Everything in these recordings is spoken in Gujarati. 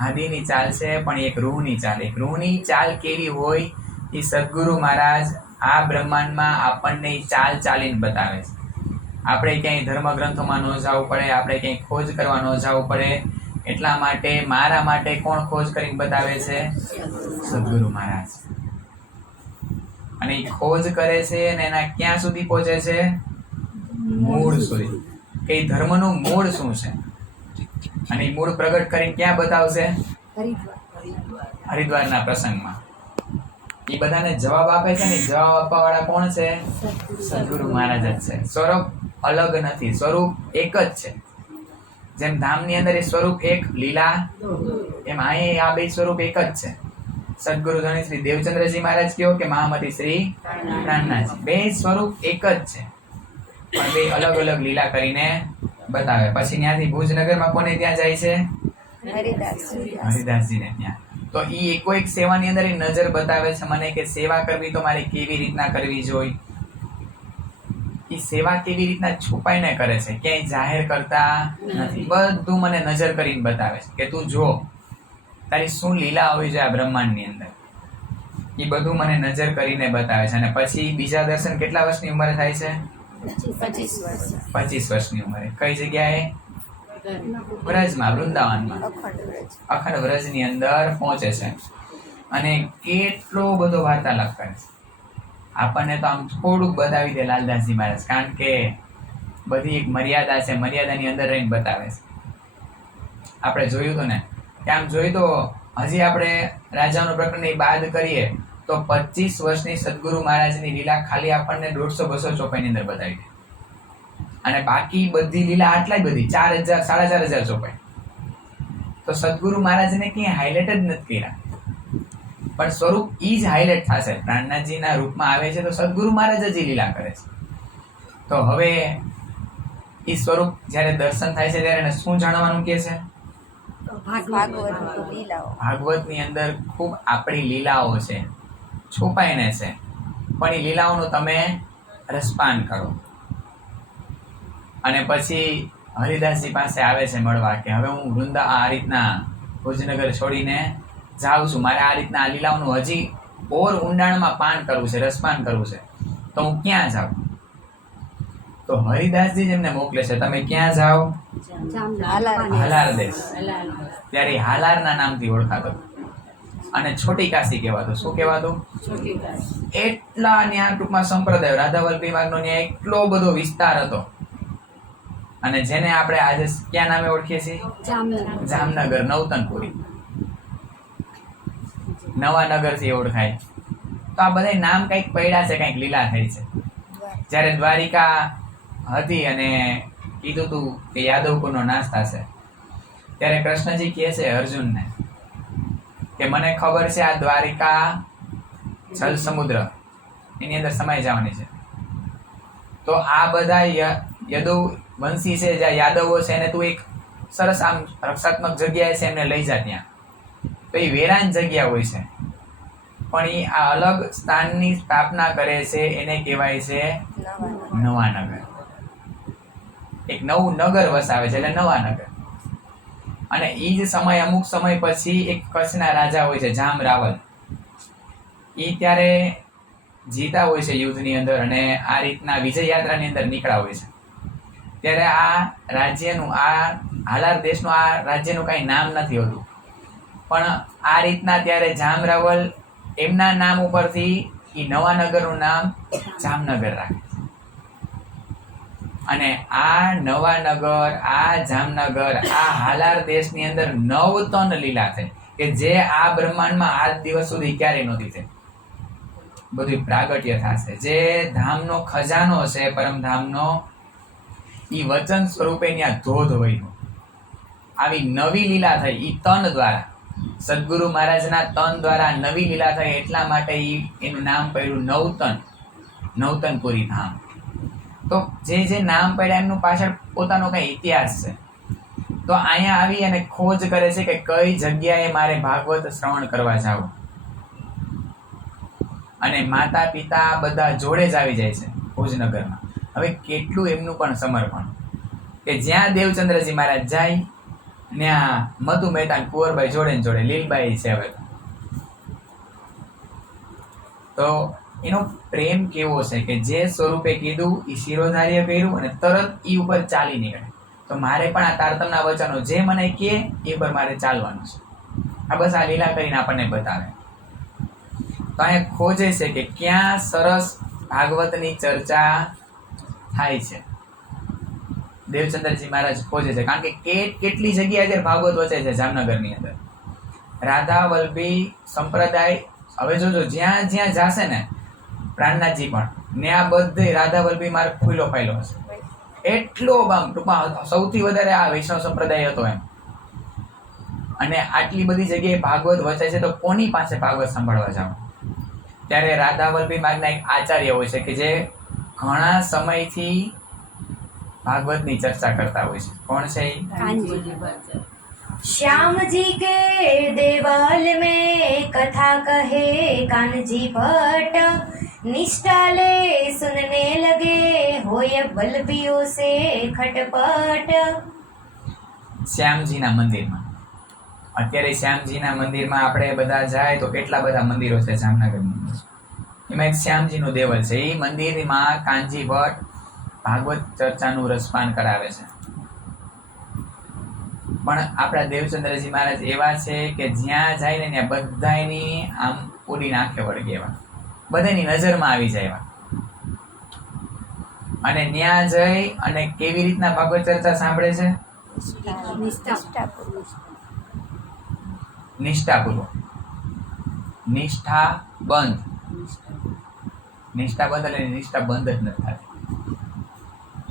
હાદીની ચાલ છે, પણ એક રૂહની ચાલ. એક રૂહની ચાલ કેવી હોય એ સદગુરુ મહારાજ આ બ્રહ્માંડમાં આપણને ચાલ ચાલીને બતાવે છે. આપણે ક્યાંય ધર્મગ્રંથોમાં ન જવું પડે, આપણે ક્યાંય ખોજ કરવા ન જવું પડે. એટલા માટે મારા માટે કોણ ખોજ કરીને બતાવે છે? સદગુરુ મહારાજ. અને એ ખોજ કરે છે અને એના ક્યાં સુધી પહોંચે છે? મૂળ સુધી. કે ધર્મનું મૂળ શું છે અને એ મૂળ પ્રગટ કરીને ક્યાં બતાવશે? હરિદ્વારના પ્રસંગમાં. એ બધાને જવાબ આપે છે ને, જવાબ આપવા વાળા કોણ છે? સદગુરુ મહારાજ જ છે. સ્વરૂપ અલગ નથી, સ્વરૂપ એક જ છે. જેમ ધામની અંદર એ સ્વરૂપ એક લીલા, એમ અહીં આ બે સ્વરૂપ એક જ છે. સદગુરુ ધણી શ્રી દેવચંદ્રજી મહારાજ કયો કે મહામતી શ્રી પ્રાણનાથજી, બે સ્વરૂપ એક જ છે, પણ બે અલગ અલગ લીલા કરીને બતાવે. પછી ત્યાંથી ભુજનગરમાં કોને ત્યાં જાય છે? હરિદાસજીને ત્યાં. તો ઈ એકો એક સેવાની અંદર નજર બતાવે છે મને કે સેવા કરવી તો મારે કેવી રીતના કરવી જોઈએ. ઈ સેવા કેવી રીતના છુપાઈને કરે છે, ક્યાંય જાહેર કરતા નથી. બધું મને નજર કરીને બતાવે છે કે તું જો તારી શું લીલા હોવી જોઈએ આ બ્રહ્માંડની અંદર. એ બધું મને નજર કરીને બતાવે છે. અને પછી બીજા દર્શન કેટલા વર્ષની ઉંમરે થાય છે? 25 વર્ષની ઉંમરે. કઈ જગ્યાએ? વ્રજમાં, વૃંદાવનમાં, અખંડ વ્રજની અંદર પહોંચે છે. અને કેટલો બધો વાર્તાલાપ કરે છે. આપણને તો આમ થોડુંક બતાવી દે લાલદાસજી મહારાજ, કારણ કે બધી એક મર્યાદા છે, મર્યાદાની અંદર રહીને બતાવે છે. આપણે જોયું હતું ને કે આમ જોયું તો હજી આપણે રાજાનું પ્રકરણ બાદ કરીએ તો 25 વર્ષની સદગુરુ મહારાજની લીલા ખાલી આપણને 150-200 ચોપાઈની અંદર બતાવી દે. અને બાકી બધી લીલા આટલા જ બધી 4000 4500 ચોપાઈ. તો સદગુરુ મહારાજને ક્યાંય હાઇલાઇટ જ નથી કર્યા, પણ સ્વરૂપ ઈ જ હાઇલાઇટ થશે. પ્રાણનાથજીના રૂપમાં આવે છે તો સદગુરુ મહારાજ જ લીલા કરે છે. તો હવે ઈ સ્વરૂપ જ્યારે દર્શન થાય છે ત્યારે એને શું જાણવાનું કે છે? ભાગવતની અંદર ખૂબ આપણી લીલાઓ છે, છુપાઈને છે, પણ એ લીલાઓનું તમે રસપાન કરો. અને પછી હરિદાસજી પાસે આવે છે મળવા કે હવે હું આ રીતના ભુજનગર છોડીને જાઉં છું, મારે આ રીતના આ લીલાઓનું હજી ઓર ઊંડાણમાં પાન કરવું છે, રસપાન કરવું છે, તો હું ક્યાં જાઉં? તો હરિદાસજી જ એમને મોકલે છે, તમે ક્યાં જાઓ? હાલાર દેશ. ત્યારે હાલારના નામથી ઓળખાતો અને છોટી કાશી કહેવાતું. શું કહેવાતું? એટલા ન્યા ટૂંકમાં સંપ્રદાય રાધા વલ્લભી માર્ગનો ન્યા એટલો બધો વિસ્તાર હતો. અને જેને આપણે આજે ક્યાં નામે ઓળખીએ છીએ? જામનગર, નવતનપુરી, નવાનગરથી ઓળખાય. તો આ બધા નામ કંઈક પડ્યા છે, કંઈક લીલા થઈ છે. જ્યારે દ્વારિકા હતી અને કીધું તું કે યાદવકુળનો નાશ થશે, ત્યારે કૃષ્ણજી કહે છે અર્જુનને કે મને ખબર છે આ દ્વારિકા જલ સમુદ્ર એની અંદર સમાઈ જવાની છે. તો આ બધા યદુ વંશી છે, જ્યાં યાદવો છે, એને તું એક સરસ આમ રક્ષાત્મક જગ્યાએ છે એમને લઈ જા ત્યાં. તો એ વેરાન જગ્યા હોય છે, પણ એ આ અલગ સ્થાનની સ્થાપના કરે છે, એને કહેવાય છે નવાનગર. એક નવું નગર વસાવે છે એટલે નવાનગર. અને એ જ સમય અમુક સમય પછી એક કચ્છના રાજા હોય છે જામ રાવલ, એ ત્યારે જીતા હોય છે યુદ્ધની અંદર અને આ રીતના વિજય યાત્રાની અંદર નીકળ્યા હોય છે. ત્યારે આ રાજ્યનું, આ હાલાર દેશનું, આ રાજ્યનું કાંઈ નામ નથી હોતું, પણ આ રીતના ત્યારે જામ રાવલ એમના નામ ઉપરથી એ નવાનગરનું નામ જામનગર રાખે. અને આ નવાનગર, આ જામનગર, આ હાલાર દેશની અંદર 9 ટન લીલા છે કે જે આ બ્રહ્માંડમાં આજ દિવસ સુધી ક્યારેય નહોતી થઈ. બધું પ્રાગટ્ય થશે. જે ધામનો ખજાનો છે પરમધામનો, ઈ વચન સ્વરૂપે ત્યાં ધોધ વહ્યો. આવી નવી લીલા થઈ ઈ તન દ્વારા, સદગુરુ મહારાજના તન દ્વારા નવી લીલા થઈ. એટલા માટે એનું નામ પડ્યું નવતન, નવતનપુરી ધામ. તો જે નામ પડ્યા એમનું પાછળ પોતાનો કઈ ઇતિહાસ છે. તો અહીંયા આવી અને ખોજ કરે છે કે કઈ જગ્યાએ મારે ભાગવત શ્રવણ કરવા જાવું. અને માતા પિતા બધા જોડે જ આવી જાય છે ભુજનગરમાં. હવે કેટલું એમનું પણ સમર્પણ કે જ્યાં દેવચંદ્રજી મહારાજ જાય ત્યાં મધુ મહેતા ને કુંવરબાઈ જોડે ને જોડે લીલબાઈ છે. હવે તો એનો પ્રેમ કેવો છે કે જે સ્વરૂપે કીધું એ શિરોધાર્ય કર્યું અને તરત ઈ ઉપર ચાલી નીકળે. તો મારે પણ આ તારતમના વચનો જે મને કહે એ પર મારે ચાલવાનું છે. આ બસ આ લીલા કરીને આપણને બતાવે. તો અહીંયા ખોજે છે કે ક્યાં સરસ ભાગવતની ચર્ચા થાય છે. દેવચંદ્રજી મહારાજ ખોજે છે, કારણ કે કેટલી જગ્યાએ અત્યારે ભાગવત વચે છે જામનગરની અંદર. રાધા વલ્લભી સંપ્રદાય હવે જોજો જ્યાં જ્યાં જાશે ને પ્રાણનાથજી પણ ત્યાં બધે રાધા વલ્લભી માર્ગ ખુલ્લો ફાયલો હશે. એટલો ટૂંકમાં સૌથી વધારે આ વૈષ્ણવ સંપ્રદાય હતો એમ. અને આટલી બધી જગ્યાએ ભાગવત વચાય છે તો કોની પાસે ભાગવત સાંભળવા જાવ? ત્યારે રાધા વલ્લભી માર્ગના એક આચાર્ય હોય છે કે જે ઘણા સમયથી ભાગવતની ચર્ચા કરતા હોય છે. કોણ છે? श्याम जी के देवाल में कथा कहे कानजी भट्ट, निष्ठा ले सुनने लगे होय बलबियों से खटपट. શ્યામજીના મંદિરમાં અત્યારે શ્યામજીના મંદિરમાં આપણે બધા જાય તો કેટલા બધા મંદિરો છે જામનગરની અંદર. એમાં એક શ્યામજીનું દેવલ છે. એ મંદિરમાં કાનજી ભટ્ટ ભાગવત ચર્ચાનું રસપાન કરાવે છે. પણ આપણા દેવચંદ્રજી મહારાજ એવા છે કે જ્યાં જાય ને ત્યાં બધાની આમ ઉડી નાખે વળગે એવા, બધાની નજરમાં આવી જાય એવા. અને ત્યાં જઈ અને કેવી રીતના ભાગવત ચર્ચા સાંભળે છે? નિષ્ઠાપૂર્વક. નિષ્ઠા બંધ. નિષ્ઠા બંધ એટલે નિષ્ઠા બંધ જ નથી થતી.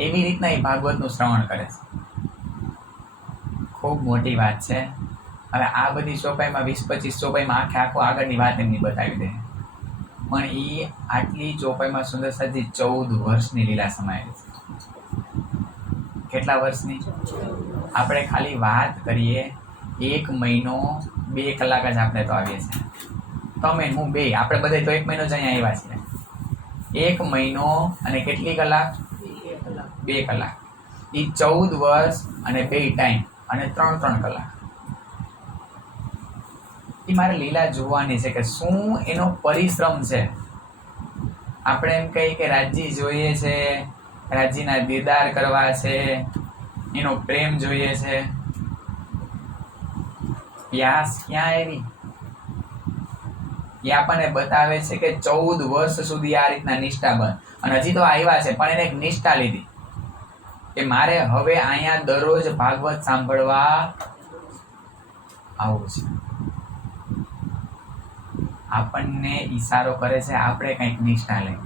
એવી રીતના એ ભાગવતનું શ્રવણ કરે છે. ખૂબ મોટી વાત છે. હવે આ બધી ચોપાઈમાં 20-25 ચોપાઈમાં આખો આગળની વાત એમની બતાવી દે. પણ એ આટલી ચોપાઈમાં સુંદરસાજી 14 વર્ષની લીલા સમાયેલી છે. કેટલા વર્ષની? આપણે ખાલી વાત કરીએ 1 મહિનો 2 કલાક જ આપણે તો આવીએ છીએ. તમે હું બે આપણે બધા તો 1 મહિનો જ અહીંયા આવ્યા છીએ. 1 મહિનો અને કેટલી કલાક? 2 કલાક. એ 14 વર્ષ અને 2 ટાઈમ અને 3 કલાક. એ મારે લીલા જોવાની છે કે શું એનો પરિશ્રમ છે. આપણે એમ કહીએ કે રાજજી જોઈએ છે, રાજજીના દીદાર કરવા છે, એનો પ્રેમ જોઈએ છે. પ્યાસ ક્યાં આવી? એ આપણને બતાવે છે કે 14 વર્ષ સુધી આ રીતના નિષ્ઠા બંધ. અને હજી તો આવ્યા છે પણ એને એક નિષ્ઠા લીધી કે મારે હવે અહીંયા દરરોજ ભાગવત સાંભળવા આવું છે. આપણને ઈશારો કરે છે આપણે કંઈક નિષ્ઠા લઈ.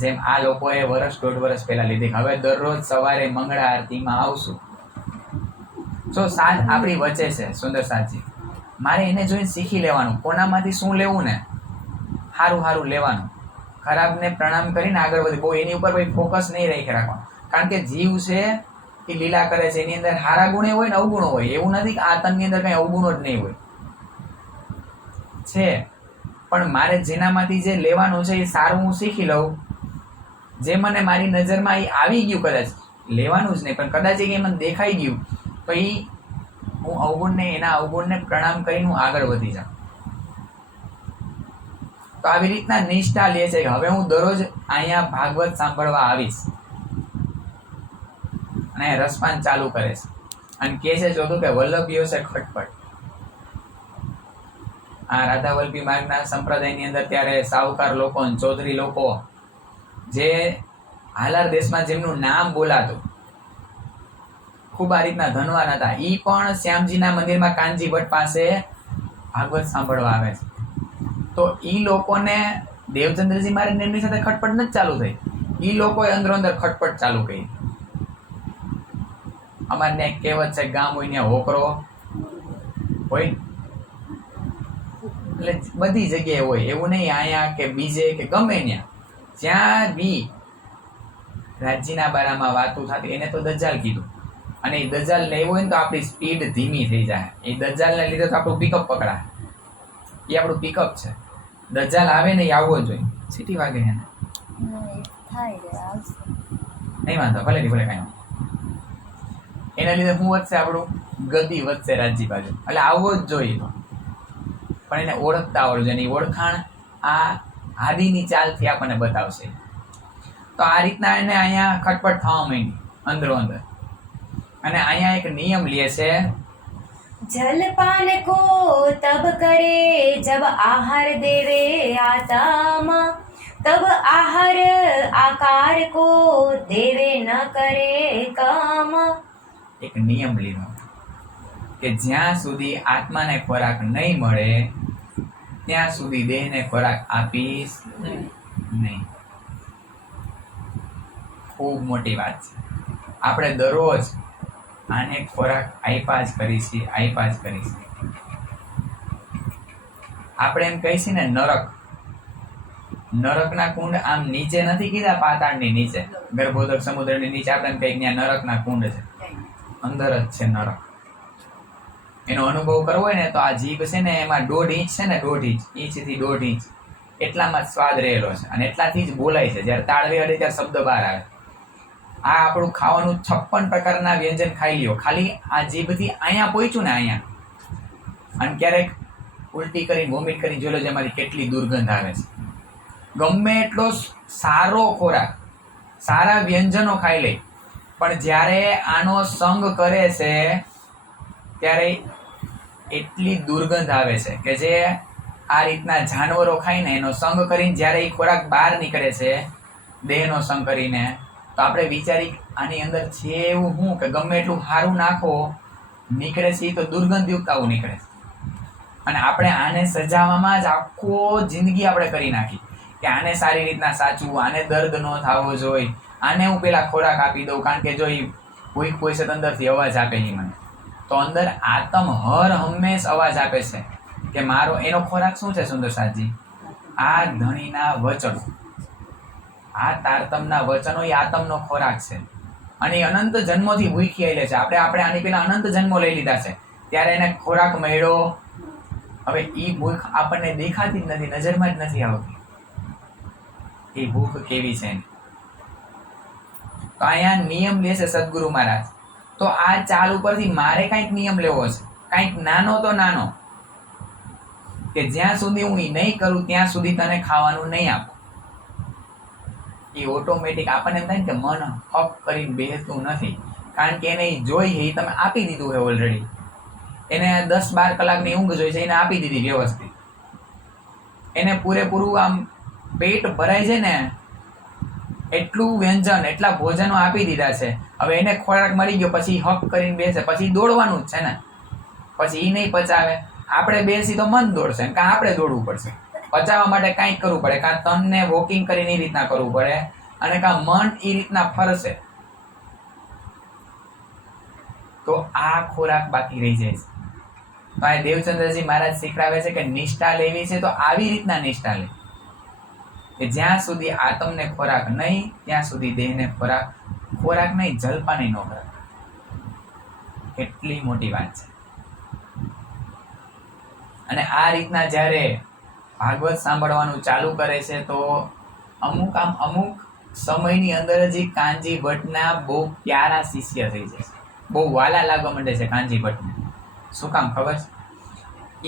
જેમ આ લોકોએ 1.5 વર્ષ પહેલા લીધી, હવે દરરોજ સવારે મંગળા આરતીમાં આવશું. જો સાથ આપણી વચ્ચે છે સુંદર સાથજી, મારે એને જોઈને શીખી લેવાનું. કોનામાંથી શું લેવું ને સારું લેવાનું. ખરાબને પ્રણામ કરીને આગળ વધી. બહુ એની ઉપર કોઈ ફોકસ નહીં રાખવાનું. કારણ કે જીવ છે એ લીલા કરે છે, એની અંદર સારા ગુણે હોય ને અવગુણો હોય. એવું નથી કે આ તનની અંદર કઈ અવગુણો જ નહીં હોય છે. પણ મારે જેનામાંથી જે લેવાનું છે એ સારું હું શીખી લઉં. જે મને મારી નજરમાં એ આવી ગયું, કદાચ લેવાનું જ નહીં પણ કદાચ એ મને દેખાઈ ગયું તો એ હું અવગુણને એના અવગુણને પ્રણામ કરીને હું આગળ વધી જાઉં. તો આવી રીતના નિષ્ઠા લે છે કે હવે હું દરરોજ અહીંયા ભાગવત સાંભળવા આવીશ. અને રસપાન ચાલુ કરે છે અને કહે છે જોતું કે વલ્લભીઓ છે ખટપટ. આ રાધા વલ્લભી માર્ગના સંપ્રદાયની અંદર ત્યારે સાહુકાર લોકો અને ચૌધરી લોકો જે હાલાર દેશમાં જેમનું નામ બોલાતું, ખૂબ આ રીતના ધનવાન હતા, એ પણ શ્યામજીના મંદિરમાં કાનજી ભટ્ટ પાસે ભાગવત સાંભળવા આવે છે. તો ઈ લોકોને દેવચંદ્રજી મહારાજ એમની સાથે ખટપટ નથી ચાલુ થઈ, ઈ લોકોએ અંદરો અંદર ખટપટ ચાલુ કરી. અમારે ત્યાં એક કહેવત છે, ગામ હોય ત્યાં હોકરો હોય, એટલે બધી જગ્યાએ હોય. એવું નહીં અહીંયા કે બીજે કે ગમે ત્યાં, જ્યાં બી રાજ્યના બારામાં વાતું થતી એને તો દજ્જાલ કીધું. અને એ દજ્જાલ લેવો હોય ને તો આપણી સ્પીડ ધીમી થઈ જાય. એ દજ્જાલને લીધે તો આપણું પિકઅપ પકડાય. એ આપણું પિકઅપ છે. દજ્જાલ આવે ને એ આવવો જોઈએ. સીટી વાગે એને નહીં વાંધો, ભલે નહીં ભલે કાંઈ. એના લીધે શું વધશે? આપણું ગતિ વધશે રાજ્ય બાજુ. એટલે આવવો જ જોઈએ, પણ એને ઓળખતા આવડવું જોઈએ. એની ઓળખાણ આ હાદીની ચાલથી આપણને બતાવશે. તો આ રીતના એને અહીંયા ખટપટ થવા માંડી અંદરો અંદર. અને અહીંયા એક નિયમ લે છે, जलपान को तब करे जब आहार देवे आत्मा, तब आहार आकार को देवे न करे काम. એક નિયમ લીધો કે જ્યાં સુધી આત્માને ખોરાક નહીં મળે ત્યાં સુધી દેહને ખોરાક આપીશ નહીં. ખૂબ મોટી વાત છે. આપણે દરરોજ આને ખોરાક આપ્યા જ કરીશી. આપણે એમ કહીશી ને, નરકના કુંડ આમ નીચે નથી કીધા, પાતાળની નીચે, ગર્ભોદક સમુદ્રની નીચે. આપણે એમ કહીએ ત્યાં નરકના કુંડ છે, અંદર જ છે નરક. એનો અનુભવ કરવો હોય ને તો આ જીભ છે ને એમાં 1.5 ઇંચ છે ને, 1.5 ઇંચ થી 1.5 ઇંચ એટલામાં જ સ્વાદ રહેલો છે. અને એટલાથી જ બોલાય છે. જ્યારે તાળવી અડે ત્યારે શબ્દ બહાર આવે. આ આપણું ખાવાનું 56 પ્રકારના વ્યંજન ખાઈ લ્યો, ખાલી આ જીભથી અહીંયા પહોંચ્યું ને, અહીંયા. અને ક્યારેક ઉલટી કરીને વોમિટ કરીને જોઈ લો જેમાંથી કેટલી દુર્ગંધ આવે છે. ગમે એટલો સારો ખોરાક, સારા વ્યંજનો ખાઈ લે, પણ જ્યારે આનો સંગ કરે છે ત્યારે એટલી દુર્ગંધ આવે છે કે જે આ રીતના જાનવરો ખાઈને એનો સંગ કરીને જ્યારે એ ખોરાક બહાર નીકળે છે, દેહનો સંગ કરીને, તો આપણે વિચારી આની અંદર છે એવું શું કે ગમે એટલું સારું નાખો નીકળે છે તો દુર્ગંધયુક્ત આવું નીકળે છે. અને આપણે આને સજાવવામાં જ આખો જિંદગી આપણે કરી નાખી કે આને સારી રીતના સાચવું, આને દર્દ ન થવો જોઈએ, આને હું પેલા ખોરાક આપી દઉં, કારણ કે જો એ કોઈક કોઈ છે અંદરથી અવાજ આપે નહીં મને, તો અંદર આત્મ હર હંમેશ અવાજ આપે છે કે મારો એનો ખોરાક શું છે સુંદર સાજી? આ ધણીના વચનો, આ તારતમના વચનો એ આત્મનો ખોરાક છે. અને એ અનંત જન્મોથી ભૂખી આવેલે છે. આપણે આની પેલા અનંત જન્મો લઈ લીધા છે, ત્યારે એને ખોરાક મળ્યો. હવે એ ભૂખ આપણને દેખાતી જ નથી, નજરમાં જ નથી આવતી એ ભૂખ કેવી છે. તો અહીંયા નિયમ લેશે સદગુરુ મહારાજ. તો આ ચાલ ઉપરથી મારે કંઈક નિયમ લેવો છે, કંઈક નાનો તો નાનો, કે જ્યાં સુધી હું એ નહીં કરું ત્યાં સુધી તને ખાવાનું નહીં આપું. એ ઓટોમેટિક આપણને એમ થાય ને કે મન હક કરીને બેસતું નથી, કારણ કે એને જોઈએ એ તમે આપી દીધું છે ઓલરેડી. એને 10-12 કલાકની ઊંઘ જોઈ છે, એને આપી દીધી વ્યવસ્થિત. એને પૂરેપૂરું આમ પેટ ભરાય છે ને એટલું વ્યંજન, એટલા ભોજનો આપી દીધા છે. હવે એને ખોરાક મળી ગયો પછી હક કરીને બેસે, પછી દોડવાનું જ છે ને. પછી એ નહીં પચાવે, આપણે બેસી તો મન દોડશે, કાં આપણે દોડવું પડશે. પચાવવા માટે કાંઈક કરવું પડે, કાં તનને વોકિંગ કરીને એ રીતના કરવું પડે, અને કાં મન એ રીતના ફરશે, તો આ ખોરાક બાકી રહી જાય છે. તો આ દેવચંદ્રજી મહારાજ શીખડાવે છે કે નિષ્ઠા લેવી છે તો આવી રીતના નિષ્ઠા લે કે જ્યાં સુધી આત્મને ખોરાક નહીં ત્યાં સુધી દેહને ખોરાક નહીં, જલપાની ન ખોરાક. કેટલી મોટી વાત છે. અને આ રીતના જ્યારે ભાગવત સાંભળવાનું ચાલુ કરે છે તો અમુક સમયની અંદર જ કાનજી ભટ્ટના બહુ પ્યારા શિષ્ય થઈ જાય, બહુ વાલા લાગવા માંડે છે કાનજી ભટ્ટને. શું કામ ખબર છે?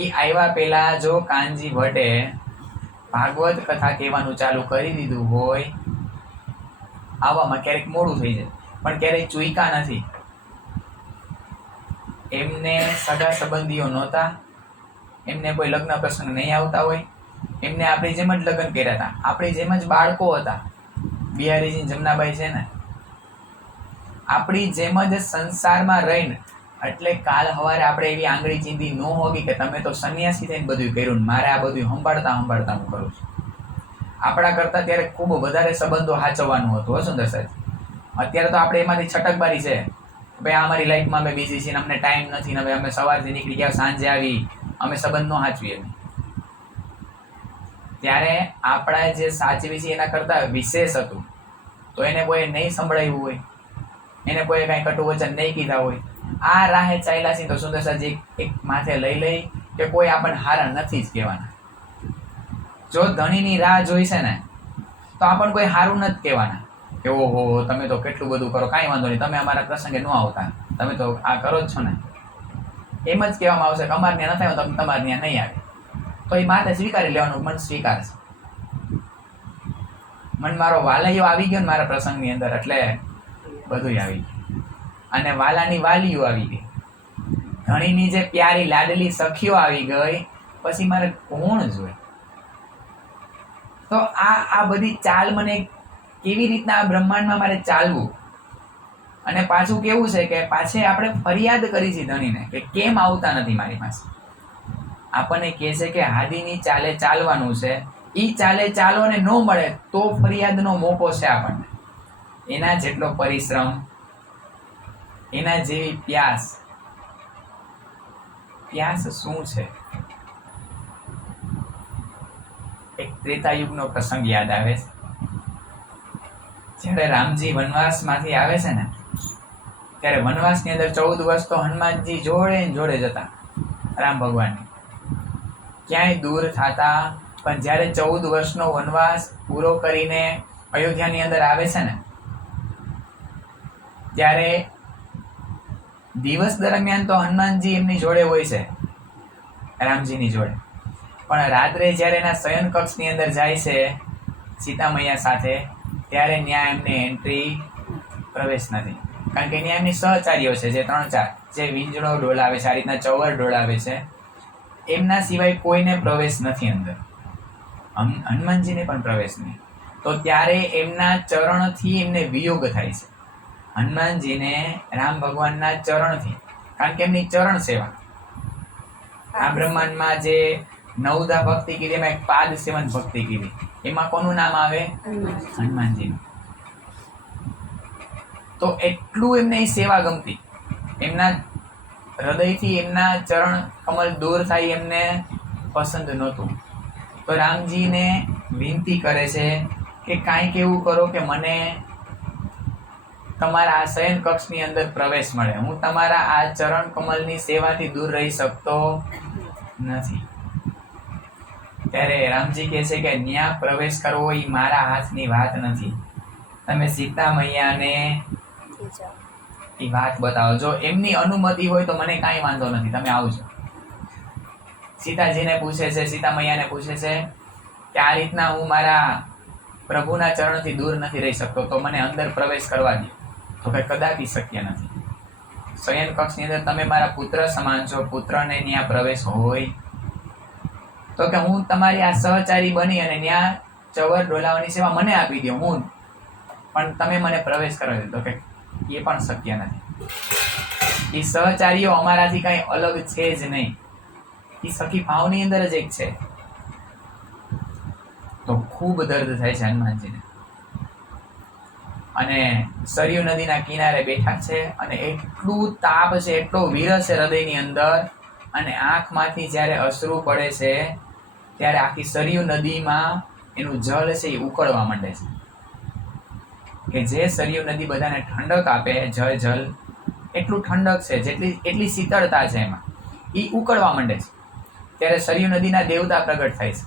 એ આવ્યા પહેલા જો કાનજી ભટ્ટે ભાગવત કથા કહેવાનું ચાલુ કરી દીધું હોય, આવવામાં ક્યારેક મોડું થઈ જાય, પણ ક્યારેય ચૂક્યા નથી. એમને સગા સંબંધીઓ નહોતા, એમને કોઈ લગ્ન પ્રસંગ નહીં આવતા હોય, એમને આપણી જેમ જ લગ્ન કર્યા હતા, આપણી જેમ જ બાળકો હતા. બિહારીજી જમનાબાઈ છે ને, આપણી જેમ જ સંસારમાં રહીને, એટલે કાલ સવારે આપણે એવી આંગળી ચીંધી ન હોગી કે તમે તો સંન્યાસી થઈને બધું કર્યું, મારે આ બધું સંભાળતા હું કરું છું. આપણા કરતા ત્યારે ખૂબ વધારે સંબંધો સાચવવાનું હતું. હો સુંદર સાહેબ, અત્યારે તો આપણે એમાંથી છટકબારી છે, ભાઈ આ અમારી લાઈફમાં અમે બિઝી છીએ, અમને ટાઈમ નથી, હવે અમે સવારથી નીકળી ગયા સાંજે આવી, અમે સંબંધ ન સાચવીએ. ત્યારે આપણા જે સાચવી છે એના કરતા વિશેષ હતું. તો એને કોઈ નહીં સંભળાવ્યું હોય, એને કોઈ કાંઈ કટુ વચન નહીં કીધા હોય, આ રાહે ચાલ્યા છે તો સુંદર સાજી એક માથે લઈ કે કોઈ આપણને હારા નથી જ કહેવાના. જો ધણીની રાહ જોઈ છે ને તો આપણને કોઈ હારું નથી કહેવાના કે ઓહો તમે તો કેટલું બધું કરો, કાંઈ વાંધો નહીં, તમે અમારા પ્રસંગે ન આવતા, તમે તો આ કરો જ છો ને. એમ જ કહેવામાં આવશે કે અમારે ત્યાં ન થાય તો તમારે ત્યાં નહીં આવે, તો એ માથે સ્વીકારી લેવાનું, મન સ્વીકારશે. મન મારો વાલૈયો આવી ગયો ને મારા પ્રસંગની અંદર, એટલે બધું આવી ગયું. અને વાલાની વાલીઓ આવી ગઈ, ધણીની જે પ્યારી લાડલી સખીઓ આવી ગઈ, પછી મારે કોણ જોઈએ? તો આ બધી ચાલ મને કેવી રીતના આ બ્રહ્માંડમાં મારે ચાલવું. અને પાછું કેવું છે કે પાછે આપણે ફરિયાદ કરી છે ધણીને કે કેમ આવતા નથી મારી પાસે. આપણને કહે છે કે હાદીની ચાલે ચાલવાનું છે, ઈ ચાલે ચાલવાને ન મળે તો ફરિયાદનો મોકો છે આપણને. એના જેટલો પરિશ્રમ, એના જેવી પ્યાસ શું છે? એક ત્રેતાયુગનો પ્રસંગ યાદ આવે છે. જ્યારે રામજી વનવાસમાંથી આવે છે ને, ત્યારે વનવાસની અંદર 14 વર્ષ તો હનુમાનજી જોડે ને જોડે જતા રામ ભગવાનની, ક્યાંય દૂર થતા. પણ જ્યારે 14 વર્ષનો વનવાસ પૂરો કરીને અયોધ્યાની અંદર આવે છે ને, ત્યારે દિવસ દરમિયાન તો હનુમાનજી એમની જોડે હોય છે, રામજીની જોડે. પણ રાત્રે જ્યારે એના શયન કક્ષની અંદર જાય છે સીતા મૈયા સાથે, ત્યારે ત્યાં એમને એન્ટ્રી પ્રવેશ નથી. કારણ કે ત્યાં એમની સહચારીઓ છે જે 3-4 જે વીંજળો ડોલાવે છે, આ રીતના ચવર ડોલાવે છે, એમના સિવાય કોઈને પ્રવેશ નથી અંદર. હનુમાનજીને પણ પ્રવેશ નહીં. તો ત્યારે એમના ચરણથી એમને વિયોગ થાય છે, હનુમાનજીને રામ ભગવાનના ચરણથી. કારણ કે એમની ચરણ સેવા, આ બ્રહ્માંડમાં જે 9 ભક્તિ કીધી, એમાં એક પાદ સેવન ભક્તિ કીધી, એમાં કોનું નામ આવે? હનુમાનજીનું. તો એટલું એમને એ સેવા ગમતી, એમના હૃદયથી એમના ચરણ કમળ દૂર થાય એમને પસંદ નહોતું. તો રામજીને વિનંતી કરે છે કે કાંઈક એવું કરો કે મને તમારા આ શયન કક્ષની અંદર પ્રવેશ મળે. હું તમારા આ ચરણ કમલની સેવાથી દૂર રહી શકતો નથી. ત્યારે રામજી કહે છે કે ન્યા પ્રવેશ કરવો એ મારા હાથની વાત નથી. તમે સીતા મૈયાને એ વાત બતાવો. જો એમની અનુમતિ હોય તો મને કાંઈ વાંધો નથી, તમે આવજો. સીતાજીને પૂછે છે, સીતા મૈયાને પૂછે છે કે આ રીતના હું મારા પ્રભુના ચરણથી દૂર નથી રહી શકતો, તો મને અંદર પ્રવેશ કરવા દો. તો કે કદાપી શક્ય નથી. શયન કક્ષની અંદર તમે મારા પુત્ર સમાન છો, પુત્રને ત્યાં પ્રવેશ હોય. તો કે હું તમારી આ સહચારી બની અને ત્યાં ચવર ડોલાવાની સેવા મને આપી દો, હું પણ તમે મને પ્રવેશ કરવા દો. તો કે એ પણ શક્ય નથી. એ સહચારીઓ અમારાથી કઈ અલગ છે જ નહીં, એ સખી ભાવની અંદર જ એક છે. તો ખૂબ દર્દ થાય છે હનુમાનજીને. અને સરયુ નદીના કિનારે બેઠા છે અને એટલું તાપ છે, એટલો વીર છે હૃદયની અંદર, અને આંખમાંથી જ્યારે અશ્રુ પડે છે ત્યારે આખી સરયુ નદીમાં એનું જળ છે એ ઉકળવા માંડે છે. કે જે સરયુ નદી બધાને ઠંડક આપે, જળ એટલું ઠંડક છે, એટલી શીતળતા છે એમાં, એ ઉકળવા માંડે છે. ત્યારે સરયુ નદીના દેવતા પ્રગટ થાય છે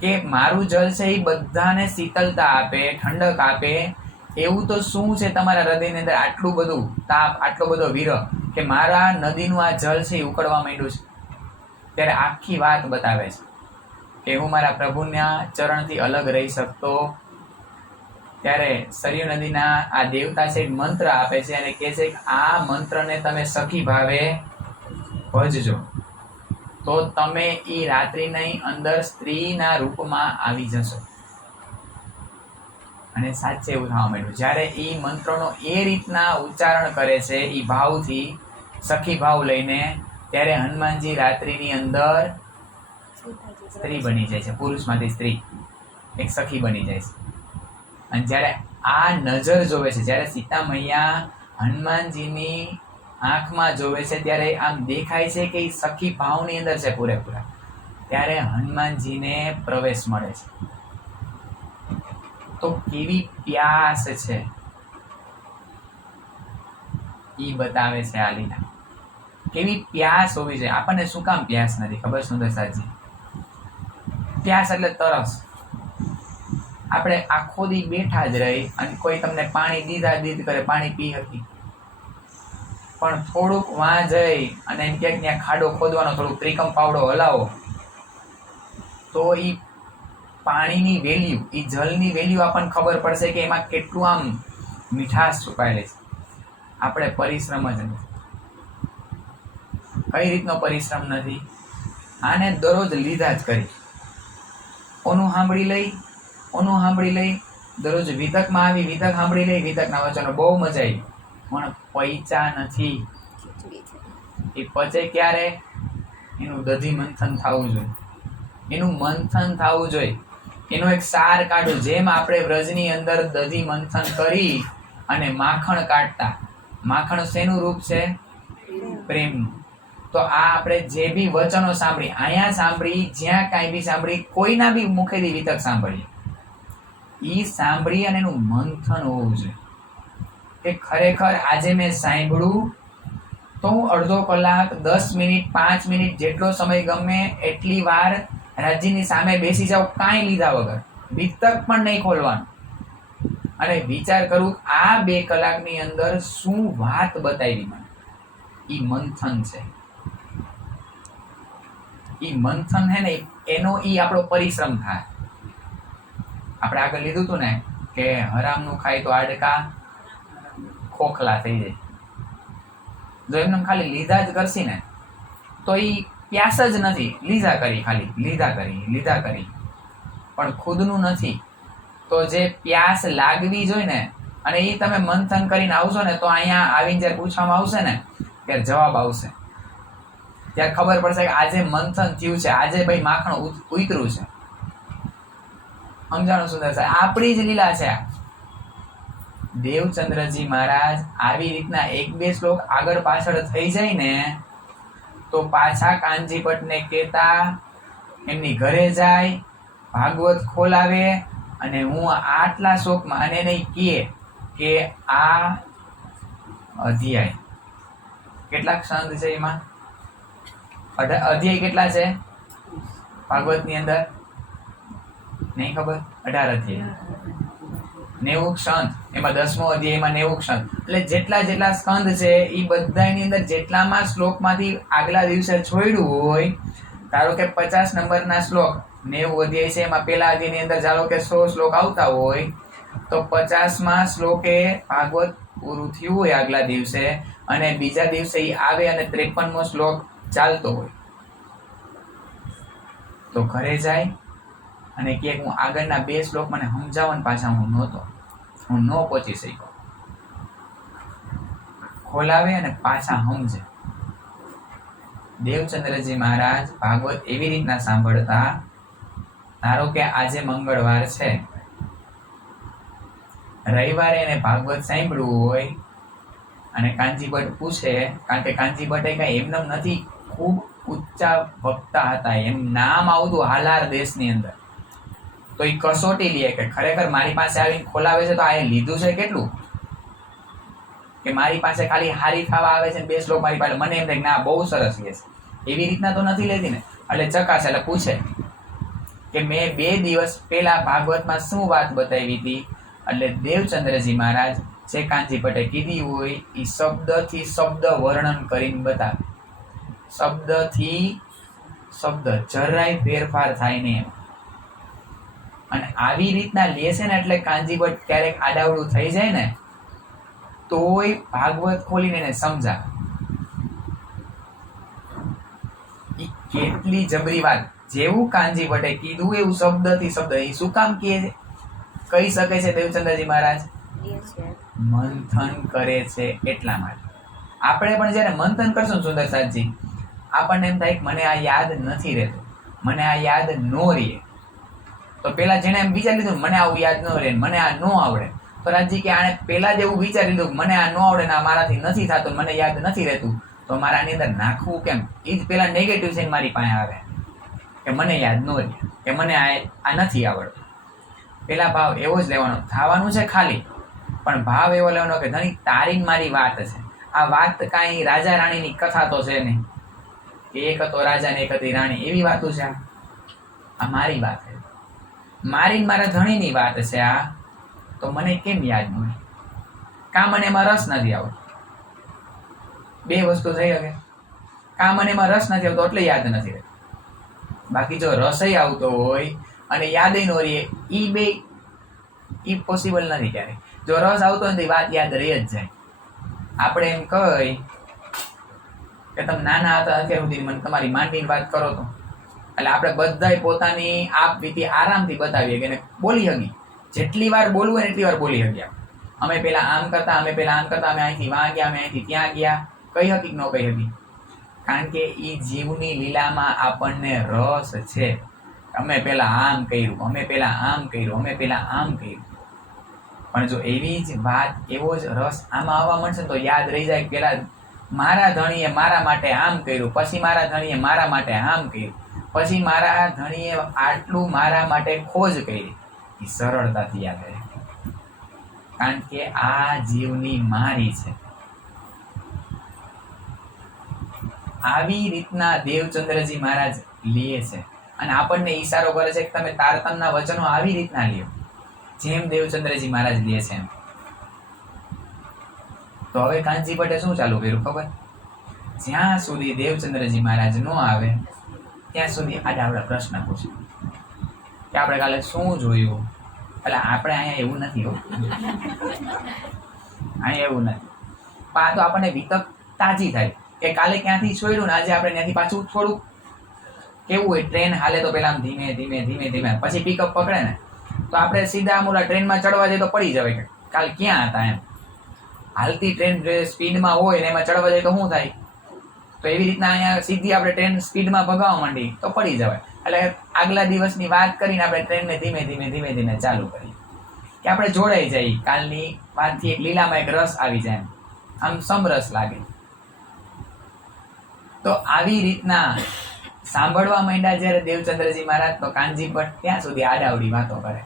કે મારું જળ છે એ બધાને શીતળતા આપે, ઠંડક આપે, એવું તો શું છે તમારા હૃદયની અંદર આટલું બધું તાપ, આટલો બધો વિરહ કે મારા નદીનું આ જળ છે એ ઉકળવા માંડ્યું છે. ત્યારે આખી વાત બતાવે છે કે હું મારા પ્રભુના ચરણથી અલગ રહી શકતો. ત્યારે સરયુ નદીના આ દેવતા છે મંત્ર આપે છે અને કહે છે કે આ મંત્રને તમે સખી ભાવે ભજજો તો તમે એ રાત્રિની અંદર સ્ત્રીના રૂપમાં આવી જશો. અને સાચે એવું થવા માંડ્યું. જ્યારે એ મંત્રનો એ રીતના ઉચ્ચારણ કરે છે એ ભાવથી, સખી ભાવ લઈને, ત્યારે હનુમાનજી રાત્રિની અંદર સ્ત્રી બની જાય છે, પુરુષમાંથી સ્ત્રી, એક સખી બની જાય છે. અને જ્યારે આ નજર જોવે છે, જ્યારે સીતા મૈયા હનુમાનજીની આંખમાં જોવે છે, ત્યારે આમ દેખાય છે કે એ સખી ભાવની અંદર છે પૂરેપૂરા. ત્યારે હનુમાનજીને પ્રવેશ મળે છે. તો કેવી પ્યાસ છે ઈ બતાવે છે આ લીલા. કેવી પ્યાસ હોવી જોઈએ. આપણને શું કામ પ્યાસ નથી ખબર સુંદરસાજી? પ્યાસ એટલે તરસ. આપણે આખો દી બેઠા જ રહી અને કોઈ તમને પાણી દીધા કરે, પાણી પી હતી, પણ થોડુંક વાં જઈ અને એમ ક્યાંક ત્યાં ખાડો ખોદવાનો, થોડુંક ત્રિકમ પાવડો હલાવો તો એ પાણીની વેલ્યુ, એ જલની વેલ્યુ આપણને ખબર પડશે કે એમાં કેટલું આમ મીઠાશ છુપાયેલી છે. આપણે પરિશ્રમ જ નથી. કઈ રીતનો પરિશ્રમ નથી? આને દરરોજ લીધા જ કરી, ઓનું સાંભળી લઈ, દરરોજ વિતકમાં આવી, વિતક સાંભળી લઈ, વિતકના વચનો બહુ મજા આવી, પણ પૈચા નથી. એ પચે ક્યારે? એનું દધી મંથન થવું જોઈએ, એનો એક સાર કાઢો. જેમ આપણે વ્રજની અંદર દધી મંથન કરી અને માખણ કાઢતા, માખણ શેનું રૂપ છે? પ્રેમનું. તો આ આપણે જે બી વચનો સાંભળી, અહીંયા સાંભળી, જ્યાં કાંઈ બી સાંભળી, કોઈના બી મુખેથી વિતક સાંભળીએ, ઈ સાંભળી અને એનું મંથન હોવું જોઈએ કે ખરેખર આજે મેં સાંભળ્યું તો હું અડધો કલાક, 10 મિનિટ, 5 મિનિટ, જેટલો સમય ગમે એટલી વાર રાજીની સામે બેસી જાવ, કાંઈ લીધા વગર, વિતક પણ નહીં ખોલવાનું, અને વિચાર કરું આ 2 કલાકની અંદર શું વાત બતાવી મને. ઈ મંથન છે. ઈ મંથન હે ને, એનો ઈ આપણો પરિશ્રમ થાય. આપણે આગળ લીધું હતું ને કે હરામનું ખાય તો હાડકા ખોખલા થઈ જાય. જો એમને ખાલી લીધા જ કરશી ને તો ઈ પ્યાસ જ નથી, લીધા કરી, ખાલી લીધા કરી, પણ ખુદનું નથી. તો જે પ્યાસ લાગવી જોઈએ ને, અને એ તમે મંથન કરીને આવશો ને, તો અહીંયા આવીને જ્યારે પૂછવામાં આવશે ને ત્યારે જવાબ આવશે, ત્યારે ખબર પડશે કે આજે મંથન થયું છે, આજે ભાઈ માખણ ઉતર્યું છે. સમજાણું સુંદર સાહેબ? આપણી જ લીલા છે. દેવચંદ્રજી મહારાજ આવી રીતના 1-2 શ્લોક આગળ પાછળ થઈ જાય ને તો પાછા કાનજીભટ્ટને કહેતા, એમની ઘરે જાય, ભાગવત ખોલાવે, અને હું આટલા શ્લોકમાં, અને એને કહે કે આ અધ્યાય કેટલા સ્કંદ છે, એમાં અધ્યાય કેટલા છે ભાગવતની અંદર? નહીં ખબર? 18 અધ્યાય, 90 સ્કંદ, એમાં 10મો અધ્યાયમાં 90 સ્કંદ, એટલે જેટલા સ્કંદ છે એ બધાની અંદર જેટલામાં શ્લોકમાંથી આગલા દિવસે છોડ્યું હોય, ધારો કે 50 નંબરના શ્લોક 90 અધ્યાય છે, એમાં પહેલા અધ્યાયની અંદર ધારો કે 100 શ્લોક આવતા હોય, તો 50માં શ્લોકે ભાગવત પૂરું થયું હોય આગલા દિવસે, અને બીજા દિવસે એ આવે અને 53મો શ્લોક ચાલતો હોય, તો ઘરે જાય અને કે હું આગળના 2 શ્લોક મને સમજાવો ને, પાછા હું ન પહોંચી શક્યો, ખોલાવે અને પાછા સમજે. દેવચંદ્રજી મહારાજ ભાગવત એવી રીતના સાંભળતા, ધારો કે આજે મંગળવાર છે, રવિવારે એને ભાગવત સાંભળવું હોય, અને કાનજીભટ્ટ પૂછે, કારણ કે કાનજીભટ્ટ કઈ એમને નથી, ખૂબ ઊંચા વક્તા હતા, એમ નામ આવતું હાલાર દેશની અંદર, તો એ કસોટી લે કે ખરેખર મારી પાસે આવીને ખોલાવે છે તો આ લીધું છે કેટલું, કે મારી પાસે ખાલી હારી ખાવા આવે છે 2 શ્લોક મારી પાસે, મને એમ થાય કે ના બહુ સરસ લે છે, એવી રીતના તો નથી લેતી ને. એટલે ચકાસે, એટલે પૂછે કે મેં 2 દિવસ પહેલા ભાગવતમાં શું વાત બતાવી હતી, એટલે દેવચંદ્રજી મહારાજ જે કાનજીભટ્ટે કીધી હોય એ શબ્દથી શબ્દ વર્ણન કરીને બતાવે, શબ્દથી શબ્દ જરાય ફેરફાર થાય ને એમ. અને આવી રીતના લે છે ને, એટલે કાનજીભટ્ટ ક્યારેક આડાવડું થઈ જાય ને તોય ભાગવત ખોલીને એને સમજાવે. ઈ કેટલી જબરી વાત, જેવું કાનજીભટ્ટે કીધું એવું શબ્દથી શબ્દ. એ શું કામ કહી શકે છે દેવચંદ્રજી મહારાજ? મંથન કરે છે એટલા માટે. આપણે પણ જયારે મંથન કરશું સુંદર સાહેબજી, આપણને એમ થાય કે મને આ યાદ નથી રહેતું, મને આ યાદ ન રહે. તો પેલા જેને એમ વિચારી લીધું મને આવું યાદ ન રહે, મને આ ન આવડે, તો રાજજી કે આને પેલા જ એવું વિચારી લીધું મને આ ન આવડે ને આ મારાથી નથી થતું, મને યાદ નથી રહેતું, તો મારા આની અંદર નાખવું કેમ? એ જ પેલા નેગેટિવ છે મારી પાસે આવે કે મને યાદ ન રહે, કે મને આ નથી આવડતું. પેલા ભાવ એવો જ લેવાનો, થવાનું છે ખાલી, પણ ભાવ એવો લેવાનો કે ધણી તારી મારી વાત છે. આ વાત કાંઈ રાજા રાણીની કથા તો છે નહીં, એક હતો રાજા ને એક હતી રાણી, એવી વાતો છે. આ મારી વાત છે, મારી મારા ધણીની વાત છે આ, તો મને કેમ યાદ ન હોય? કાં મને એમાં રસ નથી આવતો. બે વસ્તુ થઈ શકે. કામ અને એમાં રસ નથી આવતો એટલે યાદ નથી રહેતું. બાકી જો રસય આવતો હોય અને યાદ ન રહે, ઈ પોસિબલ નથી ક્યારેય. જો રસ આવતો નથી વાત યાદ રહી જ જાય. આપણે એમ કહી કે તમે નાના હતા અત્યાર સુધી મને તમારી માંડીની વાત કરો તો, એટલે આપણે બધાય પોતાની આપ વીતી આરામથી બતાવીએ કે બોલી હકી. જેટલી વાર બોલવું હોય એટલી વાર બોલી હકી. અમે પેલા આમ કરતા, અમે અહીંથી વાં ગયા, અમે અહીંથી ત્યાં ગયા, કઈ હકી કે ન કઈ હકી? કારણ કે ઈ જીવની લીલામાં આપણને રસ છે. અમે પેલા આમ કર્યું, અમે પેલા આમ કર્યું, અમે પેલા આમ કર્યું. પણ જો એવી જ વાત, એવો જ રસ આમાં આવવા મળશે ને તો યાદ રહી જાય. પેલા મારા ધણીએ મારા માટે આમ કર્યું, પછી મારા ધણીએ મારા માટે આમ કર્યું, પછી મારા ધણીએ આટલું મારા માટે ખોજ કરી. એ સરળતાથી યાદ રહે, કારણ કે આ જીવની મારી છે. આવી રીતના દેવચંદ્રજી મહારાજ લે છે અને આપણને ઈશારો કરે છે કે તમે તારતમના વચનો આવી રીતના લ્યો, જેમ દેવચંદ્રજી મહારાજ લે છે એમ. તો હવે કાનજી ભટ્ટે શું ચાલુ કર્યું ખબર? જ્યાં સુધી દેવચંદ્રજી મહારાજ ન આવે ત્યાં સુધી આડાવડા પ્રશ્ન પૂછે કે આપણે કાલે શું જોયું. એટલે આપણે અહીંયા એવું નથી હો, અહીંયા એવું નથી. પણ આ તો આપણને વિતક તાજી થાય કે કાલે ક્યાંથી છોડ્યું ને આજે આપણે ત્યાંથી પાછું થોડુંક કેવું હોય, ટ્રેન હાલે તો પેલા ધીમે ધીમે ધીમે ધીમે પછી પિકઅપ પકડે ને તો આપણે સીધા આમુલા ટ્રેનમાં ચડવા જઈએ તો પડી જવાય કે કાલ ક્યાં હતા એમ. હાલતી ટ્રેન સ્પીડમાં હોય ને એમાં ચડવા જાય તો શું થાય? તો એવી રીતના અહીંયા સીધી આપણે ટ્રેન સ્પીડમાં ભગાવવા માંડી તો પડી જવાય. એટલે આગલા દિવસની વાત કરીને આપણે ટ્રેનને ધીમે ધીમે ધીમે ધીમે ચાલુ કરીએ કે આપણે જોડાઈ જઈએ. કાલની વાતથી એક લીલામાં એક રસ આવી જાય, આમ સમરસ લાગે. તો આવી રીતના સાંભળવા માંડ્યા જ્યારે દેવચંદ્રજી મહારાજ, તો કાનજી ભટ્ટ ત્યાં સુધી આડાવડી વાતો કરે.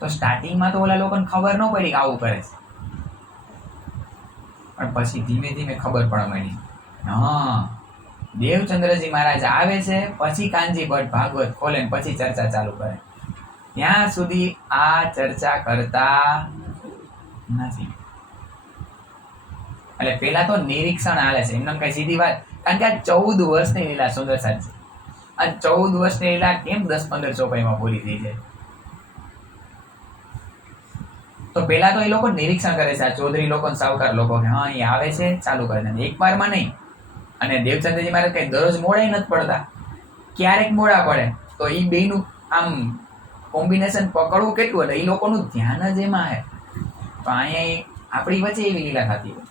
તો સ્ટાર્ટિંગમાં તો ઓલા લોકોને ખબર ન પડી કે આવું કરે છે, પણ પછી ધીમે ધીમે ખબર પડવા માંડી. હા, દેવચંદ્રજી મહારાજ આવે છે, પછી કાનજી ભટ્ટ ભાગવત ખોલે ને પછી ચર્ચા ચાલુ કરે. ત્યાં સુધી આ ચર્ચા કરતા નથી. એટલે પેલા તો નિરીક્ષણ હાલે છે, એમને કઈ સીધી વાત. કારણ કે આ 14 વર્ષની લીલા સુંદર સાચી. આ 14 વર્ષની લીલા કેમ 10-15 ચોપાઈમાં પૂરી થઈ જાય? તો પેલા તો એ લોકો નિરીક્ષણ કરે છે, આ ચૌધરી લોકો સાવકાર લોકો, કે હા એ આવે છે, ચાલુ કરે છે. એક વારમાં નહીં. અને દેવચંદ્રજી મહારાજ કઈ દરરોજ મોડા નથી પડતા, ક્યારેક મોડા પડે. તો એ બેનું આમ કોમ્બિનેશન પકડવું કેટલું, એટલે એ લોકોનું ધ્યાન જ એમાં છે. તો અહીંયા આપણી વચ્ચે એવી લીલા થતી હોય.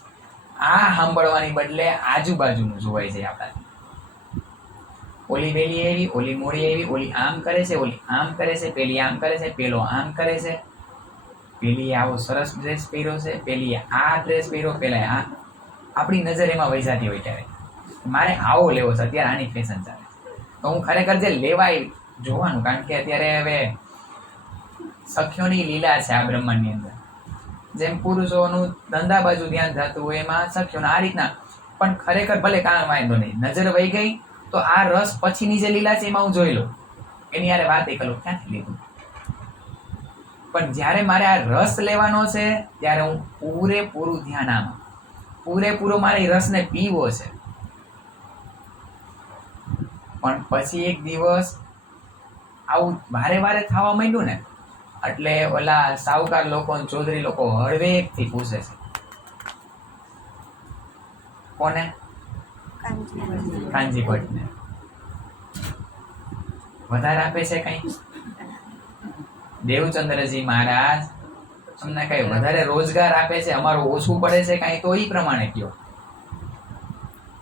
આ સાંભળવાની બદલે આજુબાજુનું જોવાય છે આપણાથી. ઓલી વેલી એવી, ઓલી મોડી એવી, ઓલી આમ કરે છે, ઓલી આમ કરે છે, પેલી આમ કરે છે, પેલો આમ કરે છે, પેલી આવો સરસ ડ્રેસ પહેર્યો છે, પેલી આ ડ્રેસ પહેર્યો, પેલા આ. આપણી નજર એમાં વહી જતી હોય ત્યારે મારે આવો લેવો છે, અત્યારે આની ફેશન ચાલે. તો હું ખરેખર જે લેવાય જોવાનું, કારણ કે અત્યારે હવે સખ્યોની લીલા છે આ બ્રહ્માંડની અંદર. જેમ પુરુષોનું ધંધા બાજુ ધ્યાન થતું હોય એમાં સખ્યોના આ રીતના. પણ ખરેખર ભલે કામ વાંધો નહીં, નજર વહી ગઈ તો આ રસ પછીની જે લીલા છે એમાં હું જોઈ લઉં, એની યારે વાત કરું ક્યાંથી લીધું. પણ જ્યારે મારે આ રસ લેવાનો છે ત્યારે હું પૂરેપૂરું ધ્યાન આમાં, પૂરેપૂરો મારે રસને પીવો છે. પણ પછી એક દિવસ આવું વારે વારે થવા માંડ્યું ને, એટલે ઓલા સાવકાર લોકો, ચૌધરી લોકો હળવેકથી પૂછે છે. કોને? કાનજી ભટ્ટને. વધારે આપે છે કઈ? દેવચંદ્રજી મહારાજ તમને કઈ વધારે રોજગાર આપે છે, અમારું ઓછું પડે છે કઈ? તો ઈ પ્રમાણે કયો.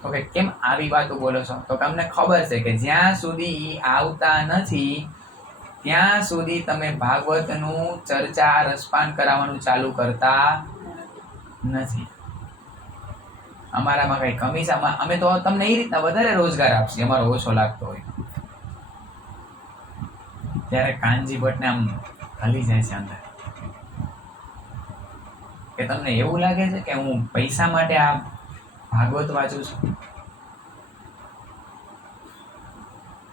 તો કે કેમ આવી વાતો બોલો છો? તો તમને ખબર છે કે જ્યાં સુધી ઈ આવતા નથી ત્યાં સુધી તમે ભાગવતનું ચર્ચા રસપાન કરાવવાનું ચાલુ કરતા નથી. અમારામાં કઈ કમી છે? અમે તો તમને એ રીતના વધારે રોજગાર આપશે, અમારો ઓછો લાગતો હોય. ત્યારે કાનજી ભટ્ટને આમ હલી જાય છે અંદર, કે તમને એવું લાગે છે કે હું પૈસા માટે આ ભાગવત વાંચું છું?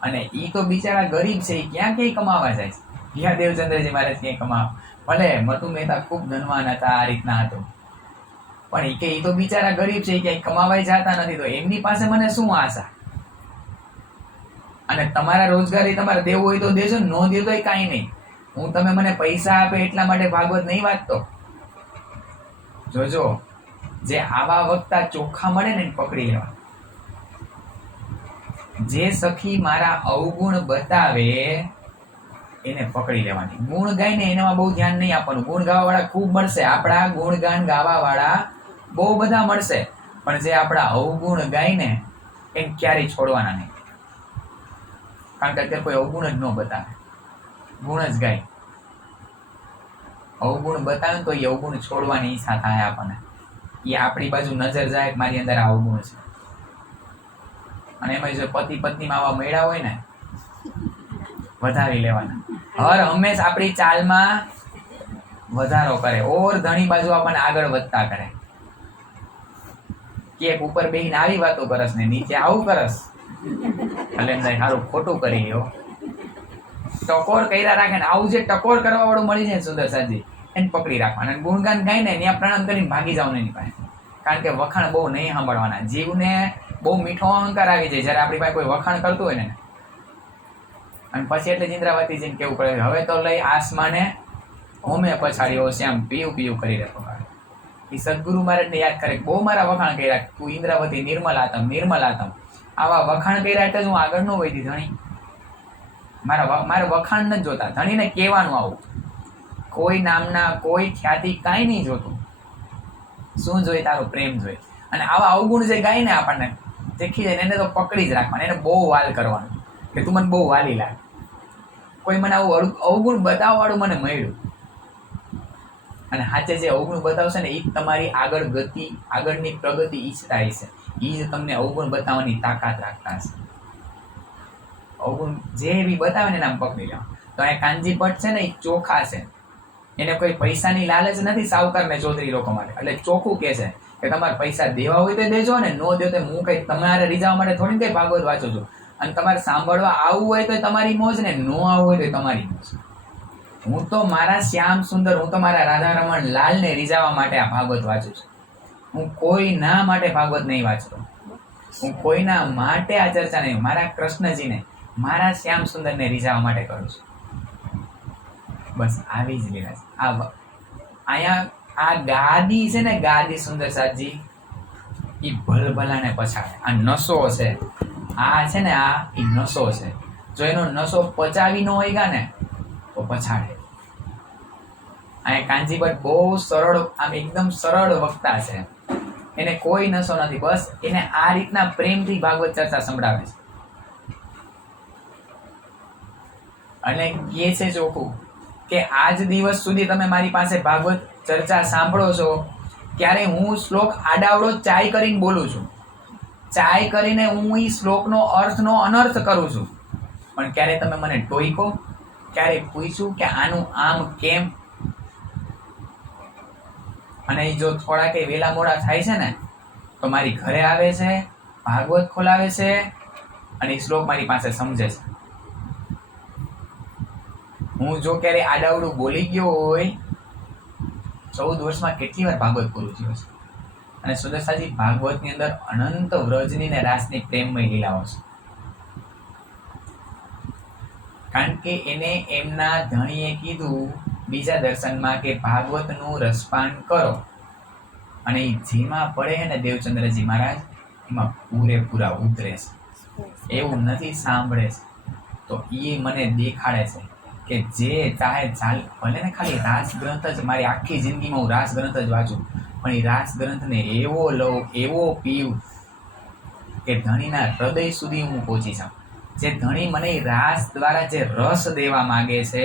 અને ઈ તો બિચારા ગરીબ છે, ઈ ક્યાં ક્યાંય કમાવા જાય છે? યા દેવચંદ્રજી મહારાજ ક્યાંય કમાવા, ભલે મતુ મહેતા ખૂબ ધનવાન હતા, આ રીતના હતું, પણ એ કે એ તો બિચારા ગરીબ છે, ક્યાંય કમાવાય જતા નથી, તો એમની પાસે મને શું આશા? અને તમારા રોજગારી તમારે દેવું હોય તો દેજો, ન દે તો કાંઈ નહીં. હું તમે મને પૈસા આપે એટલા માટે ભાગવત નહીં વાંચતો. જોજો, જે આવા વક્તા ચોખ્ખા મળે ને એને પકડી લેવા. જે સખી મારા અવગુણ બતાવે એને પકડી લેવાની. ગુણ ગાય ને એનામાં બહુ ધ્યાન નહીં આપવાનું. ગુણ ગાવા વાળા ખૂબ મળશે, આપણા ગુણગાન ગાવા વાળા બહુ બધા મળશે, પણ જે આપણા અવગુણ ગાય ને એને ક્યારેય છોડવાના નહીં. કારણ કે અત્યારે કોઈ અવગુણ જ ન બતાવે, ગુણ જ ગાય. અવગુણ બતાવે ને તો એ અવગુણ છોડવાની ઈચ્છા થાય આપણને. એ આપણી બાજુ નજર જાય કે મારી અંદર આ અવગુણ છે. અને એમાં જો પતિ પત્નીમાં આવા મેળા હોય ને, વધારી લેવાના. હર હંમેશ આપણી ચાલમાં વધારો કરે, ઓર ધણી બાજુ આપણને આગળ વધતા કરે. કેક ઉપર બેહીને આવી વાતો કરસ ને નીચે આવું કરસ, એટલે એમ થાય સારું ખોટું કરી લ્યો. ટકોર કર્યા રાખે ને આવું જે ટકોર કરવા વાળું મળી જાય સુદર્શનજી, એને પકડી રાખવાના. ગુણગાન ગાય ને ત્યાં પ્રણામ કરીને ભાગી જાવ એની પાસે. કારણ કે વખાણ બહુ નહીં સાંભળવાના. જીવને બહુ મીઠો અહંકાર આવી જાય જ્યારે આપણી પાસે કોઈ વખાણ કરતું હોય ને. અને પછી એટલે જ ઇન્દ્રાવતીજીને કેવું પડે, હવે તો લઈ આસમાને હોમે પછાડ્યો શ્યામ પીયું પીયું કરી રહ્યો. એ સદગુરુ મહારાજને યાદ કરે, બહુ મારા વખાણ કર્યા, તું ઇન્દ્રાવતી નિર્મલાતમ નિર્મલાતમ. આવા વખાણ કર્યા એટલે જ હું આગળ ન વધી ધણી. મારે વખાણ નથી જોતા, ધણીને કહેવાનું આવું. કોઈ નામના કોઈ ખ્યાતિ કાંઈ નહીં જોતું. શું જોઈએ? તારો પ્રેમ જોઈએ. અને આવા અવગુણ જે ગાય ને આપણને દેખી જાય એને તો પકડી જ રાખવાનું, એને બહુ વાલ કરવાનું કે તું મને બહુ વાલી લાગે. કોઈ મને આવું અવગુણ બતાવવા વાળું મને મળ્યું. અને સાચે જે અવગુણ બતાવશે ને એ જ તમારી આગળની પ્રગતિ ઈચ્છતા હશે. એ જ તમને અવગુણ બતાવવાની તાકાત રાખતા હશે. અવગુણ જે બી બતાવે ને નામ પકડી લેવા. તો આ કાનજી ભટ્ટ છે ને એ ચોખા છે, એને કોઈ પૈસાની લાલચ નથી સાવકાર ને ચૌધરી લોકો માટે. એટલે ચોખ્ખું કે છે કે તમારે પૈસા દેવા હોય તો દેજો ને, નો દો તો હું કઈ તમારે રીઝાવા માટે થોડી કઈ ભાગવત વાંચું છું. અને તમારે સાંભળવા આવવું હોય તો તમારી મોજ ને, નો આવવું હોય તો તમારી મોજ. હું તો મારા શ્યામ સુંદર, હું તો મારા રાધા રમણ લાલ ને રીઝાવા માટે આ ભાગવત વાંચું છું. હું કોઈ ના માટે ભાગવત નહીં વાંચતો. હું કોઈના માટે આ ચર્ચા નહીં, મારા કૃષ્ણજીને, મારા શ્યામ સુંદર ને રીઝાવા માટે કરું છું. બસ આવી જ લીલા છે. અહીંયા આ ગાદી છે ને, ગાદી સુંદર સાજી, એ ભલભલાને પછાડે. આ નસો છે, આ છે ને આ એ નસો છે. જો એનો નસો પચાવી ન હોય ને તો પછાડે. અહીંયા કાનજી ભટ્ટ બહુ સરળ, આમ એકદમ સરળ વક્તા છે. એને કોઈ નસો નથી, બસ એને આ રીતના પ્રેમથી ભાગવત ચર્ચા સંભળાવે છે. અને કહે છે ચોખ્ખું કે આજ દિવસ સુધી તમે મારી પાસે ભાગવત ચર્ચા સાંભળો છો ત્યારે હું શ્લોક આડાવડો ચાય કરીને બોલું છું. ચાય કરીને હું એ શ્લોકનો અર્થનો અનર્થ કરું છું. પણ ક્યારે તમે મને ટોઈકો, ક્યારે પૂછ્યું કે આનું આમ કેમ? અને જો થોડા કઈ વેલા મોડા થાય છે ને તો મારી ઘરે આવે છે, ભાગવત ખોલાવે છે અને એ શ્લોક મારી પાસે સમજે છે. હું જો ક્યારે આડાવડું બોલી ગયો હોય, 14 વર્ષમાં કેટલી વાર ભાગવત પૂરું થયું છે. અને સુદર્શાજી ભાગવતની અંદર અનંત વ્રજની ને રાસની પ્રેમમય લીલાઓ છે. કારણ કે એને એમના ધણીએ કીધું બીજા દર્શનમાં કે ભાગવતનું રસપાન કરો, અને એ જેમાં પડે ને દેવચંદ્રજી મહારાજ એમાં પૂરેપૂરા ઉતરે છે. એવું નથી સાંભળે છે તો એ મને દેખાડે છે કે જે ચાહે ચાલ, ભલે ને ખાલી રાસ ગ્રંથ જ, મારી આખી જિંદગીમાં હું રાસ ગ્રંથ જ વાંચું, પણ એ રાસ ગ્રંથને એવો લઉં, એવો પીવું કે ધણીના હૃદય સુધી હું પહોંચી જાઉં. જે ધણી મને રાસ દ્વારા જે રસ દેવા માંગે છે,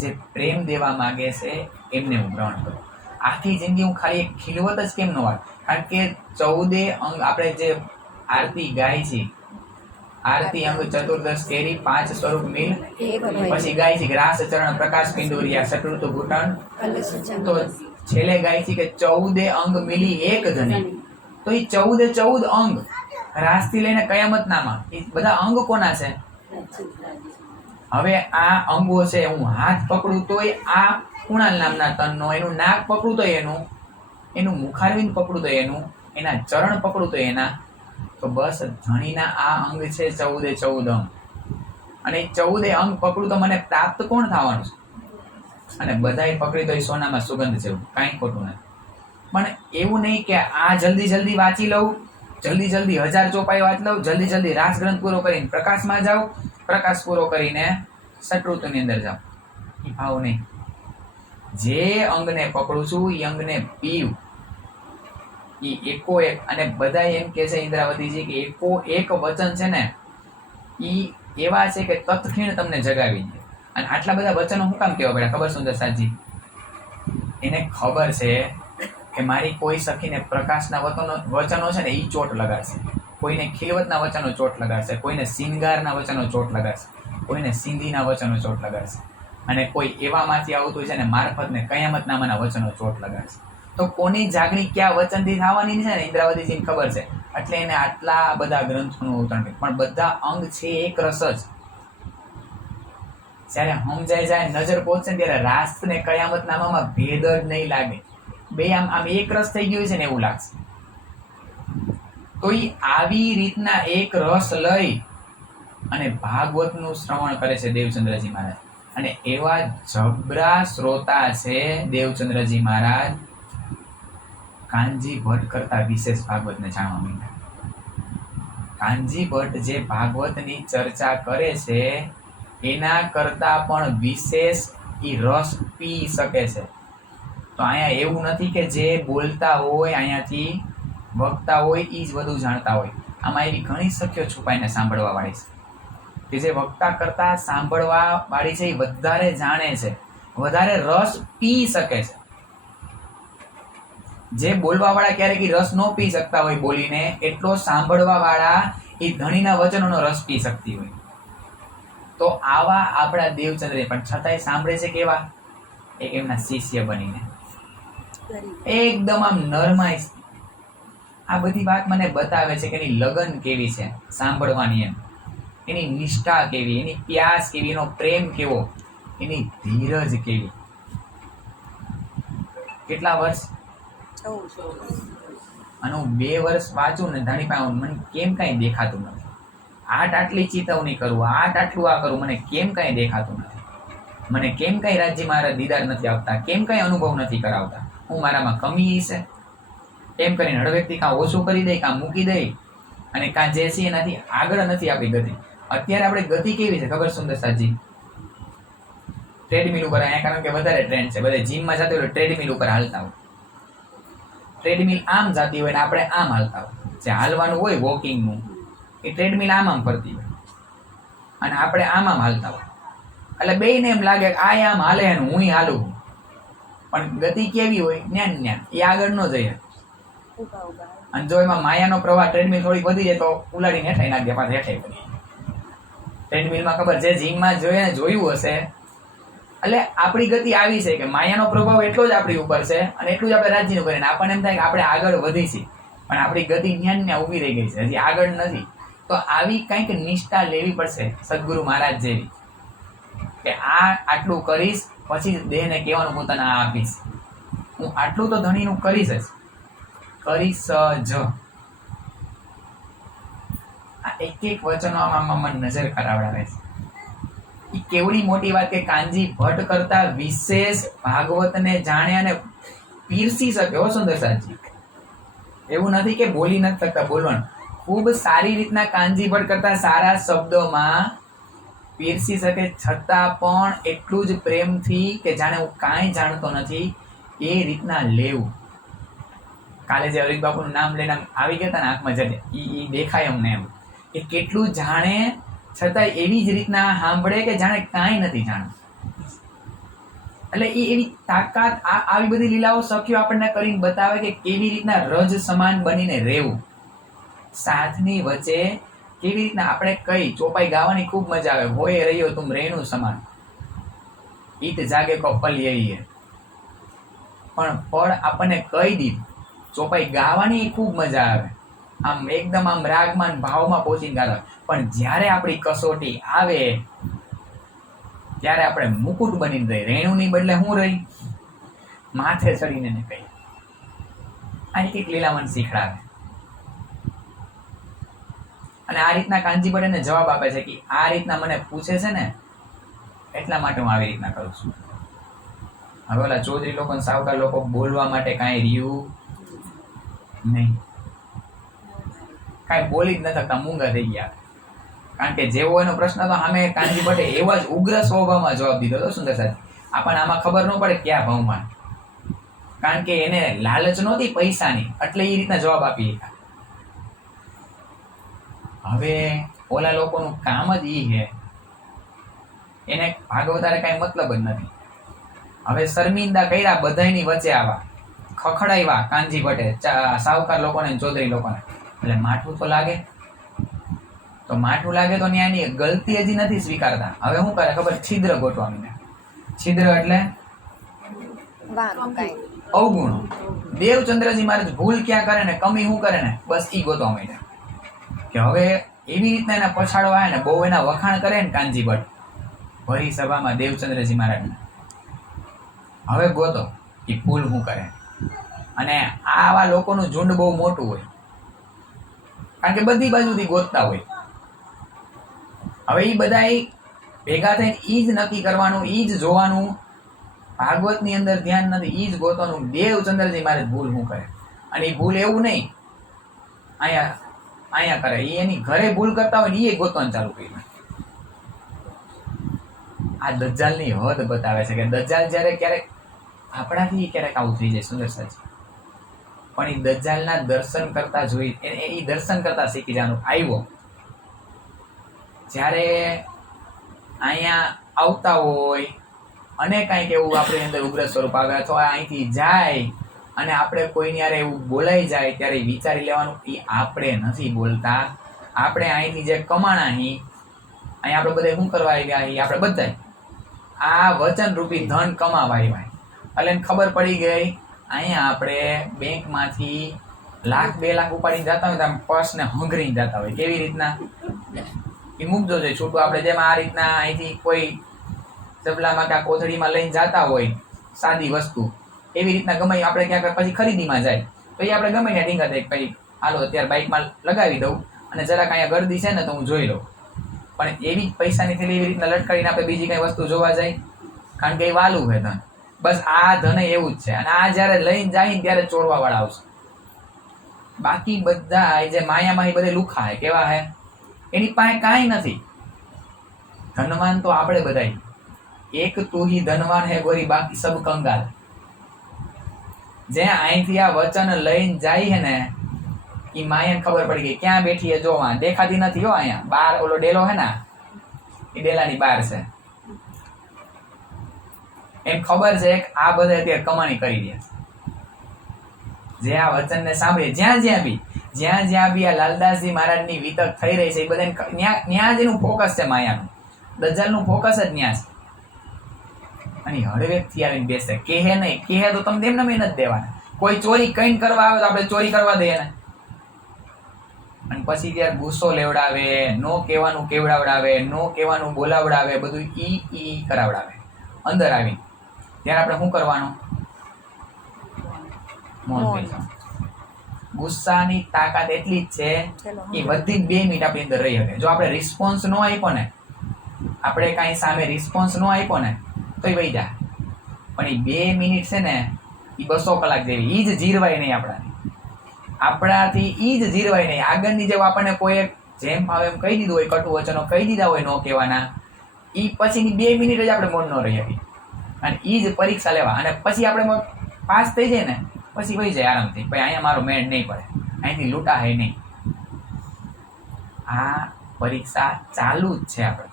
જે પ્રેમ દેવા માંગે છે, એમને હું ગ્રહણ કરું. આખી જિંદગી હું ખાલી એક ખીલવત જ કેમ ન વાત? કારણ કે 14 અંગ આપણે જે આરતી ગાય છે, આરતી અંગ ચતુર્દશ કેરી 5 સ્વરૂપ મિલ, પછી ગાય છે રાસ ચરણ પ્રકાશ પિંડોરિયા ચતુર્થ ઘૂંટણ, તો છેલ્લે ગાય છે કે 14 અંગ મિલી એક ધની. તો એ 14 અંગ રાસ થી લઈને કયામતનામાં એ બધા અંગ કોના છે? હવે આ અંગો છે, હું હાથ પકડું તોય આ કુણાલ નામના તનનો, એનું નાક પકડું તો એનું, એનું મુખારવિંદ પકડું તો એના ચરણ પકડું તો એના, તો બસ ધણીના આ અંગ છે 14 અંગ, અને 14 અંગ પકડું તો મને પ્રાપ્ત કોણ થવાનું છે? અને બધાય પકડી તો એ સોનામાં સુગંધ છે, કાંઈ ખોટું નથી. પણ એવું નહીં કે આ જલ્દી વાંચી લઉં, જલ્દી 1000 ચોપાઈ વાંચી લઉં, જલ્દી રાસ ગ્રંથ પૂરો કરીને પ્રકાશમાં જાઉં, પ્રકાશ પૂરો કરીને સટઋતુની અંદર જાઉં. એ ભાવ નહીં. જે અંગને પકડું છું એ અંગને પીવ, એ એકો એક. અને બધા એમ કે છે ઇન્દ્રાવતીજી કે એકો એક વચન છે ને એ એવા છે કે તત્ક્ષણ તમને જગાવી દે. અને આટલા બધા વચનો શું કામ કહેવા પડ્યા ખબર સુંદર સાજી? એને ખબર છે કે મારી કોઈ સખીને પ્રકાશના વચનો છે ને એ ચોટ લગાડશે, કોઈને ખીલવતના વચનો ચોટ લગાડશે, કોઈને શિંગારના વચનો ચોટ લગાડશે, કોઈને સિંધીના વચનો ચોટ લગાડશે, અને કોઈ એવામાંથી આવતું છે ને મારફત ને કયામતનામાના વચનો ચોટ લગાડશે. તો કોની જાગણી ક્યાં વચનથી થવાની છે ને ઇન્દ્રાવતીજીને ખબર છે, એટલે એને આટલા બધા ગ્રંથોનું અવતરણ કર્યું. પણ બધા અંગ છે એક રસ જ. જ્યારે સમજાઈ જાય, નજર પહોંચશે ને ત્યારે રાસ ને કયામતનામામાં ભેદ જ નહીં લાગે. બે આમ એક રસ થઈ ગયું છે ને એવું લાગશે. તો એ આવી રીતના એક રસ લઈ અને ભાગવતનું શ્રવણ કરે છે દેવચંદ્રજી મહારાજ. અને એવા જબરા શ્રોતા છે દેવચંદ્રજી મહારાજ, કાનજી ભટ્ટ કરતા વિશેષ ભાગવતને જાણવા માંડ્યા. કાનજી ભટ્ટ જે ભાગવતની ચર્ચા કરે છે એના કરતા પણ વિશેષ ઈ રસ પી શકે છે. તો અહીંયા એવું નથી કે જે બોલતા હોય અહીંયાથી વક્તા હોય એ જ વધુ જાણતા હોય. આમાં એવી ઘણી સખીઓ છુપાઈને સાંભળવા વાળી છે કે જે વક્તા કરતા સાંભળવા વાળી છે એ વધારે જાણે છે, વધારે રસ પી શકે છે. જે બોલવા વાળા ક્યારેક રસ ન પી શકતા હોય બોલીને, એટલો સાંભળવા વાળા એ ધણીના વચનોનો રસ પી શકતી હોય. તો આવા આપણા દેવચંદ્ર પણ છતાંય સાંભળે છે કેવા? એક એમના શિષ્ય બનીને, એકદમ આમ નરમાઈ. આ બધી વાત મને બતાવે છે કે એની લગન કેવી છે સાંભળવાની, એમ એની નિષ્ઠા કેવી, એની પ્યાસ કેવી, એનો પ્રેમ કેવો, એની ધીરજ કેવી. કેટલા વર્ષ? અને હું 2 વર્ષ વાંચું ને ધણી પાસે મને કેમ કઈ દેખાતું નથી. આટલી ચેતવણી કરું, આટલું આ કરું, મને કેમ કઈ દેખાતું નથી. મને કેમ કઈ રાજ્ય મારા દીદાર નથી આપતા, કેમ કઈ અનુભવ નથી કરાવતા. હું મારામાં કમી છે એમ કરીને હળવેકથી કાં ઓછું કરી દઈ, કાં મૂકી દઈ, અને કાં જે છે એનાથી આગળ નથી આપણી ગતિ. અત્યારે આપણે ગતિ કેવી છે ખબર સુંદર સાજી? ટ્રેડમિલ ઉપર. અહીંયા કારણ કે વધારે ટ્રેન્ડ છે, બધા જીમમાં જતી હોય ટ્રેડમિલ ઉપર હાલતા હોય. ટ્રેડમિલ આમ જતી હોય ને આપણે આમ હાલતા હોય. જે હાલવાનું હોય વોકિંગનું એ ટ્રેડમિલ આમ ફરતી હોય અને આપણે આમ હાલતા હોય. એટલે બેયને એમ લાગે કે આ આમ હાલે ને હું હાલું, પણ ગતિ કેવી હોય? ન્યા એ આગળ ન જઈએ. અને જો એમાં માયાનો પ્રવાહ ટ્રેડમિલ થોડી વધી જાય તો ઉલાડીને હેઠાઈ નાખી દે, પાછા હેઠાઈ પડી. ટ્રેડમિલમાં ખબર છે જીમમાં જોયું હશે. એટલે આપણી ગતિ આવી છે કે માયાનો પ્રભાવ એટલો જ આપણી ઉપર છે અને એટલું જ આપણે રાજ્યનું કરીને આપણને એમ થાય કે આપણે આગળ વધી છીએ, પણ આપણી ગતિ ન્યા ઊભી રહી ગઈ છે, હજી આગળ નથી. તો આવી કંઈક નિષ્ઠા લેવી પડશે સદગુરુ મહારાજ જેવી, કે આટલું કરીશ પછી દેહને કહેવાનું પોતાને આ આપીશ. હું આટલું તો ધણીનું કરીશ જ, કરીશ જ. આ એક વચનો આમાં મને નજર કરાવડાવે છે. એ કેવડી મોટી વાત કે કાનજી ભટ્ટ કરતા વિશેષ ભાગવતને જાણે અને પીરસી શકે. હો સુંદર સાજી, એવું નથી કે બોલી નથી શકતા, બોલવાનું ખૂબ સારી રીતના કાનજી ભટ્ટ કરતા સારા શબ્દોમાં પીરસી શકે, છતાં પણ એટલું જ પ્રેમથી કે જાણે હું કાંઈ જાણતો નથી એ રીતના લેવું. કાલે જે હરીક બાપુનું નામ લઈને આવી ગયા હતા ને આંખમાં જડે, એ દેખાય અમને એમ કે કેટલું જાણે છતાં એવી જ રીતના સાંભળે કે જાણે કાંઈ નથી જાણતું. એટલે એ એવી તાકાત, આવી બધી લીલાઓ સખીઓ આપણને કરીને બતાવે કે કેવી રીતના રજ સમાન બનીને રહેવું. સાથની વચ્ચે કેવી રીતના આપણે કઈ ચોપાઈ ગાવાની ખૂબ મજા આવે. હોય રહ્યો તુમ રેણુ સમાન, ઈત જાગે કો પલ યહી. પણ પળ આપણને કહી દીધું, ચોપાઈ ગાવાની ખૂબ મજા આવે. આમ એકદમ આમ રાગમાન ભાવમાં પહોંચીને ગાતા. પણ જ્યારે આપણી કસોટી આવે ત્યારે આપણે મુકુટ બનીને રહી. રેણુની બદલે હું રહી? માથે ચડીને ને કહી. આ એક લીલા મને શીખડાવે. અને આ રીતના કાનજી ભટ્ટ એને જવાબ આપે છે કે આ રીતના મને પૂછે છે ને એટલા માટે હું આવી રીતના કરું છું. હવે ઓલા ચૌધરી લોકો સાવકાર લોકો બોલવા માટે કાંઈ રહ્યું નહીં, કાંઈ બોલી જ ન શકતા, મૂંગા થઈ ગયા. કારણ કે જેવો એનો પ્રશ્ન હતો સામે કાનજી ભટ્ટે એવા જ ઉગ્ર સ્વભાવમાં જવાબ દીધો હતો સુંદર સાહેબ. આપણને આમાં ખબર ન પડે ક્યાં ભાવમાં, કારણ કે એને લાલચ નહોતી પૈસાની, એટલે એ રીતના જવાબ આપી દીધા. હવે ઓલા લોકોનું કામ જ ઈ છે, એને ભાગવતારે કાંઈ મતલબ જ નથી. હવે શર્મિંદા કર્યા બધાની વચ્ચે આવા ખખડાવ્યા કાનજી ભટ્ટે સાવકાર લોકોને ચૌધરી લોકોને, એટલે માઠું તો લાગે. તો માઠું લાગે તો ન્યાયની ગલતી હજી નથી સ્વીકારતા. હવે શું કરે ખબર, છિદ્ર ગોતવા માંડ્યા. છિદ્ર એટલે અવગુણો. દેવચંદ્રજી મહારાજ ભૂલ ક્યાં કરે ને કમી શું કરે ને બસ ઈ ગોતવા માંડ્યા. કે હવે એવી રીતના એના પછાડવા આવે ને બહુ એના વખાણ કરે ને કાનજી ભટ્ટ ભરી સભામાં દેવચંદ્રજી મહારાજને. હવે ગોતો એ ભૂલ શું કરે. અને આવા લોકોનું ઝુંડ બહુ મોટું હોય, કારણ કે બધી બાજુથી ગોતતા હોય. હવે એ બધા ભેગા થઈને ઈ જ નક્કી કરવાનું, ઈ જ જોવાનું. ભાગવતની અંદર ધ્યાન નથી, ઈ જ ગોતવાનું દેવચંદ્રજી મહારાજ ભૂલ શું કરે. અને એ ભૂલ એવું નહીં અહીંયા કરે, એ એની ઘરે ભૂલ કરતા હોય ને એ ગોતવાનું ચાલુ કર્યું. આ દજ્જાલની હદ બતાવે છે કે દજ્જાલ જ્યારે ક્યારેક આપણાથી ક્યારેક આવું થઈ જાય સુંદર સાહેબ, પણ એ દજ્જાલના દર્શન કરતા જોઈ એ દર્શન કરતા શીખી જવાનું. આવ્યો જ્યારે અહીંયા આવતા હોય અને કાંઈક એવું આપણી અંદર ઉગ્ર સ્વરૂપ આવે અથવા અહીંથી જાય અને આપણે કોઈની યારે એવું બોલાઈ જાય ત્યારે વિચારી લેવાનું એ આપણે નથી બોલતા, આપણે અહીંથી જે કમાણા અહીં આપણે બધા શું કરવા આવ્યા આપણે બધા આ વચન રૂપી ધન કમાવા આવ્યા. એટલે એને ખબર પડી ગઈ અહીંયા આપણે બેંકમાંથી લાખ 2 લાખ ઉપાડીને જતા હોય તો આમ પર્સને હંગરીને જતા હોય. કેવી રીતના એ મૂકજો જોઈએ છૂટું. આપણે જેમ આ રીતના અહીંથી કોઈ ચપલામાં કે કોથળીમાં લઈને જતા હોય સાદી વસ્તુ, એવી રીતના ગમે આપણે ક્યાંક પછી ખરીદીમાં જાય તો એ આપણે ગમે ત્યાં ઢીંગા થાય કઈ હાલો અત્યારે બાઇકમાં લગાવી દઉં અને જરાક અહીંયા ગરદી છે ને તો હું જોઈ લઉં. પણ એવી જ પૈસાની થેલી એવી રીતના લટકાવીને આપણે બીજી કઈ વસ્તુ જોવા જાય, કારણ કે એ વાલું છે ધન. બસ આ ધન એવું જ છે. અને આ જયારે લઈને જાય ત્યારે ચોરવા વાળા આવશે. બાકી બધા જે માયામાં એ બધે લુખા હે, કેવા હે, એની પાસે કાંઈ નથી. ધનવાન તો આપણે બધા, એક તું ही ધનવાન હે ગોરી બાકી સબ કંગાલ. જે અહીંથી આ વચન લઈને જાય છે ને એ માયાને ખબર પડી ગઈ ક્યાં બેઠી છે. જો દેખાતી નથી હો, અહીંયા બાર ઓલો ડેલો હે ને એ ડેલાની બહાર છે. એમ ખબર છે કે આ બધા અત્યારે કમાણી કરી રહ્યા છે. જે આ વચનને સાંભળે જ્યાં જ્યાં બી આ લાલદાસજી મહારાજની વિતક થઈ રહી છે એ બધા ત્યાં જ એનું ફોકસ છે. માયાનું દજ્જાલનું ફોકસ જ ત્યાં છે. અને હળવેકથી આવીને બેસે, કહે નહીં, કહે તો તમે તેમને મહેનત દેવાના. કોઈ ચોરી કઈ કરવા આવે તો આપણે ચોરી કરવા દઈએ ને, અને પછી ત્યારે ગુસ્સો લેવડાવે, નો કહેવાનું કેવડાવડાવે, નો કહેવાનું બોલાવડાવે, બધું ઈ કરાવડાવે. અંદર આવીને ત્યારે આપણે શું કરવાનું? મૌન થઈ જવાનું. ગુસ્સાની તાકાત એટલી જ છે કે બધી 2 મિનિટ આપણી અંદર રહી શકે. જો આપણે રિસ્પોન્સ નો આપ્યો ને, આપણે કાંઈ સામે રિસ્પોન્સ નો આપ્યો ને તો એ વહી જાય. પણ એ 2 મિનિટ છે ને એ 200 કલાક જેવી. ઈ જ જીરવાય નહીં આપણાથી ઈ જ જીરવાય નહીં. આગળની જેવું આપણને કોઈ જેમ ફાવે એમ કહી દીધું હોય, કટુ વચનો કહી દીધા હોય નો કહેવાના, એ પછીની 2 મિનિટ જ આપણે મૌન ન રહી શકીએ. અને ઈ જ પરીક્ષા લેવા. અને પછી આપણે પાસ થઈ જાય ને પછી વહી જાય આરામથી. પછી અહીંયા મારો મેળ નહીં પડે, અહીંથી લૂંટા હે નહીં. આ પરીક્ષા ચાલુ જ છે આપણે,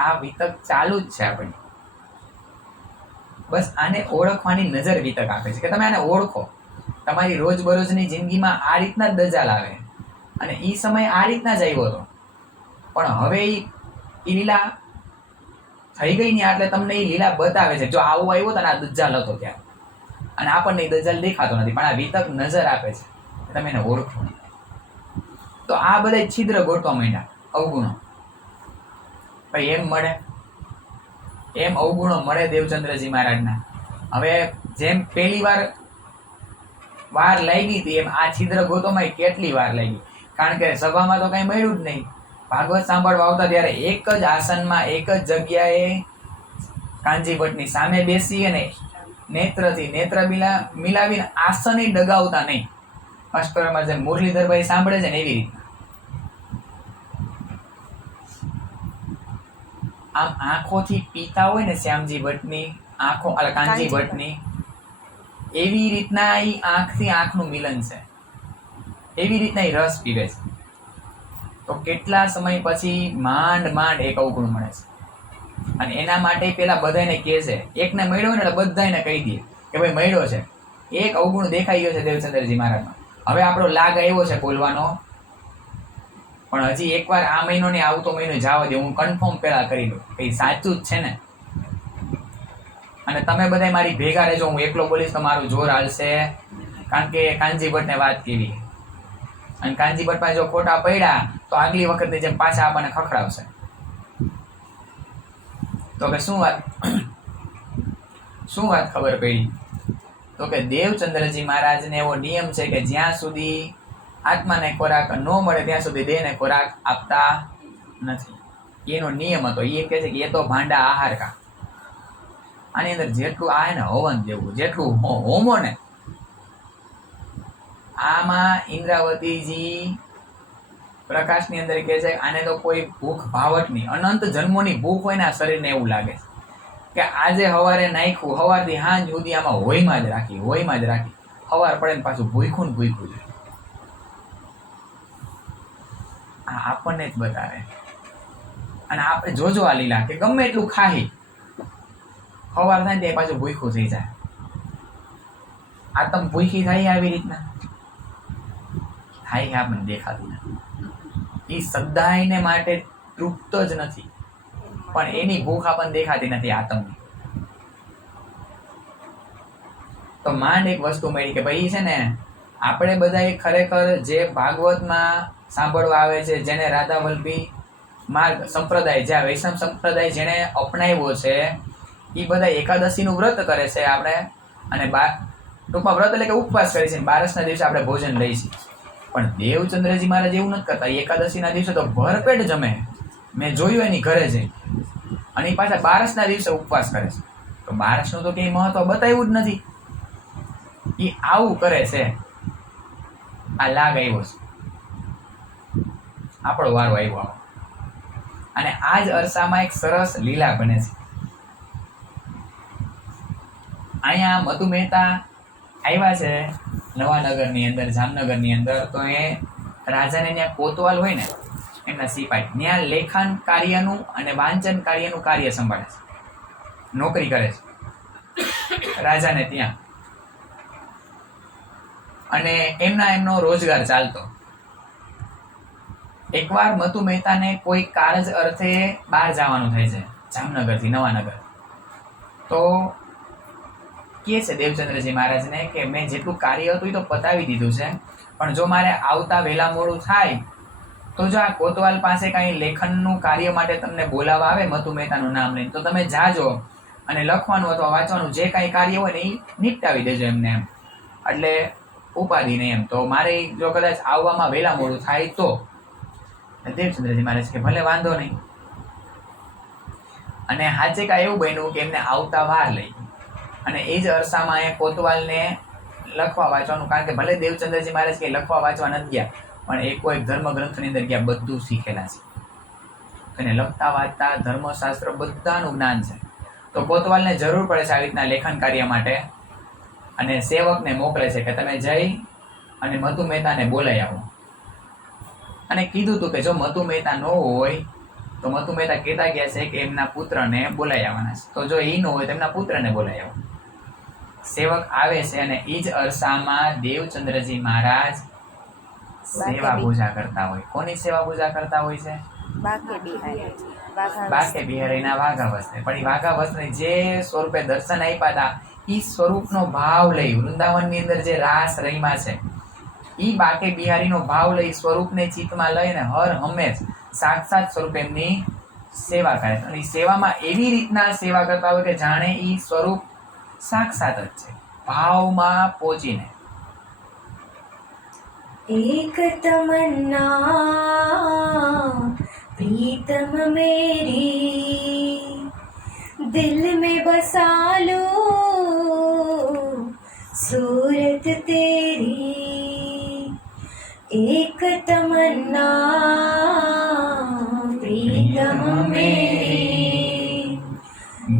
આ વિતક ચાલુ જ છે આપણી. બસ આને ઓળખવાની નજર વિતક આપે છે કે તમે આને ઓળખો. તમારી રોજબરોજની જિંદગીમાં આ રીતના જ દજાલ આવે અને એ સમય આ રીતના જ આવ્યો હતો. પણ હવે એ લીલા થઈ ગઈ ને એટલે તમને એ લીલા બતાવે છે. જો આવું આવ્યો તો આ દજાલ હતો ત્યાં, અને આપણને એ દજાલ દેખાતો નથી, પણ આ વિતક નજર આપે છે તમે એને ઓળખો. તો આ બધા છિદ્ર ગોતવા માંડ્યા અવગુણો. ભાઈ એમ અવગુણો મળે દેવચંદ્રજી મહારાજના. હવે જેમ પહેલી વાર વાર લાગી હતી એમ આ છિદ્ર ગોતોમાં કેટલી વાર લાગી, કારણ કે સભામાં તો કઈ મળ્યું જ નહીં. ભાગવત સાંભળવા આવતા ત્યારે એક જ આસનમાં એક જ જગ્યાએ કાનજી ભટ્ટની સામે બેસી અને નેત્રથી નેત્ર મિલાવીને આસને ડગાવતા નહીં. અષ્ટરમાં જેમ મુરલીધરભાઈ સાંભળે છે ને એવી રીતના આમ આંખોથી પીતા હોય ને શ્યામજી ભટ્ટની આંખો, કાનજી ભટ્ટની, એવી રીતના ઈ આંખથી આંખનું મિલન છે, એવી રીતના ઈ રસ પીવે છે. તો કેટલા સમય પછી માંડ એક અવગુણ મળે છે. અને એના માટે પેલા બધાને કહે છે, એકને મળ્યો ને એટલે બધાને કહી દે કે ભાઈ મળ્યો છે, એક અવગુણ દેખાઈ ગયો છે દેવચંદ્રજી મહારાજમાં. હવે આપણો લાગ આવ્યો છે બોલવાનો, પણ હજી એકવાર આ મહિનો ને આવતો મહિનો જવા દે, હું કન્ફર્મ પેલા કરી દઉં કે સાચું જ છે ને. અને તમે બધા મારી ભેગા રહેજો, હું એકલો બોલીશ તો મારું જોર હાલશે, કારણ કે કાનજી ભટ્ટને વાત કેવી, અને કાનજી ભટ્ટમાં જો ખોટા પડ્યા તો આગલી વખતની જેમ પાછા આપણને ખખડાવશે. તો કે શું વાત ખબર પડી? તો કે દેવચંદ્રજી મહારાજને એવો નિયમ છે કે જ્યાં સુધી આત્માને ખોરાક ન મળે ત્યાં સુધી દેહને ખોરાક આપતા નથી. એનો નિયમ હતો. એ કહે છે કે એ તો ભાંડા આહાર કા, આની અંદર જેટલું આ ને હવન દેવું, જેટલું હોમો ને, આમાં ઇન્દ્રાવતીજી પ્રકાશની અંદર કહે છે આને તો કોઈ ભૂખ ભાવટ નહીં, અનંત જન્મોની ભૂખ હોય ને આ શરીરને એવું લાગે છે કે આજે હવારે નાખ્યું, હવારથી હાંજ સુધી આમાં હોયમાં જ રાખી, હવાર પડે ને પાછું ભૂખ્યું છે. આ આપણને જ બતાવે. અને આપણે જોજો આ લીલા કે ગમે એટલું ખાહી, હવાર થાય ને પાછું ભૂખ્યું થઈ જાય. આતમ ભૂખી થાય આવી રીતના થાય, આપણને દેખાતું નથી. એ સદાયને માટે તૃપ્ત જ નથી, પણ એની ભૂખ આપણને દેખાતી નથી આતમની. તો માંડ એક વસ્તુ મળી કે ભાઈ છે ને, આપણે બધા ખરેખર જે ભાગવતમાં સાંભળવા આવે છે, જેને રાધા વલ્લભી માર્ગ સંપ્રદાય, જ્યાં વૈષ્ણવ સંપ્રદાય જેને અપનાવ્યો છે, એ બધા એકાદશીનું વ્રત કરે છે આપણે, અને ટૂંકમાં વ્રત એટલે કે ઉપવાસ કરે છે. 12ના દિવસે આપણે ભોજન લઈશું. પણ દેવચંદ્રજી મહારાજ એવું નથી કરતા. એકાદશીના દિવસે તો ભરપેટ જમે, મેં જોયું એની ઘરે જઈ, અને એ પાછા 12ના દિવસે ઉપવાસ કરે છે. તો 12નું તો કઈ મહત્વ બતાવ્યું જ નથી. એ આવું કરે છે. આ લાગ આવ્યો છે, આપણો વારો આવ્યો, અને આ જ અરસામાં એક સરસ લીલા બને છે. અહીંયા મધુ મહેતા આવ્યા છે નવાનગરની અંદર, જામનગરની અંદર. તો એ રાજાને ત્યાં કોતવાલ હોય ને, એમના સિપાઈ ત્યાં લેખન કાર્યનું અને વાંચન કાર્યનું કાર્ય સંભાળે છે, નોકરી કરે છે રાજાને ત્યાં. અને એમનો રોજગાર ચાલતો. એકવાર મધુ મહેતાને કોઈ કારજ અર્થે બહાર જવાનું થાય છે, જામનગરથી નવાનગર. તો કહે છે દેવચંદ્રજી મહારાજને કે મેં જેટલું કાર્ય હતું એ તો પતાવી દીધું છે, પણ જો મારે આવતા વહેલા મોડું થાય તો જો આ કોતવાલ પાસે કાંઈ લેખનનું કાર્ય માટે તમને બોલાવવા આવે મધુ મહેતાનું નામ લઈને, તો તમે જાજો અને લખવાનું અથવા વાંચવાનું જે કાંઈ કાર્ય હોય ને એ નિપટાવી દેજો એમને એમ. એટલે ઉપાધિ નહીં એમ. તો મારે જો કદાચ આવવામાં વહેલા મોડું થાય તો દેવચંદ્રજી મહારાજ કે ભલે વાંધો નહીં. અને હાચે કાંઈ એવું બન્યું કે એમને આવતા વાર લઈ, અને એ જ અરસામાં એ કોતવાલને લખવા વાંચવાનું, કારણ કે ભલે દેવચંદ્રજી મહારાજ કે લખવા વાંચવા નથી ગયા, પણ એ કોઈ ધર્મગ્રંથની અંદર ગયા બધું શીખેલા છે, અને લખતા વાંચતા ધર્મશાસ્ત્ર બધાનું જ્ઞાન છે. તો કોતવાલને જરૂર પડે છે આવી રીતના લેખન કાર્ય માટે, અને સેવકને મોકલે છે કે તમે જઈ અને મધુ મહેતાને બોલાવી આવો. અને કીધું હતું કે જો મધુ મહેતા ન હોય તો મધુ મહેતા કહેતા ગયા છે કે એમના પુત્રને બોલાવી આવવાના છે. તો જો એ ન હોય તો એમના પુત્રને બોલાવી આવો. સેવક આવે છે, અને એ જ અરસામાં દેવચંદ્રજી મહારાજ સેવા પૂજા કરતા હોય. કોની સેવા પૂજા કરતા હોય છે? બાકે બિહારીના વાઘા વસ્ત્રે. પણ એ વાઘા વસ્ત્રે જે સ્વરૂપે દર્શન આપ્યા હતા, એ સ્વરૂપનો ભાવ લઈ વૃંદાવનની અંદર જે રાસ રહીમાં છે, એ બાકે બિહારીનો ભાવ લઈ સ્વરૂપને ચિત્તમાં લઈને હર હંમેશ સાક્ષાત સ્વરૂપે એમની સેવા કરે. અને સેવામાં એવી રીતના સેવા કરતા હોય કે જાણે એ સ્વરૂપ સાક્ષાત જ છે, ભાવમાં પહોંચીને. एक तमन्ना प्रीतम मेरी, दिल में बसा लो सूरत तेरी। एक तमन्ना प्रीतम मेरी,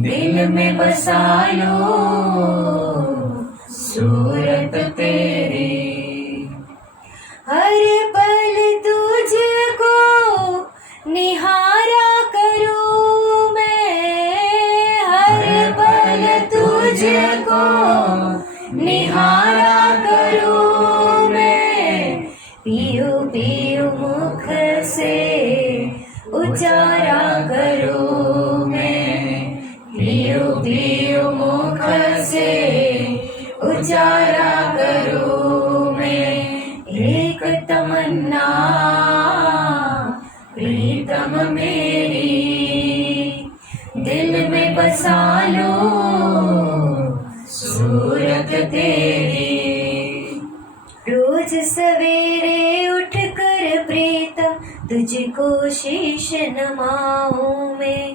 दिल में बसा लो सूरत तेरी। हर पल तुझको निहारा करूं मैं, हर पल तुझको निहारा करूं मैं। पियो पियो मुख से उचारा करूं मैं, पियो पियो मुख से उचारा करूं मैं। एक तमन्ना प्रीतम मेरी, दिल में बसा लो सूरत तेरी। रोज सवेरे उठकर प्रीतम तुझको शीश नमाऊं मैं,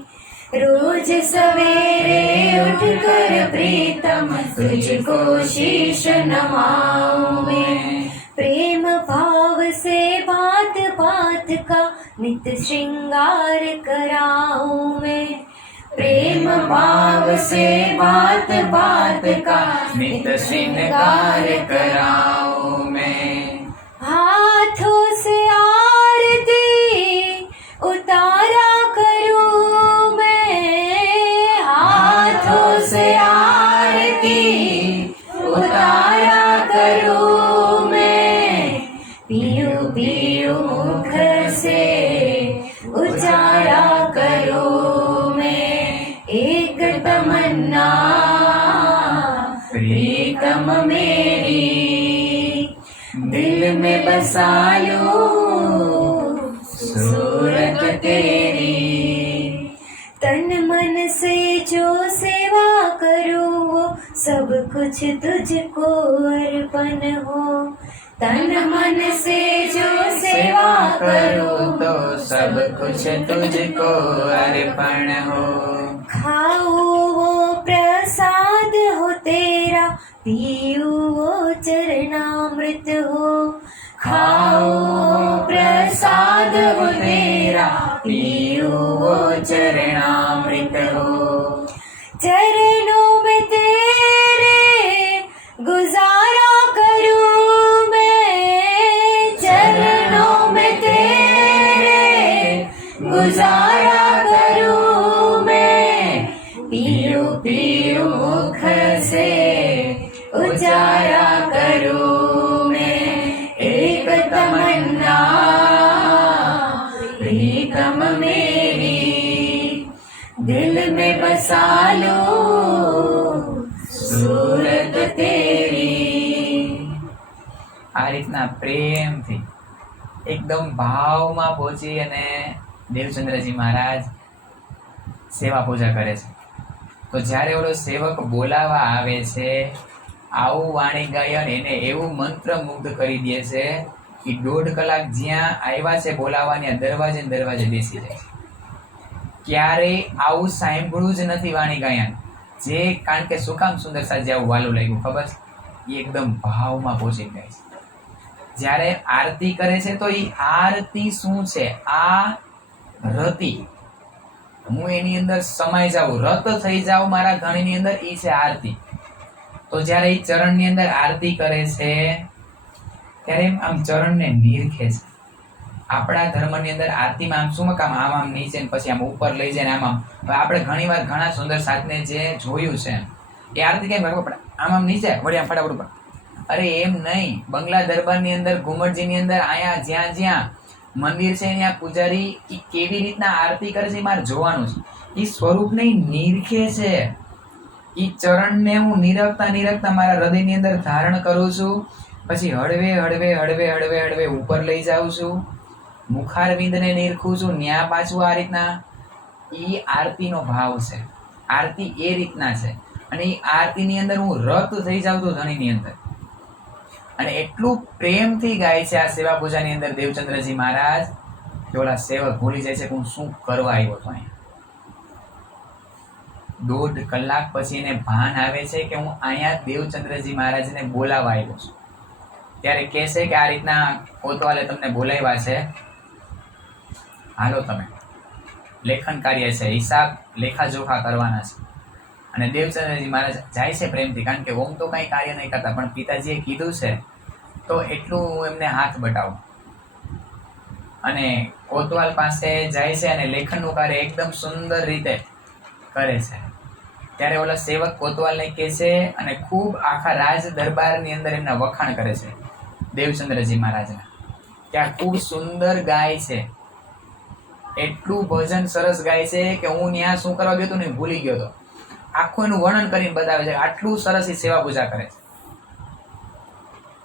रोज सवेरे उठकर प्रीतम तुझको शीश नमाऊं मैं। प्रेम भाव से बात बात का नित श्रृंगार कराऊं मैं, प्रेम भाव से बात बात का नित श्रृंगार कराऊं मैं। हाथों से आरती उतारा करूं मैं, हाथों से आरती उतारा करूं मैं। पियो पियो मुख से उचारा करूं मैं। एक तमन्ना प्रीतम मेरी, दिल में बसा लो सूरत तेरी। तन मन से जो सेवा करो वो सब कुछ तुझको अर्पण हो, तन मन से जो सेवा करो तो सब कुछ तुझको अर्पण हो। खाओ वो प्रसाद हो तेरा, पियो वो चरणामृत हो। खाओ प्रसाद हो तेरा, पियो वो चरणामृत हो। चरणों में तेरे गुजारा करूं मैं, चरणों में तेरे गुजारा करूं मैं। पियो पियो मुख से उचारा करूं मैं। एक तमन्ना प्रीतम मेरी, दिल में बसा लो सूरत तेरी। આ રીતના પ્રેમથી એકદમ ભાવમાં પહોંચી અને દેવચંદ્રજી મહારાજ સેવા પૂજા કરે છે. તો જ્યારે ઓલો સેવક બોલાવા આવે છે, આવું વાણી ગાયન એને એવું મંત્રમુગ્ધ કરી દે છે કે 1.5 કલાક જ્યાં આવ્યા છે બોલાવાની આ દરવાજે ને દરવાજે બેસી જાય છે. ક્યારેય આવું સાંભળ્યું જ નથી વાણી ગાયન. જે કારણ કે શું કામ સુંદર સાજી આવું વાલું લાગ્યું ખબર છે? એ એકદમ ભાવમાં પહોંચી જાય છે. જ્યારે આરતી કરે છે તો એ આરતી શું છે? આ રતિ, હું એની અંદર સમાઈ જાઉં, રત થઈ જાઉં મારા ધણીની અંદર, એ છે આરતી. તો જ્યારે એ ચરણની અંદર આરતી કરે છે ત્યારે આમ ચરણને નિરખે છે. આપણા ધર્મની અંદર આરતીમાં આમ શું કામ આમ આમ નીચે ને પછી આમ ઉપર લઈ જાય ને આમ આપણે ઘણી વાર ઘણા સુંદર સાથને જે જોયું છે એ આરતી કેમ આપણે આમ આમ નીચે વળી આમ ફટાફટ ઉપર. અરે એમ નહીં, બંગલા દરબારની અંદર ઘુમટજીની અંદર અહીંયા જ્યાં જ્યાં મંદિર છે ત્યાં પૂજારી એ કેવી રીતના આરતી કરે છે એ મારે જોવાનું છે. એ સ્વરૂપને નિરખે છે. એ ચરણને હું નિરખતા નિરખતા મારા હૃદયની અંદર ધારણ કરું છું, પછી હળવે હળવે હળવે હળવે હળવે ઉપર લઈ જાઉં છું, મુખારવિંદને નિરખું છું, ન્યા પાછું આ રીતના. એ આરતીનો ભાવ છે. આરતી એ રીતના છે. અને એ આરતીની અંદર હું રત થઈ જાઉં છું ધણીની અંદર. અને એટલું પ્રેમથી ગાય છે આ સેવા પૂજાની અંદર દેવચંદ્રજી મહારાજ કે ઓલા સેવક ભૂલી જાય છે કે હું શું કરવા આવ્યો હતો અહીંયા. 1.5 કલાક પછી એને ભાન આવે છે કે હું અહીંયા દેવચંદ્રજી મહારાજને બોલાવવા આવ્યો છું. ત્યારે કહે છે કે આ રીતના કોતવાલે તમને બોલાવ્યા છે, હાલો તમે લેખન કાર્ય છે, હિસાબ લેખાજોખા કરવાના છે. અને દેવચંદ્રજી મહારાજ જાય છે પ્રેમથી, કારણ કે ઓમ તો કંઈ કાર્ય નહીં કરતા, પણ પિતાજીએ કીધું છે તો એટલું હું એમને હાથ બતાવું. અને કોતવાલ પાસે જાય છે અને લેખનનું કાર્ય એકદમ સુંદર રીતે કરે છે. ત્યારે ઓલા સેવક કોતવાલને કહે છે અને ખૂબ આખા રાજ દરબારની અંદર એમના વખાણ કરે છે દેવચંદ્રજી મહારાજના, કે આ ખૂબ સુંદર ગાય છે, એટલું ભજન સરસ ગાય છે કે હું ત્યાં શું કરવા ગયો હતો ને ભૂલી ગયો હતો. આખું એનું વર્ણન કરીને બતાવે છે, આટલું સરસ એ સેવા પૂજા કરે છે.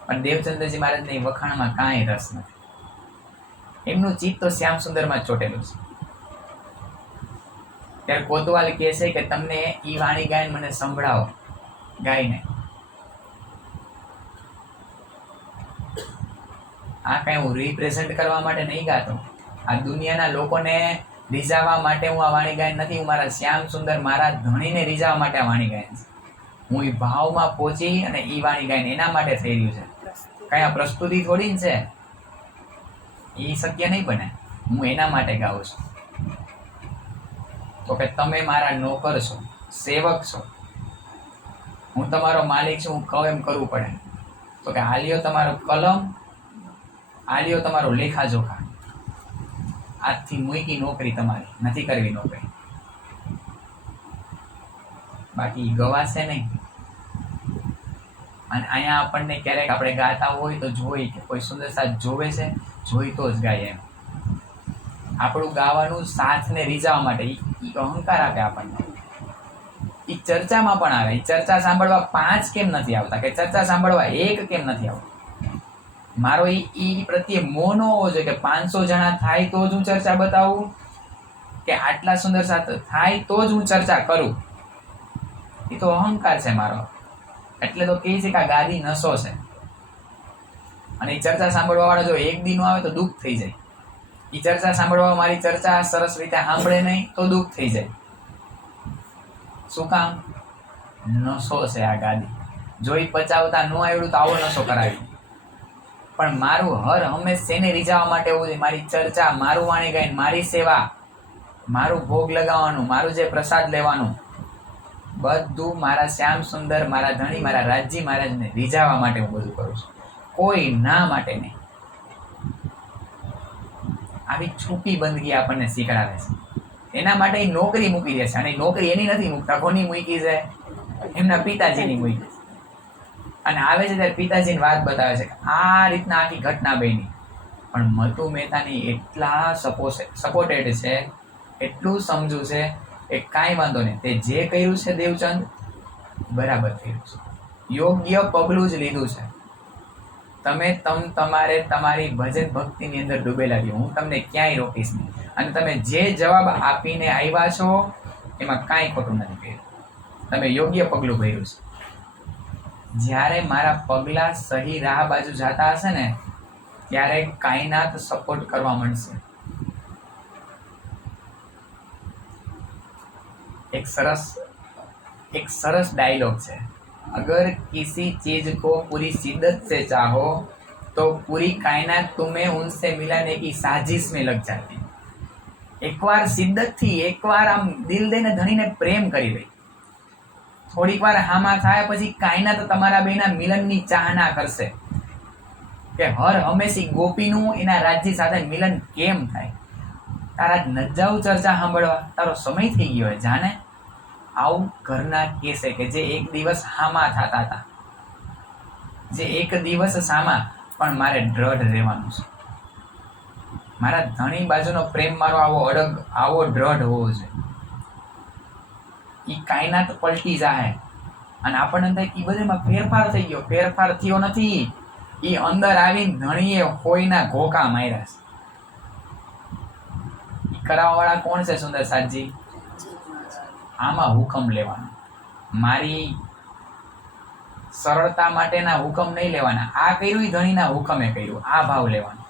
પણ દેવચંદ્રજી મહારાજને એ વખાણમાં કાંઈ રસ નથી. એમનું ચિત્ત તો શ્યામ સુંદરમાં જ ચોટેલું છે. ત્યારે કોતવાલ કહે છે કે તમને ઈ વાણી ગાયને મને સંભળાવો, ગાયને. આ કઈ હું રિપ્રેઝેન્ટ કરવા માટે નહીં ગાતો, આ દુનિયાના લોકોને રીઝાવવા માટે હું આ વાણી ગાયન નથી, હું મારા શ્યામ સુંદર મારા ધણીને રીઝાવવા માટે આ વાણી ગાયન છે. હું એ ભાવમાં પહોંચી અને ઈ વાણી ગાયન એના માટે થઈ રહ્યું છે. કઈ આ પ્રસ્તુતિ થોડી છે, એ શક્ય નહીં બને. હું એના માટે ગાઉં છું. તો કે તમે મારા નોકર છો, સેવક છો, હું તમારો માલિક છું, હું કહું એમ કરવું પડે. તો કે આલ્યો તમારો કલમ, આલ્યો તમારો લેખાજોખા, આજથી મૂકી નોકરી તમારી, નથી કરવી નોકરી. બાકી ગવાશે નહીં. અને અહીંયા આપણને ક્યારેક આપણે ગાતા હોય તો જોઈ કે કોઈ સુંદર સાથ જોવે છે, જોઈ તો જ ગાય એમ. આપણું ગાવાનું સાથને રીઝાવવા માટે ઈ અહંકાર આપે આપણને. ઈ ચર્ચામાં પણ આવે. ઈ ચર્ચા સાંભળવા 5 કેમ નથી આવતા, કે ચર્ચા સાંભળવા 1 કેમ નથી આવતા. મારો ઈ પ્રત્યે મોહ ન હોવો જોઈએ કે 500 જણા થાય તો જ હું ચર્ચા બતાવું, કે આટલા સુંદર સાથ થાય તો જ હું ચર્ચા કરું. એ તો અહંકાર છે મારો. એટલે તો કહે છે કે આ ગાદી નશો છે. અને એ ચર્ચા સાંભળવા વાળા જો એક દી નો આવે તો દુઃખ થઈ જાય. એ ચર્ચા સાંભળવા મારી ચર્ચા સરસ રીતે સાંભળે નહીં તો દુઃખ થઈ જાય. શું કામ? નશો છે આ ગાદી. જો એ પચાવતા ન આવડ્યું તો આવો નશો કરાવી. પણ મારું હર હંમેશ શેને રીઝાવવા માટે હોવું જોઈએ? મારી ચર્ચા, મારું વાણી ગાયન, મારી સેવા, મારું ભોગ લગાવવાનું, મારું જે પ્રસાદ લેવાનું, બધું મારા શ્યામ સુંદર, મારા ધણી, મારા રાજજી મહારાજને રીઝાવવા માટે હું બધું કરું છું, કોઈ ના માટે નહીં. આવી છુપી બંદગી આપણને શીખડાવે છે. એના માટે એ નોકરી મૂકી દે છે. અને નોકરી એની નથી મૂકતા, કોની મૂકી છે? એમના પિતાજીની મૂકી છે. અને આવે છે ત્યારે પિતાજીની વાત બતાવે છે કે આ રીતના આખી ઘટના બની. પણ મતુ મહેતાની એટલા સપોર્ટેડ છે, એટલું સમજુ છે એ કાંઈ વાંધો નહીં. તે જે કર્યું છે દેવચંદ બરાબર કર્યું છે, યોગ્ય પગલું જ લીધું છે. તમે તમારે તમારી ભજન ભક્તિની અંદર ડૂબેલા રહ્યો, હું તમને ક્યાંય રોકીશ નહીં. અને તમે જે જવાબ આપીને આવ્યા છો એમાં કાંઈ ખોટું નથી કર્યું. તમે યોગ્ય પગલું ભર્યું છે. જ્યારે મારા પગલા સહી રાહ બાજુ જતા હશે ને ત્યારે કાયનાત સપોર્ટ કરવા માંડશે. एक सरस डायलॉग है, अगर किसी चीज को पूरी शिद्दत से चाहो तो पूरी कायनात तुम्हें उनसे मिलाने की साजिश में लग जाती. एक बार शिद्दत थी, एक बार आम दिल देने धनीने प्रेम करी रही, થોડીક વાર હામાં થાય પછી કાયનાત તમારા બેના મિલનની ચાહના કરશે કે હર હંમેશી ગોપીનું એના રાજ્ય સાથે મિલન કેમ થાય. તારા નજાઉ ચર્ચા સાંભળવા તારો સમય થઈ ગયો હોય જાને. આવું ઘરના કહેશે કે જે એક દિવસ હામાં થતા હતા, જે એક દિવસ સામા, પણ મારે દ્રઢ રહેવાનું છે. મારા ધણી બાજુનો પ્રેમ મારો આવો અડગ, આવો દ્રઢ હોવો જોઈએ. ઈ કાયનાત પલટી જાય અને આપણને થાય કે બધામાં ફેરફાર થઈ ગયો. ફેરફાર થયો નથી. ઈ અંદર આવીને ધણીએ હોયના ઘોકા માર્યા છે. ઈ કરાવવાવાળા કોણ છે સુંદર સાતજી? આમાં હુકમ લેવાનો. મારી સરળતા માટેના હુકમ નહીં લેવાના. આ કર્યું એ ધણીના હુકમે કર્યું, આ ભાવ લેવાનો.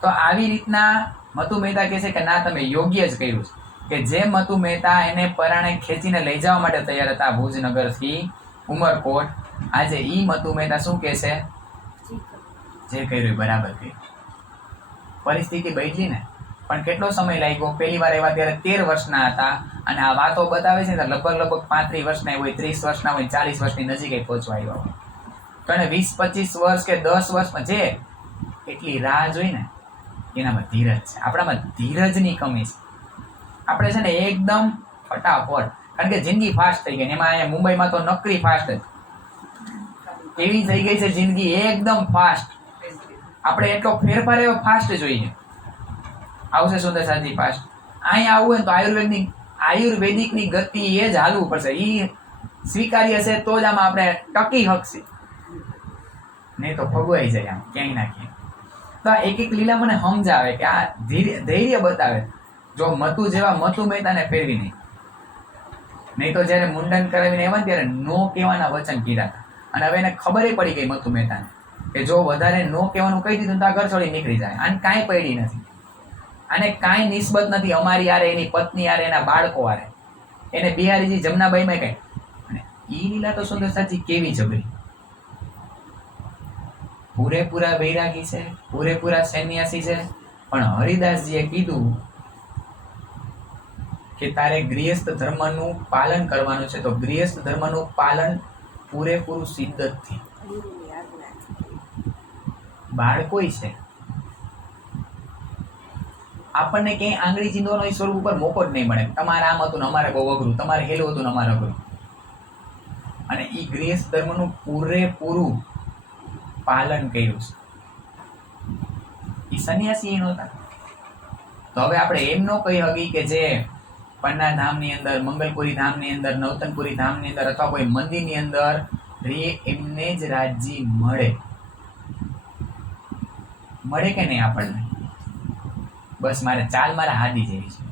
તો આવી રીતના મતુ મહેતા કહે છે કે ના, તમે યોગ્ય જ કર્યું છે. કે જે મતુ મહેતા એને પરાણે ખેંચીને લઈ જવા માટે તૈયાર હતા ભુજનગરથી ઉમરકોટ, આજે ઈ મતુ મહેતા શું કહે છે? જે કર્યું બરાબર કર્યું. પરિસ્થિતિ બદલી ને, પણ કેટલો સમય લાગ્યો? પહેલી વાર આવ્યા ત્યારે 13 વર્ષના હતા, અને આ વાતો બતાવે છે ને લગભગ 35 વર્ષના હોય, 30 વર્ષના હોય, 40 વર્ષની નજીક પહોંચવા આવ્યા હોય. તો એને 20-25 વર્ષ કે 10 વર્ષમાં જે એટલી રાહ જોઈ ને, એનામાં ધીરજ છે. આપણામાં ધીરજની કમી છે. આપણે છે ને એકદમ ફટાફટ, કારણ કે જિંદગી ફાસ્ટ થઈ ગઈ. એમાં અહીંયા મુંબઈમાં તો નકરી ફાસ્ટ જ એવી થઈ ગઈ છે જિંદગી, એકદમ ફાસ્ટ. આપણે એટલો ફેરફાર એવો ફાસ્ટ જોઈએ. આવશે સુંદર સાજી ફાસ્ટ. અહીંયા આવવું હોય તો આયુર્વેદિકની ગતિ એ જ હાલવું પડશે. એ સ્વીકાર્ય છે તો જ આમાં આપણે ટકી શકશે, નહીં તો ફગવાઈ જાય આમ ક્યાંય ના ક્યાંય. તો આ એક લીલા મને સમજાવે કે આ ધૈર્ય બતાવે. જો મતુ જેવા મતુ મહેતાને ફેરવી નહીં તો જયારે મુંડન કરાવીને આવ્યા ત્યારે નો કહેવાના વચન કીધા હતા. અને હવે એને ખબર પડી ગઈ મતુ મહેતાને કે જો વધારે નો કહેવાનું કહી દીધું તો આ ઘર છોડી નીકળી જાય. આને કાંઈ પડી નથી, આને કાંઈ નિસ્બત નથી અમારી યારે, એની પત્ની યારે, એના બાળકો યારે. એને બિહારીજી જમનાબાઈમાં કઈ. અને ઈ લીલા તો સુંદર સાચી કેવી જબરી. પૂરેપૂરા વૈરાગી છે, પૂરેપૂરા સન્યાસી છે, પણ હરિદાસજીએ કીધું કે તારે ગૃહસ્થ ધર્મનું પાલન કરવાનું છે. તો ગૃહસ્થ ધર્મનું પાલન પૂરેપૂરું શિદ્દતથી. બાળકોય છે, આપણને ક્યાંય આંગળી ચીંધવાનો એ સ્વરૂપ ઉપર મોકો જ નહીં મળે. તમારે આમ હતું ને અમારે બહુ અઘરું, તમારે હેલું હતું ને અમારે અઘરું. અને એ ગૃહસ્થ ધર્મનું પૂરેપૂરું પાલન કર્યું છે. એ સંન્યાસી નહોતા. તો હવે આપણે એમ ન કહી શકી કે જે પન્ના ધામની અંદર, મંગલપુરી ધામની અંદર, નવતનપુરી ધામની અંદર અથવા કોઈ મંદિરની અંદર એમને જ રાજ્ય મળે કે નહીં આપણને? બસ મારે ચાલ મારા હાદી જેવી છે.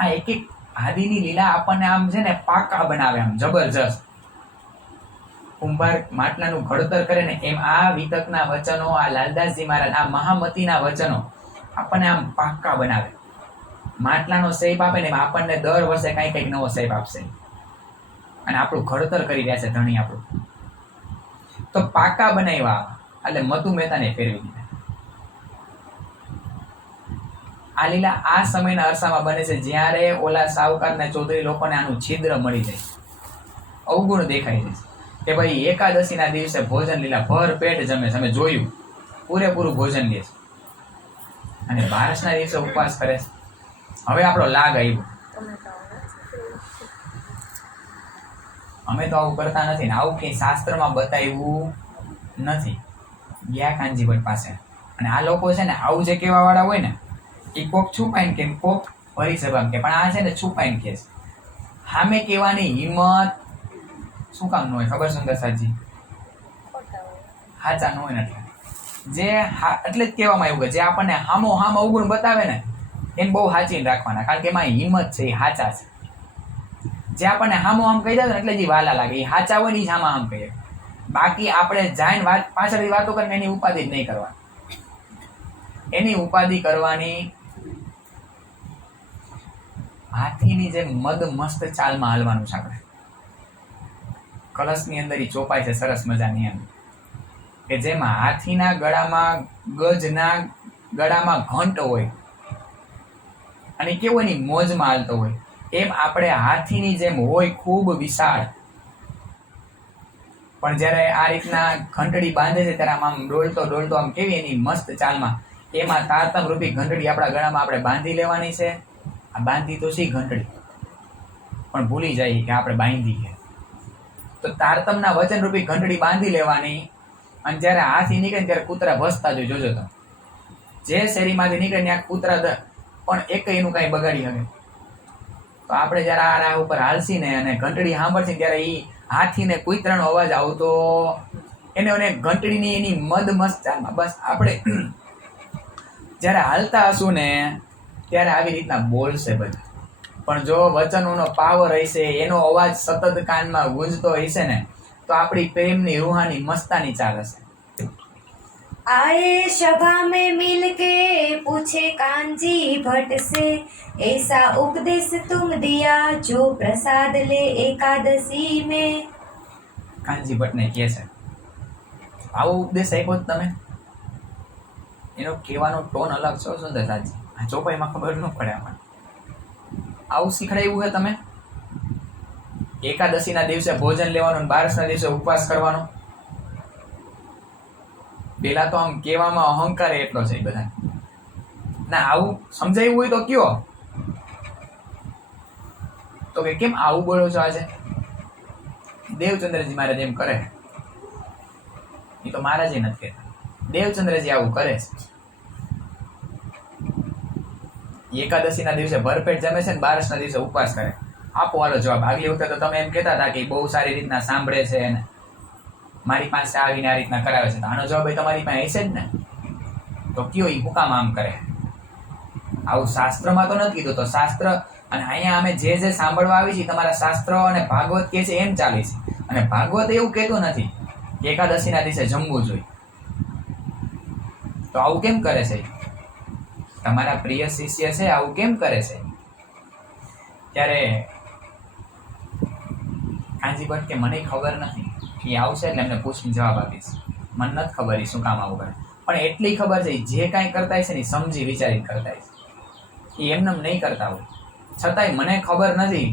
આ એક એક હાદીની લીલા આપણને આમ છે ને પાકા બનાવે, આમ જબરજસ્ત. કુંભાર માટલાનું ઘડતર કરે ને એમ આ વિતકના વચનો, આ લાલદાસજી મહારાજ, આ મહામતીના વચનો આપણને આમ પાકા બનાવે. માટલાનો શેપ આપે ને આપણને દર વર્ષે કઈ કઈક નવો શેપ આપશે, અને આપણું ઘડતર કરી રહ્યા છે ધણી આપણું. તો પાકા બનાવ્યા એટલે મતુ મહેતાને ફેરવી દીધા. આ લીલા આ સમયના અરસામાં બને છે જ્યારે ઓલા સાવકાર ને ચૌધરી લોકોને આનું છિદ્ર મળી જાય, અવગુણ દેખાય છે કે ભાઈ એકાદશીના દિવસે ભોજન લીલા ભર પેટ જમે. તમે જોયું, પૂરેપૂરું ભોજન લે છે, અને બારસના દિવસે ઉપવાસ કરે છે. હવે આપણો લાગ આવ્યો. અમે તો આવું કરતા નથી ને આવું કઈ શાસ્ત્રમાં બતાવ્યું નથી. ગયા કાનજી ભટ્ટ પાસે, અને આ લોકો છે ને આવું જે કહેવા વાળા હોય ને એ કોક છુપાઈને કે કોક ભરી સભામાં કે, પણ આ છે ને છુપાઈને કે સામે કહેવાની હિંમત શું કામ ન હોય ખબર? સુંદર સાજી હાચા ન હોય ને એટલે એટલે જ કહેવામાં આવ્યું કે જે આપણને હામો અવગુણ બતાવે ને એને બહુ સાચીને રાખવાના, કારણ કે એમાં હિંમત છે, એ હાચા છે. જે આપણને હામો આમ કહી દે ને એટલે જ વાલા લાગે, એ હાચા હોય ને એ હામા આમ કહીએ. બાકી આપણે જાઈને પાછળથી વાતો કરીને એની ઉપાધિ જ નહીં કરવાની. એની ઉપાધિ કરવાની હાથીની જે મદ મસ્ત ચાલમાં હાલવાનું છે. આપણે કલશની અંદર ચોપાઈ છે સરસ મજાની એમ, કે જેમાં હાથીના ગળામાં ગજના ગળામાં ઘંટ હોય અને કેવું એની મોજમાં હાલતો હોય, એમ આપણે હાથીની જેમ હોય ખૂબ વિશાળ. પણ જ્યારે આ રીતના ઘંટડી બાંધે છે ત્યારે આમ ડોલતો આમ કેવી એની મસ્ત ચાલમાં, એમાં તારતમ રૂપી ઘંટડી આપણા ગળામાં આપણે બાંધી લેવાની છે. આ બાંધી તો શી ઘંટડી, પણ ભૂલી જાય કે આપણે બાંધી છે. તો તારતમના વચન રૂપી ઘંટડી બાંધી લેવાની, અને જ્યારે હાથી નીકળે ત્યારે કૂતરા ભસતા જોજો તમે. જે શેરીમાંથી નીકળે ત્યાં કૂતરા પણ એક એનું કાંઈ બગાડી શકે. તો આપણે જ્યારે આ રાહ ઉપર હાલશી ને અને ઘંટડી સાંભળશી ત્યારે એ હાથીને કૂતરાનો અવાજ આવતો, એને ઘંટડીની એની મદ મસ્ત ચાલમાં બસ આપણે જ્યારે હાલતા હશું ને ત્યારે આવી રીતના બોલશે બધા. પણ જો વચનોનો પાવર હશે, એનો અવાજ સતત કાનમાં ગુંજતો હશે ને, તો આપણી પ્રેમની રૂહાની મસ્તાની ચાલશે. आए सभा में मिलके पूछे कांजी भट्ट से, ऐसा उपदेश तुम दिया जो प्रसाद ले एकादशी में. કાનજી ભટ્ટને કહે છે, આવો ઉપદેશ આપ્યો જ તમે? એનો કહેવાનો ટોન અલગ છો સુંદર સાજી, આ ચોપાઈમાં ખબર ન પડે આપણને. આવું શીખડાયું છે તમે? એકાદશીના દિવસે ભોજન લેવાનું, 12ના દિવસે ઉપવાસ કરવાનો. પેલા તો આમ કહેવામાં અહંકાર એટલો છે બધા ના. આવું સમજાયું હોય તો કયો, તો કે કેમ આવું બોલો છો આજે? દેવચંદ્રજી મહારાજ એમ કરે, એ તો મહારાજ નથી કહેતા, દેવચંદ્રજી આવું કરે છે. એકાદશીના દિવસે ભરપેટ જમે છે ને 12ના દિવસે ઉપવાસ કરે. આપો હાલો જવાબ. આગલી વખતે તો તમે એમ કહેતા હતા કે બહુ સારી રીતના સાંભળે છે ને મારી પાસે આવીને આ રીતના કરાવે છે, તો આનો જવાબ એ તમારી પાસે હશે જ ને. તો કયો એ હું કામ આમ કરે? આવું શાસ્ત્રમાં તો નથી કીધું. તો શાસ્ત્ર અને અહીંયા અમે જે સાંભળવા આવી છીએ, તમારા શાસ્ત્ર અને ભાગવત કે છે એમ ચાલે છે. અને ભાગવત એવું કહેતું નથી કે એકાદશીના દિવસે જમવું જોઈએ. તો આવું કેમ કરે છે? તમારા પ્રિય શિષ્ય છે, આવું કેમ કરે છે? ત્યારે કાનજી ભટ્ટ કે મને ખબર નથી, એ આવશે એટલે એમને પૂછીને જવાબ આપીશ. મને નથી ખબર એ શું કામ આવું કરે, પણ એટલી ખબર છે જે કાંઈ કરતા છે ને સમજી વિચારીને કરતા છે. એ એમને નહીં કરતા હોય, છતાંય મને ખબર નથી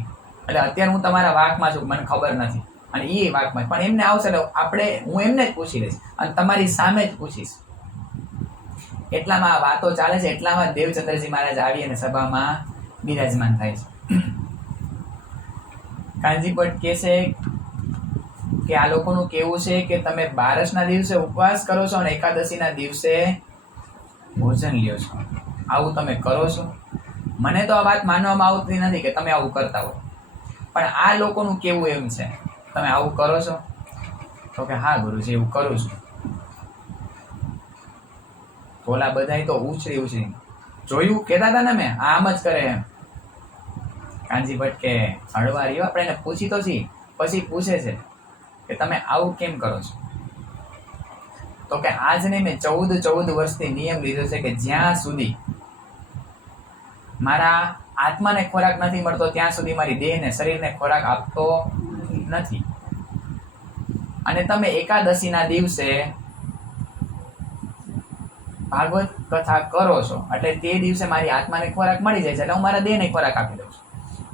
એટલે અત્યારે હું તમારા વાકમાં છું, મને ખબર નથી, અને એ વાકમાં પણ એમને આવશે એટલે હું એમને જ પૂછી લઈશ અને તમારી સામે જ પૂછીશ. એટલામાં આ વાતો ચાલે છે, એટલામાં દેવચંદ્રજી મહારાજ આવી અને સભામાં બિરાજમાન થાય છે. કાનજી ભટ્ટ કહે છે કે આ લોકોનું કેવું છે કે તમે 12ના દિવસે ઉપવાસ કરો છો અને એકાદશીના દિવસે ભોજન લ્યો છો. આવું તમે કરો છો? મને તો આ વાત માનવામાં આવતી નથી કે તમે આવું કરતા હો, પણ આ લોકોનું કેવું એમ છે, તમે આવું કરો છો? તો કે હા ગુરુજી, એવું કરું છું. ઓલા બધાય તો ઉછળી જોયું, કહેતા હતા ને મેં આમ જ કરે એમ. કાનજી ભટ્ટ કે હળવા રહ્યો, આપણે એને પૂછી તો છી. પછી પૂછે છે કે તમે આવું કેમ કરો છો? તો કે આજ નહીં, મેં 14 વર્ષથી નિયમ લીધો છે કે જ્યાં સુધી મારા આત્માને ખોરાક નથી મળતો ત્યાં સુધી મારી દેહને, શરીરને ખોરાક આપતો નથી. અને તમે એકાદશીના દિવસે ભાગવત કથા કરો છો એટલે તે દિવસે મારી આત્માને ખોરાક મળી જાય છે, એટલે હું મારા દેહને ખોરાક આપી દઉં છું.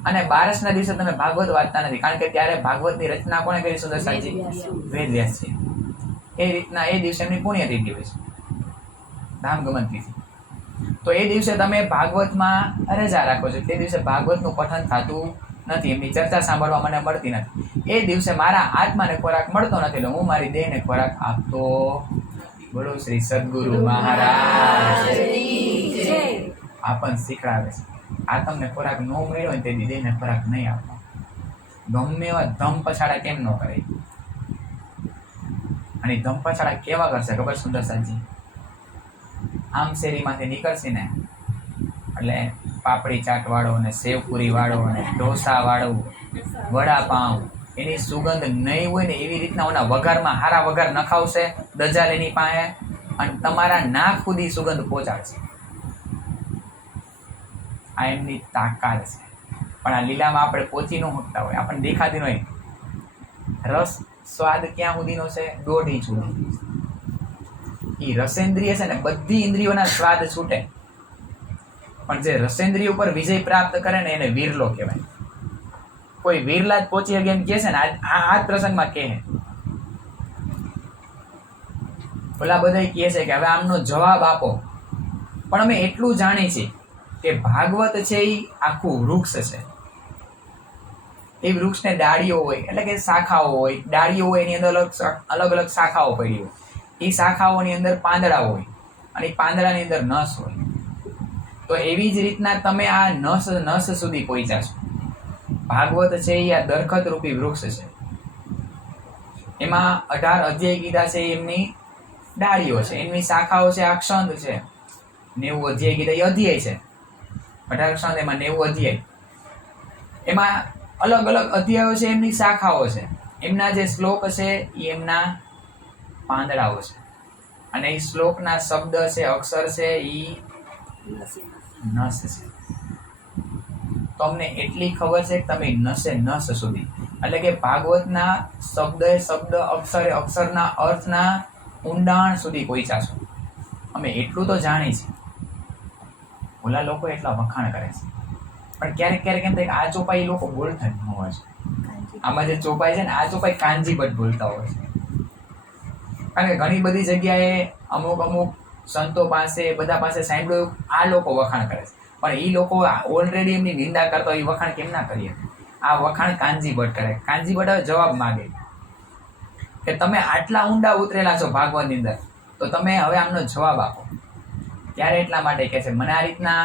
અને 12ના દિવસે તમે ભાગવત વાંચતા નથી, કારણ કે ત્યારે ભાગવતની રચના કોણે કરી? સુંદર સાજી, વેદવ્યાસજી. એ રીતના એ દિવસે એમની પુણ્યતિથિ હોય છે, ધામગમન તિથિ. તો એ દિવસે તમે ભાગવતમાં રજા રાખો છો, તે દિવસે ભાગવતનું પઠન થતું નથી, એમની ચર્ચા સાંભળવા મને મળતી નથી. એ દિવસે મારા આત્માને ખોરાક મળતો નથી, એટલે હું મારી દેહને ખોરાક આપતો. બોલો શ્રી સદગુરુ મહારાજ. આ પણ શીખડાવે છે, આ તમને ખોરાક ન મળ્યો હોય તેથી દેહને ખોરાક નહીં આપવો. ગમે એવા ધમ પછાડા કેમ ન કરે, અને ધમ પછાડા કેવા કરશે ખબર? સુંદર સાજી, આમ શેરીમાંથી નીકળશે ને એટલે પાપડી ચાટ વાળો ને સેવપુરી વાળો ને ઢોસા વાળો, વડાપાઉં, એની સુગંધ નહીં હોય ને એવી રીતના ઓના વઘારમાં હારા વઘાર નખાવશે દજાલ એની પાસે, અને તમારા નાક સુધી સુગંધ પહોંચાડશે. આ એમની તાકાત છે. પણ આ લીલામાં આપણે પહોંચી ન શકતા હોય, આપણને દેખાતી ન હોય. રસ સ્વાદ ક્યાં સુધીનો છે? 1.5 ઇંચ સુધી. એ રસેન્દ્રિય છે ને, બધી ઇન્દ્રિયોના સ્વાદ છૂટે, પણ જે રસેન્દ્રિય ઉપર વિજય પ્રાપ્ત કરે ને એને વીરલો કહેવાય. કોઈ વીરલા જ પહોંચી ગયા એમ કહે છે ને, આ પ્રસંગમાં કહે. ઓલા બધા કહે છે કે હવે આમનો જવાબ આપો. પણ અમે એટલું જાણીએ છીએ કે ભાગવત છે એ આખું વૃક્ષ છે. એ વૃક્ષને ડાળીઓ હોય, એટલે કે શાખાઓ હોય, ડાળીઓ હોય, એની અંદર અલગ અલગ શાખાઓ પડી હોય. એ શાખાઓની અંદર પાંદડા હોય, અને એ પાંદડાની અંદર નસ હોય. તો એવી જ રીતના તમે આ નસ સુધી પહોંચ્યા છો. ભાગવત છે એ આ દરખત રૂપી વૃક્ષ છે. એમાં 18 અધ્યાય કીધા છે, એમની ડાળીઓ છે, એમની શાખાઓ છે, આ ક્ષંદ છે. 90 અધ્યાય કીધા એ અધ્યાય છે. 18 ક્ષંદ, એમાં 90 અધ્યાય. એમાં અલગ અલગ અધ્યાયો છે, એમની શાખાઓ છે, એમના જે શ્લોક છે એ એમના પાંદડાઓ છે, અને એ શ્લોકના શબ્દ છે, અક્ષર છે, એ નસ છે. તમને એટલી ખબર છે કે તમે નસે નસ સુધી, એટલે કે ભાગવતના શબ્દ શબ્દ, અક્ષરે અક્ષરના અર્થના ઊંડાણ સુધી પહોંચ્યા છો. અમે એટલું તો જાણી છીએ. ઓલા લોકો એટલા વખાણ કરે છે, પણ ક્યારેક ક્યારેક એમ થાય કે આ ચોપાઈ લોકો બોલતા જ ન હોય છે. આમાં જે ચોપાઈ છે ને, આ ચોપાઈ કાનજી ભટ્ટ બોલતા હોય છે. કારણ કે ઘણી બધી જગ્યાએ અમુક અમુક સંતો પાસે, બધા પાસે સાંભળ્યું આ લોકો વખાણ કરે છે, પણ એ લોકો ઓલરેડી એમની નિંદા કરતા હોય, એ વખાણ કેમ ના કરીએ? આ વખાણ કાનજી ભટ્ટ કરે. કાનજી ભટ્ટ હવે જવાબ માગે કે તમે આટલા ઊંડા ઉતરેલા છો ભાગવતની અંદર, તો તમે હવે આમનો જવાબ આપો. ત્યારે એટલા માટે કહે છે મને આ રીતના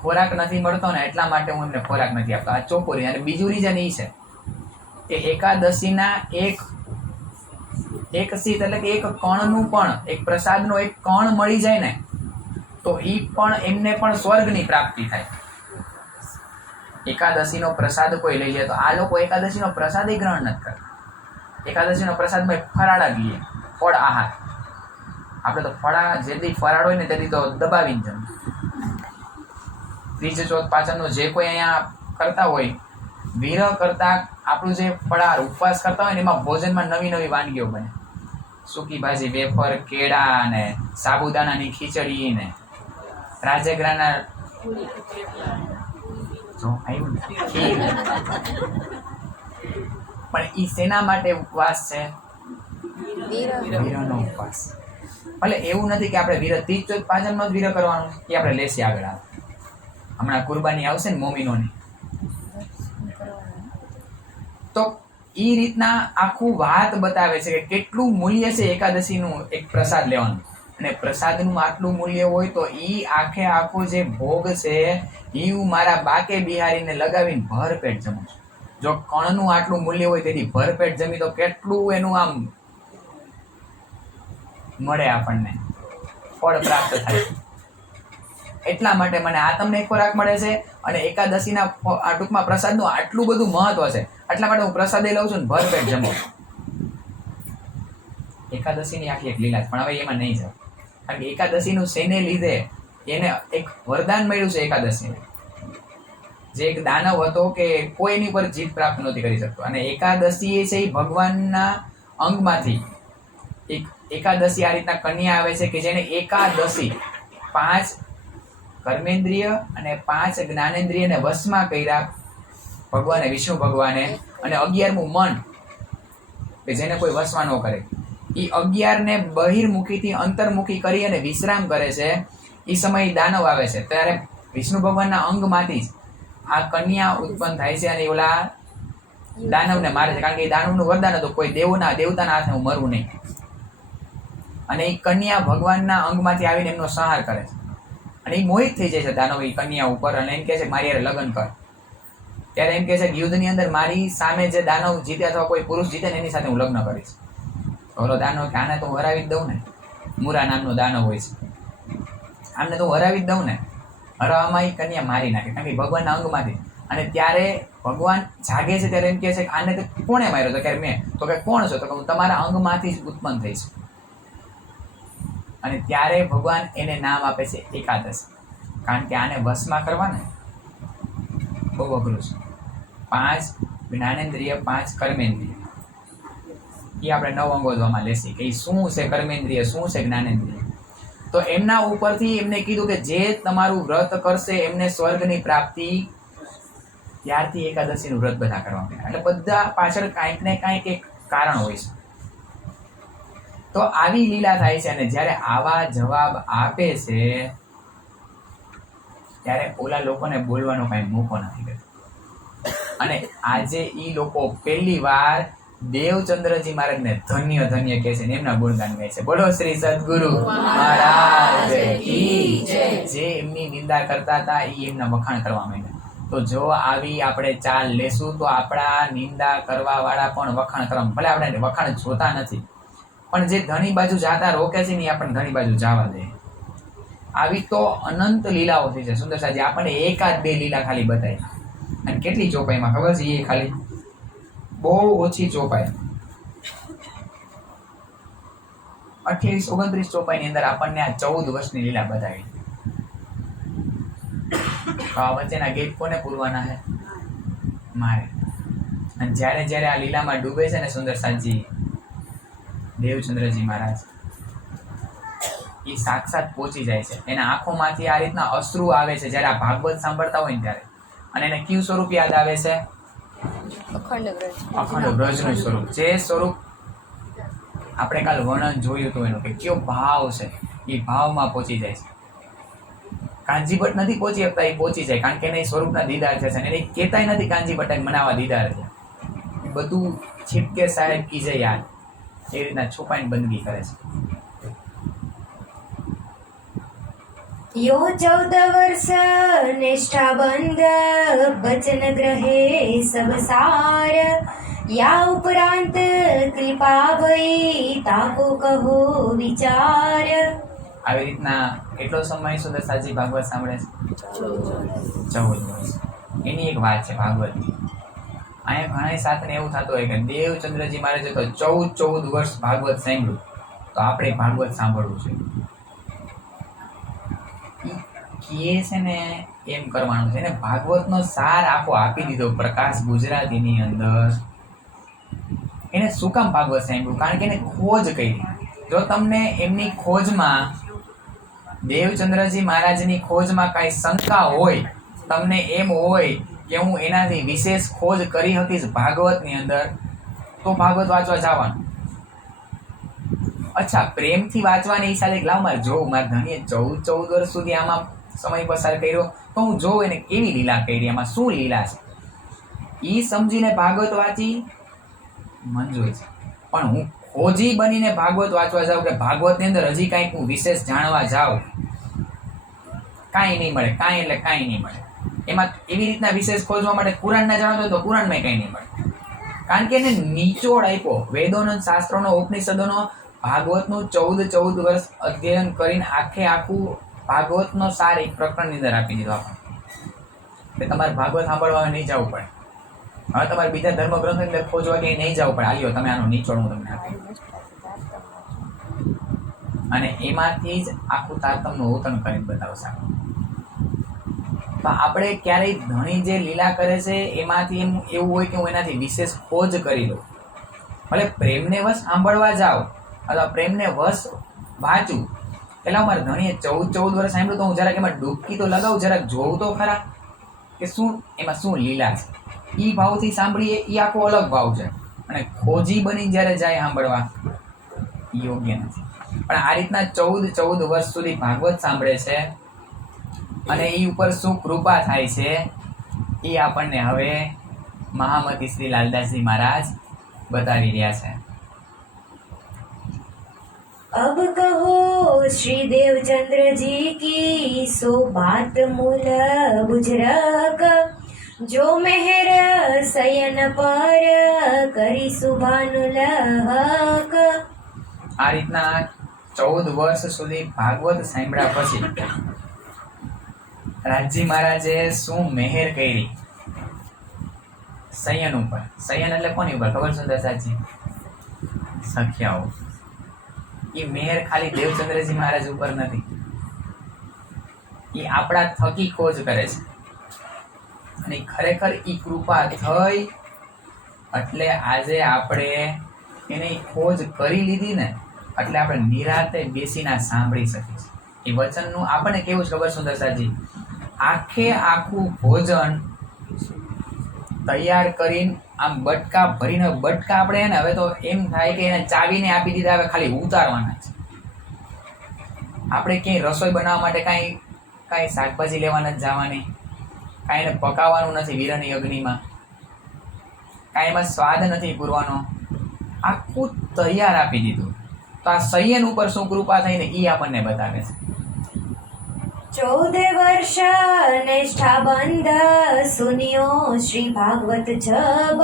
ખોરાક નથી મળતો ને, એટલા માટે હું એમને ખોરાક નથી આપતો. આ ચોખ્ખું રીઝન. અને બીજું રીઝન એ છે કે એકાદશીના એક શીત એટલે કે એક કણનું પણ, એક પ્રસાદનો એક કણ મળી જાય ને, તો એ પણ એમને પણ સ્વર્ગની પ્રાપ્તિ થાય. એકાદશીનો પ્રસાદ કોઈ લઈ લે તો આ લોકો એકાદશીનો પ્રસાદ ગ્રહણ નથી કરતા. એકાદશીનો પ્રસાદમાં ફરાળા લઈએ, ફળ આહાર. આપણે તો જેથી ફરાળ હોય ને તેથી તો દબાવીને જમે. ત્રીજ ચોથ પાછળનો જે કોઈ અહીંયા કરતા હોય, વિરહ કરતા આપણું જે ફળાર ઉપવાસ કરતા હોય ને, એમાં ભોજનમાં નવી નવી વાનગીઓ બને. સૂકી ભાજી, વેફર, કેળા ને સાબુદાણાની ખીચડી ને રાજગરાના પણ ઈ શેના માટે ઉપવાસ છે? વિરહનો ઉપવાસ. ભલે એવું નથી કે આપણે વિરહ ત્રીજ ચોથ પાંચમનો જ વિરહ કરવાનો, એ આપણે લેસી આગળ આવે. હમણાં કુરબાની આવશે ને મોમીનોની, તો ઈ રીતના આખું વાત બતાવે છે કે કેટલું મૂલ્ય છે એકાદશીનું એક પ્રસાદ લેવાનું. અને પ્રસાદનું આટલું મૂલ્ય હોય તો ઈ આખે આખો જે ભોગ છે ઈ હું મારા બાકે બિહારીને લગાવીને ભરપેટ જમું છું. જો કણનું આટલું મૂલ્ય હોય તેથી ભરપેટ જમી તો કેટલું એનું આમ મળે, આપણને ફળ પ્રાપ્ત થાય. એટલા માટે મને આ તમને ખોરાક મળે છે, અને એકાદશીના ટૂંકમાં પ્રસાદનું આટલું બધું મહત્વ છે, એટલા માટે હું પ્રસાદે લઉં છું ને ભરપેટ જમું. એકાદશીની આખી એક લીલા છે, પણ હવે એમાં નહીં જાવ. કારણ કે એકાદશીનું શેને લીધે એને એક વરદાન મળ્યું છે એકાદશીને. જે એક દાનવ હતો કે કોઈ એની પર જીત પ્રાપ્ત નહોતી કરી શકતો, અને એકાદશી એ છે એ ભગવાનના અંગમાંથી એક એકાદશી આ રીતના કન્યા આવે છે કે જેને એકાદશી 5 કર્મેન્દ્રિય અને 5 જ્ઞાનેન્દ્રિયને વશમાં કર્યા ભગવાને, વિષ્ણુ ભગવાને. અને 11મું મન કે જેને કોઈ વશમાં ન કરે, એ 11ને બહિર્મુખીથી અંતર્મુખી કરી અને વિશ્રામ કરે છે. એ સમયે દાનવ આવે છે, ત્યારે વિષ્ણુ ભગવાનના અંગમાંથી જ આ કન્યા ઉત્પન્ન થાય છે, અને ઓલા દાનવને મારે છે. કારણ કે એ દાનવનું વરદાન હતું કોઈ દેવતાના હાથે હું મરવું નહીં. અને એ કન્યા ભગવાનના અંગમાંથી આવીને એમનો સંહાર કરે છે, અને એ મોહિત થઈ જાય છે દાનવ એ કન્યા ઉપર, અને એમ કહે છે મારી હારે લગ્ન કર. ત્યારે એમ કહે છે કે યુદ્ધની અંદર મારી સામે જે દાનવ જીતે અથવા કોઈ પુરુષ જીતે ને એની સાથે હું લગ્ન કરીશ. ઓલો દાનવ કે આને તો હું હરાવી જ દઉં ને. મુરા નામનો દાનવ હોય છે, આમને તો હું હરાવી જ દઉં ને. હરાવવામાં એ કન્યા મારી નાખે, કારણ કે ભગવાનના અંગમાંથી. અને ત્યારે ભગવાન જાગે છે ત્યારે એમ કહે છે કે આને તો કોણે માર્યો? તો કે મેં. તો કે કોણ છો? તો કે હું તમારા અંગમાંથી જ ઉત્પન્ન થઈશ. અને ત્યારે ભગવાન એને નામ આપે છે એકાદશી, કારણ કે આને વશમાં કરવાને બહુ અઘરું છે. 5 જ્ઞાનેન્દ્રિય, 5 કર્મેન્દ્રિય, એ આપણે 9 અંગોમાં લેશી કે શું છે કર્મેન્દ્રિય, શું છે જ્ઞાનેન્દ્રિય. તો એમના ઉપરથી એમને કીધું કે જે તમારું વ્રત કરશે એમને સ્વર્ગની પ્રાપ્તિ. ત્યારથી એકાદશીનું વ્રત બધા કરવા માંડ્યા. એટલે બધા પાછળ કાંઈક ને કાંઈક એક કારણ હોય છે. તો આવી લીલા થાય છે, અને જ્યારે આવા જવાબ આપે છે ત્યારે ઓલા લોકોને બોલવાનો કઈ મોકો નથી મળતો. અને આજે ઈ લોકો પહેલી વાર દેવચંદ્રજી મહારાજને ધન્ય ધન્ય કહે છે, એમના ગુણગાન ગાય છે. બોલો શ્રી સદગુરુ મહારાજ કી જય. જે એમની નિંદા કરતા હતા એ એમના વખાણ કરવા માંડ્યા. તો જો આવી આપણે ચાલ લેશું તો આપણા નિંદા કરવા વાળા પણ વખાણ કરવા, ભલે આપણે વખાણ જોતા નથી, પણ જે ઘણી બાજુ જાતા રોકે છે ને એ આપણને ઘણી બાજુ જવા દે. આવી તો અનંત લીલાઓ થઈ છે સુંદર સાજી. આપણને 1-2 લીલા ખાલી બતાવી, અને કેટલી ચોપાઈમાં ખબર છે? એ ખાલી બહુ ઓછી ચોપાઈ, 28-29 ચોપાઈની અંદર આપણને આ 14 વર્ષની લીલા બતાવી. તો આ વચ્ચેના ગેપ કોને પૂરવાના છે? મારે. અને જ્યારે જ્યારે આ લીલામાં ડૂબે છે ને સુંદરસાજી દેવચંદ્રજી મહારાજ, એ સાક્ષાત પહોંચી જાય છે. એના આંખોમાંથી આ રીતના અશ્રુ આવે છે જ્યારે આ ભાગવત સાંભળતા હોય ને ત્યારે. અને એને કયું સ્વરૂપ યાદ આવે છે? અખંડ બ્રજનું સ્વરૂપ. જે સ્વરૂપ આપણે કાલ વર્ણન જોયું હતું એનું, કે કયો ભાવ છે, એ ભાવમાં પહોંચી જાય છે. કાનજી ભટ્ટ નથી પહોંચી શકતા, એ પહોંચી જાય, કારણ કે એને સ્વરૂપના દીદાર છે. અને એને કહેતાય નથી કાનજી ભટ્ટ મનાવા દીદાર છે. બધું છીપકે સાહેબ કી જય યાદ, એ રીતના છુપાઈને બંદગી કરે છે. યો 14 વર્ષ નિષ્ઠા બંધ બચન ગ્રહે સબ સાર, યા ઉપરાંત કૃપા ભઈ તાકો કહો વિચાર. આવી રીતના કેટલો સમય સુધી સાજી ભાગવત સાંભળે છે? 14 વર્ષ. એની એક વાત છે ભાગવતની. અહીંયા ઘણા સાથને એવું થતું હોય કે દેવચંદ્રજી મહારાજે તો 14 વર્ષ ભાગવત સાંભળ્યું, તો આપણે ભાગવત સાંભળવું છે. કે છે ને એમ કરવાનું છે ને. ભાગવતનો સાર આખો આપી દીધો પ્રકાશ ગુજરાતીની અંદર. એને શું કામ ભાગવત સાંભળ્યું? કારણ કે એને ખોજ કરી. જો તમને એમની ખોજમાં, દેવચંદ્રજી મહારાજની ખોજમાં કાંઈ શંકા હોય, તમને એમ હોય કે હું એનાથી વિશેષ ખોજ કરી શકીશ ભાગવતની અંદર, તો ભાગવત વાંચવા જવાનું. અચ્છા, પ્રેમથી વાંચવાની ઈચ્છા છે, લાવ મારે જોઉં, મારા ધણીએ 14 વર્ષ સુધી આમાં સમય પસાર કર્યો, તો હું જોઉં એને કેવી લીલા કરી, એમાં શું લીલા છે. એ સમજીને ભાગવત વાંચી મંજૂર છે. પણ હું ખોજી બનીને ભાગવત વાંચવા જાઉં, કે ભાગવતની અંદર હજી કાંઈક હું વિશેષ જાણવા જાઉં, કાંઈ નહીં મળે. કાંઈ એટલે કાંઈ નહીં મળે. એમાં એવી રીતના વિશેષ ખોજવા માટે કુરાન ના જાણો તો કુરાનમાં કાંઈ નહીં મળે. કારણ કે એને નિચોડ આપ્યો વેદોનો, શાસ્ત્રોનો, ઉપનિષદોનો. ભાગવતનું 14 વર્ષ અધ્યયન કરીને આખે આખું ભાગવતનો સાર એક પ્રકરણની અંદર આપી દીધો આપણને. તમારે ભાગવત સાંભળવા નહીં જવું પડે. હવે તમારે બીજા ધર્મગ્રંથો એટલે ખોજવા કે નહીં જવું પડે. આલ્યો તમે આનો નિચોડ હું તમને આપી, અને એમાંથી જ આખું તારતમનું અવતરણ કરીને બતાવશે. તો આપણે ક્યારેય ધણી જે લીલા કરે છે એમાંથી એમ એવું હોય કે હું એનાથી વિશેષ ખોજ કરી દઉં. ભલે પ્રેમને વશ સાંભળવા જાઓ અથવા પ્રેમને વશ વાંચું, એટલે મારે ધણીએ 14 વર્ષ સાંભળ્યું, તો હું જરાક એમાં ડૂબકી તો લગાવું, જરાક જોઉં તો ખરા કે શું એમાં શું લીલા છે. એ ભાવથી સાંભળીએ એ આખો અલગ ભાવ છે. અને ખોજી બની જ્યારે જાય સાંભળવા, એ યોગ્ય નથી. પણ આ રીતના 14 વર્ષ સુધી ભાગવત સાંભળે છે, અને એ ઉપર શું કૃપા થાય છે એ આપણને હવે મહામતી શ્રી લાલદાસજી મહારાજ બતાવી રહ્યા છે. अब कहो श्री देवचंद्र जी की सो बात मूल बुजरक, जो मेहर सयन पर કરી સુભાનુલહક. આ રીતના 14 વર્ષ સુધી ભાગવત સાંભળ્યા પછી રાજજી મહારાજે શું મહેર કરી સયન ઉપર. સયન એટલે કોની ઉપર ખબર છે દશાજી? સખ્યાઓ. એ મહેર ખાલી દેવચંદ્રજી મહારાજ ઉપર નથી, એ આપણા થકી ખોજ કરે છે. અને ખરેખર એ કૃપા થઈ એટલે આજે આપણે એની ખોજ કરી લીધી ને, એટલે આપણે નિરાતે બેસીને સાંભળી શકીએ. એ વચનનું આપણને કેવું છે ખબર સુંદરસાજી? આખે આખું ભોજન તૈયાર કરીને આમ બટકા ભરીને, બટકા આપણે એને હવે તો એમ થાય કે એને ચાવીને આપી દીધા, હવે ખાલી ઉતારવાના છે. આપણે ક્યાંય રસોઈ બનાવવા માટે કાંઈ શાકભાજી લેવા નથી જવાની, કાંઈ એને પકાવવાનું નથી વીરની અગ્નિમાં, કાંઈ એમાં સ્વાદ નથી પૂરવાનો, આખું તૈયાર આપી દીધું. તો આ સૈયન ઉપર શું કૃપા થઈને એ આપણને બતાવે છે. 14 વર્ષ નિષ્ઠા બંધ સુનિયો શ્રી ભાગવત જબ,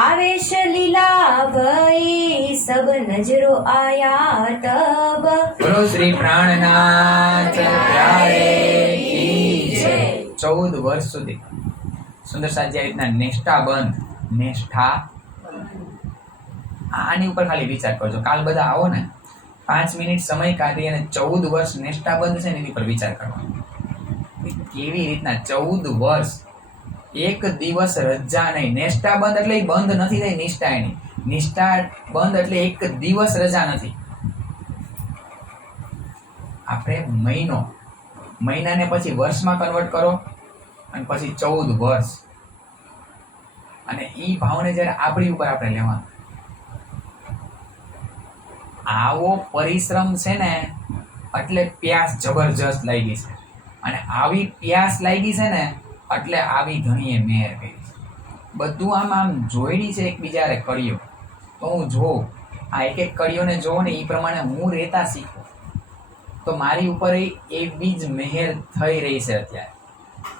આવેશ લીલા ભઈ સબ નજરો આયા તબ. બોલો શ્રી પ્રાણનાથ પ્યારે કી જય. 14 વર્ષ સુધી સુંદર સાજી આ રીતના નિષ્ઠાબંધ આની ઉપર ખાલી વિચાર કરજો. કાલ બધા આવો ને 5 મિનિટ સમય કાઢી અને 14 વર્ષ નિષ્ઠાબંધ છે ને એની પર વિચાર કરવાનો. કેવી રીતના 14 વર્ષ એક દિવસ રજા નહીં. નિષ્ઠાબંધ એટલે બંધ નથી થઈ નિષ્ઠા એની. નિષ્ઠા બંધ એટલે એક દિવસ રજા નથી. આપણે મહિનાને પછી વર્ષમાં કન્વર્ટ કરો અને પછી 14 વર્ષ. અને ઈ ભાવને જ્યારે આપણી ઉપર આપણે લેવાનો. આવો પરિશ્રમ છે ને એટલે પ્યાસ જબરજસ્ત લાગી છે. અને આવી પ્યાસ લાગી છે ને એટલે આવી ઘણીએ મહેર કરી છે. બધું આમ જોઈડી છે એકબીજાને કડીઓ. તો હું જોઉં આ એક કડીઓને જોઉં ને એ પ્રમાણે હું રહેતા શીખું તો મારી ઉપર એવી જ મહેર થઈ રહી છે અત્યારે.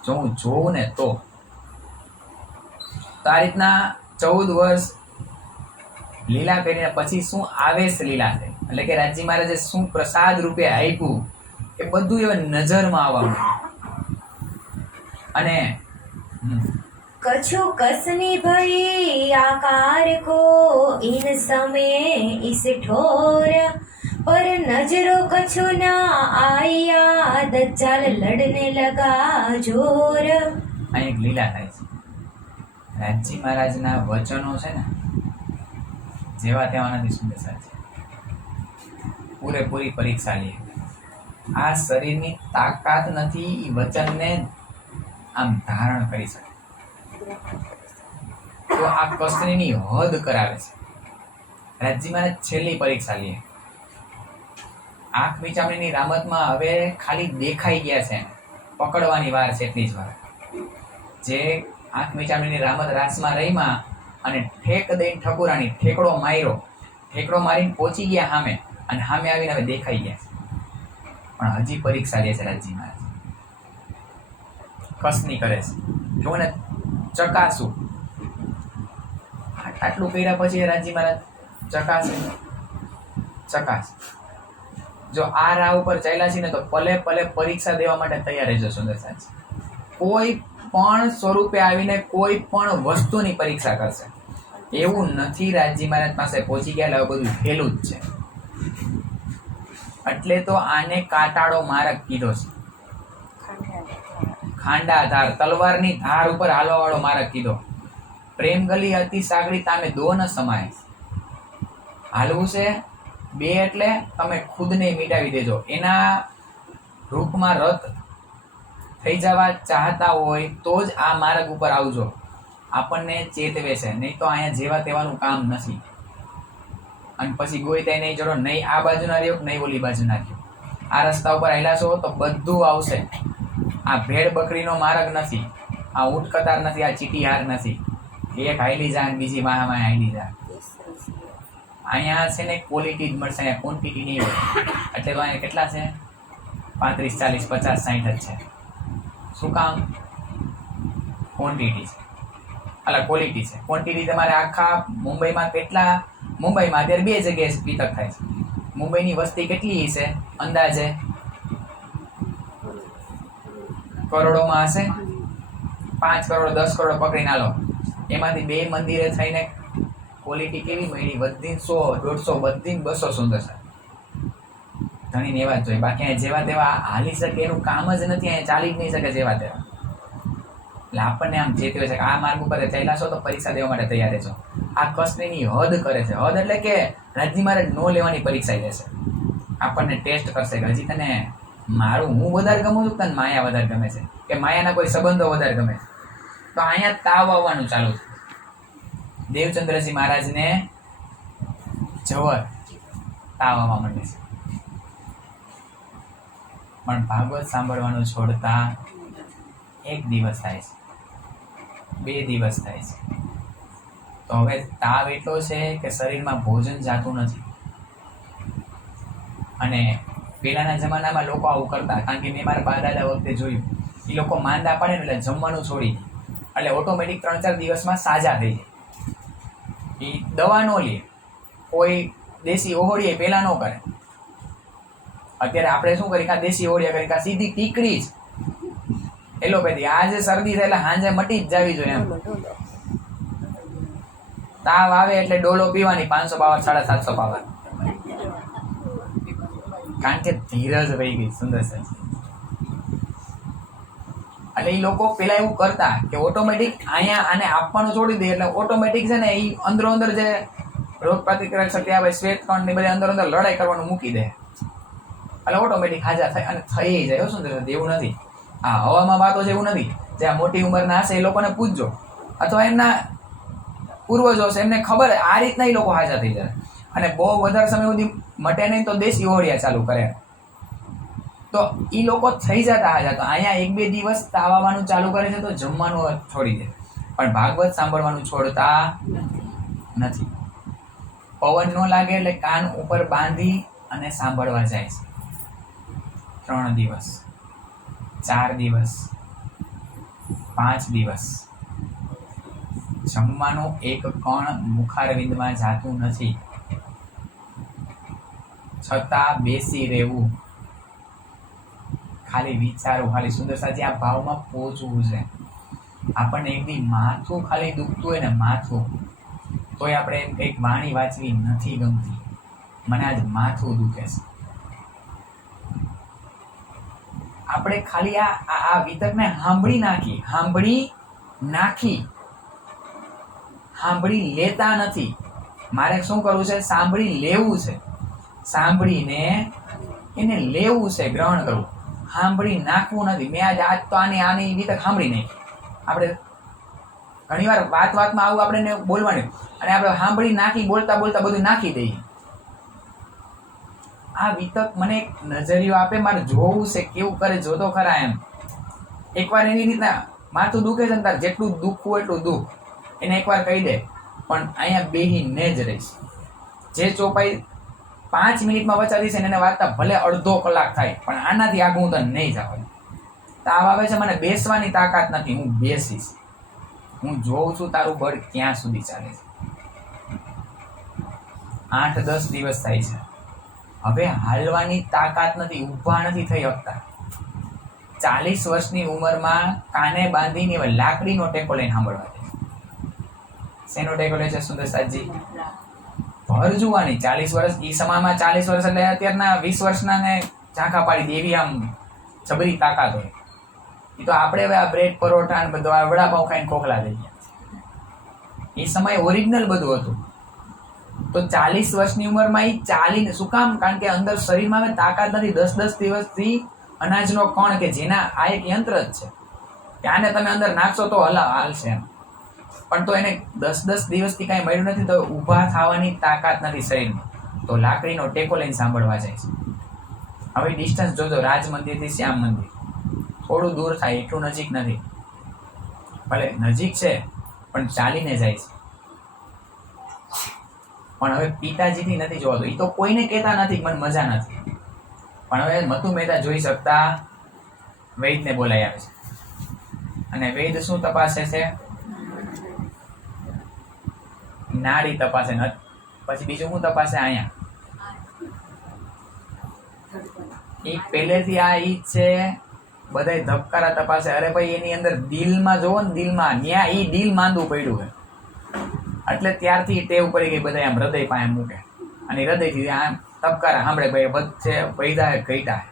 જો હું જોઉં ને તો આ રીતના 14 વર્ષ લીલા કરીને પછી શું આવેશ લીલા થઈ. એટલે કે રાજી મહારાજે શું પ્રસાદ રૂપે આપ્યું એ બધું હવે નજરમાં આવવાનું. અને कछु कसनी भई आकार को इन समय इस ठोर पर नजरो कछु ना आया दज्जाल लड़ने लगा जोर. અહીં એક લીલા થાય છે. રાજી મહારાજના વચનો છે ને જેવા તેવા નથી. સુંદર સાચી પૂરેપૂરી પરીક્ષા લે. આ શરીરની તાકાત નથી એ વચનને આમ ધારણ કરી શકે. તો આ કસરીની હદ કરાવે છે. રાજી મહારાજ છેલ્લી પરીક્ષા લે. આંખ વિચામણીની રામતમાં હવે ખાલી દેખાઈ ગયા છે. પકડવાની વાર છે એટલી જ વાર. જે આંખ વિચામણીની રામત રાસમાં રહીમાં અને ઠેક દઈને ઠકુરાની ઠેકડો મારીને પહોંચી ગયા સામે અને સામે આવીને હવે દેખાઈ ગયા છે. પણ હજી પરીક્ષા લે છે રાજી મહારાજ. કસની કરે છે. જો ને ચકાસું આટલું કર્યા પછી રાજી મહારાજ ચકાસ. જો આ રાહ ઉપર ચાલ્યા છે ને તો પલે પરીક્ષા દેવા માટે તૈયાર રહેજો. સુંદર સાચી કોઈ પણ સ્વરૂપે આવીને કોઈ પણ વસ્તુની પરીક્ષા કરશે એવું નથી. રાજી મહારાજ પાસે પહોંચી ગયા એટલે બધું ફેલું જ છે. એટલે તો આને કાંટાળો મારક કીધો છે. ખાંડા ધાર તલવારની ધાર ઉપર હાલવા વાળો મારક કીધો. પ્રેમ ગલી અતિ સાગરી તામે દો ન સમાય. હાલવું છે બે એટલે તમે ખુદને મિટાવી દેજો. એના રૂપમાં રત થઈ જવા ચાહતા હોય તો જ આ માર્ગ ઉપર આવજો. આપણને ચેતવે છે. નહીં તો અહીંયા જેવા તેવાનું કામ નથી. અને પછી ગોઈતા નહીં જડો નહીં આ બાજુના રહ્યો નહીં ઓલી બાજુના રહ્યો. આ રસ્તા ઉપર આવેલા છો તો બધું આવશે. આ ભેડ બકરીનો માર્ગ નથી. આ ઊંટ કતાર નથી. આ ચીટીહાર નથી. એક હાઈલી જા બીજી માહામાં હાઈલી જા. અહીંયા છે ને ક્વોલિટી જ મળશે. અહીંયા ક્વોન્ટિટી નહીં હોય. એટલે તો અહીંયા કેટલા છે 35 40 50 60 જ છે. શું કામ? ક્વોન્ટિટી છે. ક્વોલિટી છે. ક્વોન્ટિટી તમારે આખા મુંબઈમાં મુંબઈમાં અત્યારે 2 જગ્યાએ પીતક થાય છે. મુંબઈની વસ્તી કેટલી છે અંદાજે? કરોડોમાં હશે. 5 કરોડ 10 કરોડ પકડીને આલો. એમાંથી 2 મંદિરે થઈને ક્વોલિટી કેવી મળી? બધી 100 150 બધી 200 સુંદર છે. ધણીને એવા જ જોઈએ. બાકી અહીંયા જેવા તેવા હાલી શકે એનું કામ જ નથી. અહીંયા ચાલી જ નહીં શકે જેવા તેવા. એટલે આપણને આમ ચેતવે છે કે આ માર્ગ ઉપર ચાલ્યા છો તો પરીક્ષા દેવા માટે તૈયાર રહેજો. આ કસની હદ કરે છે. હદ એટલે કે રાજી મહારાજ નો લેવાની પરીક્ષા લેશે. આપણને ટેસ્ટ કરશે કે હજી તને હું વધારે ગમું છું, તને માયા વધારે ગમે છે કે માયાના કોઈ સંબંધો વધારે ગમે છે. તો અહીંયા તાવ આવવાનું ચાલુ છે. દેવચંદ્રજી મહારાજને જવર તાવ આવવા માંડે છે. પણ ભાગવત સાંભળવાનું છોડતા 1 દિવસ થાય છે, 2 દિવસ થાય છે. તો હવે તાવ એટલો છે કે શરીરમાં ભોજન જાતું નથી. અને પહેલાના જમાનામાં લોકો આવું કરતા. કારણ કે મેં મારા બા દાદા વખતે જોયું. એ લોકો માંદા પડે ને એટલે જમવાનું છોડી દે. એટલે ઓટોમેટિક 3-4 દિવસમાં સાજા થઈ જાય. એ દવા ન લે. કોઈ દેશી ઓહોળી પહેલા ન કરે. અત્યારે આપણે શું કરીએ? કાં દેશી ઓહોળી કરીએ કાં સીધી ટીકડી જ. એલોપેથી. આ જે શરદી થાય એટલે હાંજે મટી જ જાવી જોઈએ એમ. તાવ આવે એટલે ડોલો પીવાની 500 પાવર 750 પાવર, કારણ કે ધીરજ રહી ગઈ. સુંદર છે. એટલે એ લોકો પેલા એવું કરતા કે ઓટોમેટિક અહીંયા આને આપવાનું છોડી દે એટલે ઓટોમેટિક છે ને એ અંદરો અંદર જે રોગ પ્રતિકારક શક્તિ આવે, શ્વેત કણ ને બધી અંદર અંદર લડાઈ કરવાનું મૂકી દે એટલે ઓટોમેટિક હાજર થાય અને થઈ જાય. સુંદર છે. એવું નથી. આ હવામાં વાતો છે એવું નથી. જે આ મોટી ઉંમરના હશે એ લોકોને પૂછજો, અથવા એમના પૂર્વજો છે એમને ખબર આ રીતના એ લોકો હાજર થઈ જાય. અને બહુ વધારે સમય સુધી મટે નહીં તો દેશી ઓળિયા ચાલુ કરે તો એ લોકો થઈ જતા હાજર. તો અહીંયા 1-2 દિવસ તાવ આવવાનું ચાલુ કરે છે તો જમવાનું છોડી દે, પણ ભાગવત સાંભળવાનું છોડતા નથી. પવન ન લાગે એટલે કાન ઉપર બાંધી અને સાંભળવા જાય છે. 3 દિવસ, 4 દિવસ, 5 દિવસ જમવાનું એક કણ મુખારવિંદમાં જાતું નથી, છતાં બેસી રહેવું. ખાલી વિચારવું, ખાલી સુંદર સાજી આ ભાવમાં પહોંચવું છે. આપણને એક દી માથું ખાલી દુખતું હોય ને, માથું, તોય આપણે એમ કંઈક વાણી વાંચવી નથી ગમતી, મને આજ માથું દુખે છે. આપણે ખાલી આ વિતકને સાંભળી લેતા નથી. મારે શું કરવું છે? સાંભળી લેવું છે. સાંભળીને એને લેવું છે, ગ્રહણ કરવું. સાંભળી નાખવું નથી. મેં આજ તો આની વિતક સાંભળી નહીં. આપણે ઘણીવાર વાતમાં આવું આપણે બોલવાનું અને આપણે સાંભળી નાખી બોલતા બધું નાખી દઈએ. આ વિતક મને એક નજરિયો આપે, મારે જોવું છે કેવું કરે, જોતો ખરા એમ. એકવાર એની રીતના માથું દુખે છે ને તાર જેટલું દુખવું એટલું દુખ એને એકવાર કહી દે, પણ અહીંયા બેહીને જ રહીશ. જે ચોપાઈ 5 મિનિટમાં વચાવી છે ને એને વાંચતા ભલે અડધો કલાક થાય, પણ આનાથી આગળ હું તને નહીં જવા. તાવ આવે છે, મને બેસવાની તાકાત નથી, હું બેસીશ. હું જોઉં છું તારું બળ ક્યાં સુધી ચાલે છે. 8-10 દિવસ થાય છે, હવે હાલવાની તાકાત નથી, ઊભા નથી થઈ શકતા. 40 વર્ષની ઉંમરમાં કાને બાંધીને હવે લાકડીનો ટેકો લઈને સાંભળવા દે. શેનો ટેકો લે છે સુંદર સાજી? ભર જુવાની. 40 વર્ષ એ સમયમાં 40 વર્ષ એટલે અત્યારના 20 વર્ષના ને ઝાંખા પાડી દે એવી આમ જબરી તાકાત હોય. એ તો આપણે હવે આ બ્રેડ પરોઠા ને બધું આ વડાપાઉં ખાઈને ખોખલા થઈ ગયા. એ સમયે ઓરિજિનલ બધું હતું. તો 40 વર્ષની ઉંમરમાં એ ચાલીને શું કામ? કારણ કે અંદર શરીરમાં હવે તાકાત નથી. 10-10 દિવસથી અનાજનો કણ કે જેના આ એક યંત્ર જ છે કે આને તમે અંદર નાખશો તો હાલશે એમ, પણ તો એને 10-10 દિવસથી કાંઈ મળ્યું નથી, તો ઊભા થવાની તાકાત નથી શરીરમાં. તો લાકડીનો ટેકો લઈને સાંભળવા જાય છે. હવે ડિસ્ટન્સ જોજો, રાજ મંદિરથી શ્યામ મંદિર થોડું દૂર થાય, એટલું નજીક નથી. ભલે નજીક છે પણ ચાલીને જાય છે. પણ હવે પિતાજીથી નથી જોવાતું. એ તો કોઈને કહેતા નથી, મને મજા નથી. પણ હવે મતુ મહેતા જોઈ શકતા વૈદને બોલાઈ આવે છે. અને વૈદ શું તપાસે છે? નાડી તપાસે. પછી બીજું શું તપાસે? અહીંયા એ પહેલેથી આ ઈ છે, બધાય ધબકારા તપાસે. અરે ભાઈ એની અંદર દિલમાં જોવો ને, દિલમાં ન્યા ઈ દિલ માંદું પડ્યું છે એટલે ત્યારથી ટેવ પડી ગઈ, બધા આમ હૃદય પાસે મૂકે અને હૃદયથી આમ ધબકારા સાંભળે. ભાઈ વધશે પૈદા હે ઘટ્યા હે,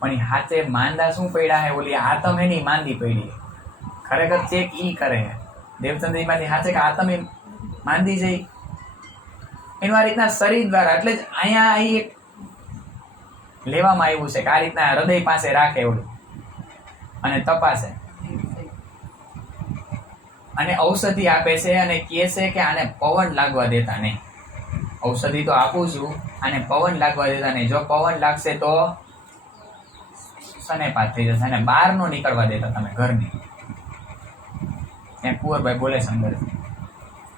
પણ એ હાથે માંદા શું પડ્યા હે? ઓલી આતમ એની માંદી પડી. ખરેખર ચેક ઈ કરે છે દેવચંદ્રી માંથી હાથે કે આતમ એ માંદી જઈ એનું આ રીતના શરીર દ્વારા. એટલે જ અહીંયા અહીં એક લેવામાં આવ્યું છે કે આ રીતના હૃદય પાસે રાખે એવડું અને તપાસે અને ઔષધિ આપે છે અને કહે છે કે આને પવન લાગવા દેતા નહીં. ઔષધિ તો આપું છું, આને પવન લાગવા દેતા નહીં. જો પવન લાગશે તો સનેપાત થઈ જશે અને બહાર નો નીકળવા દેતા તમે ઘરની. ત્યાં કુંવરભાઈ બોલે છે અંદર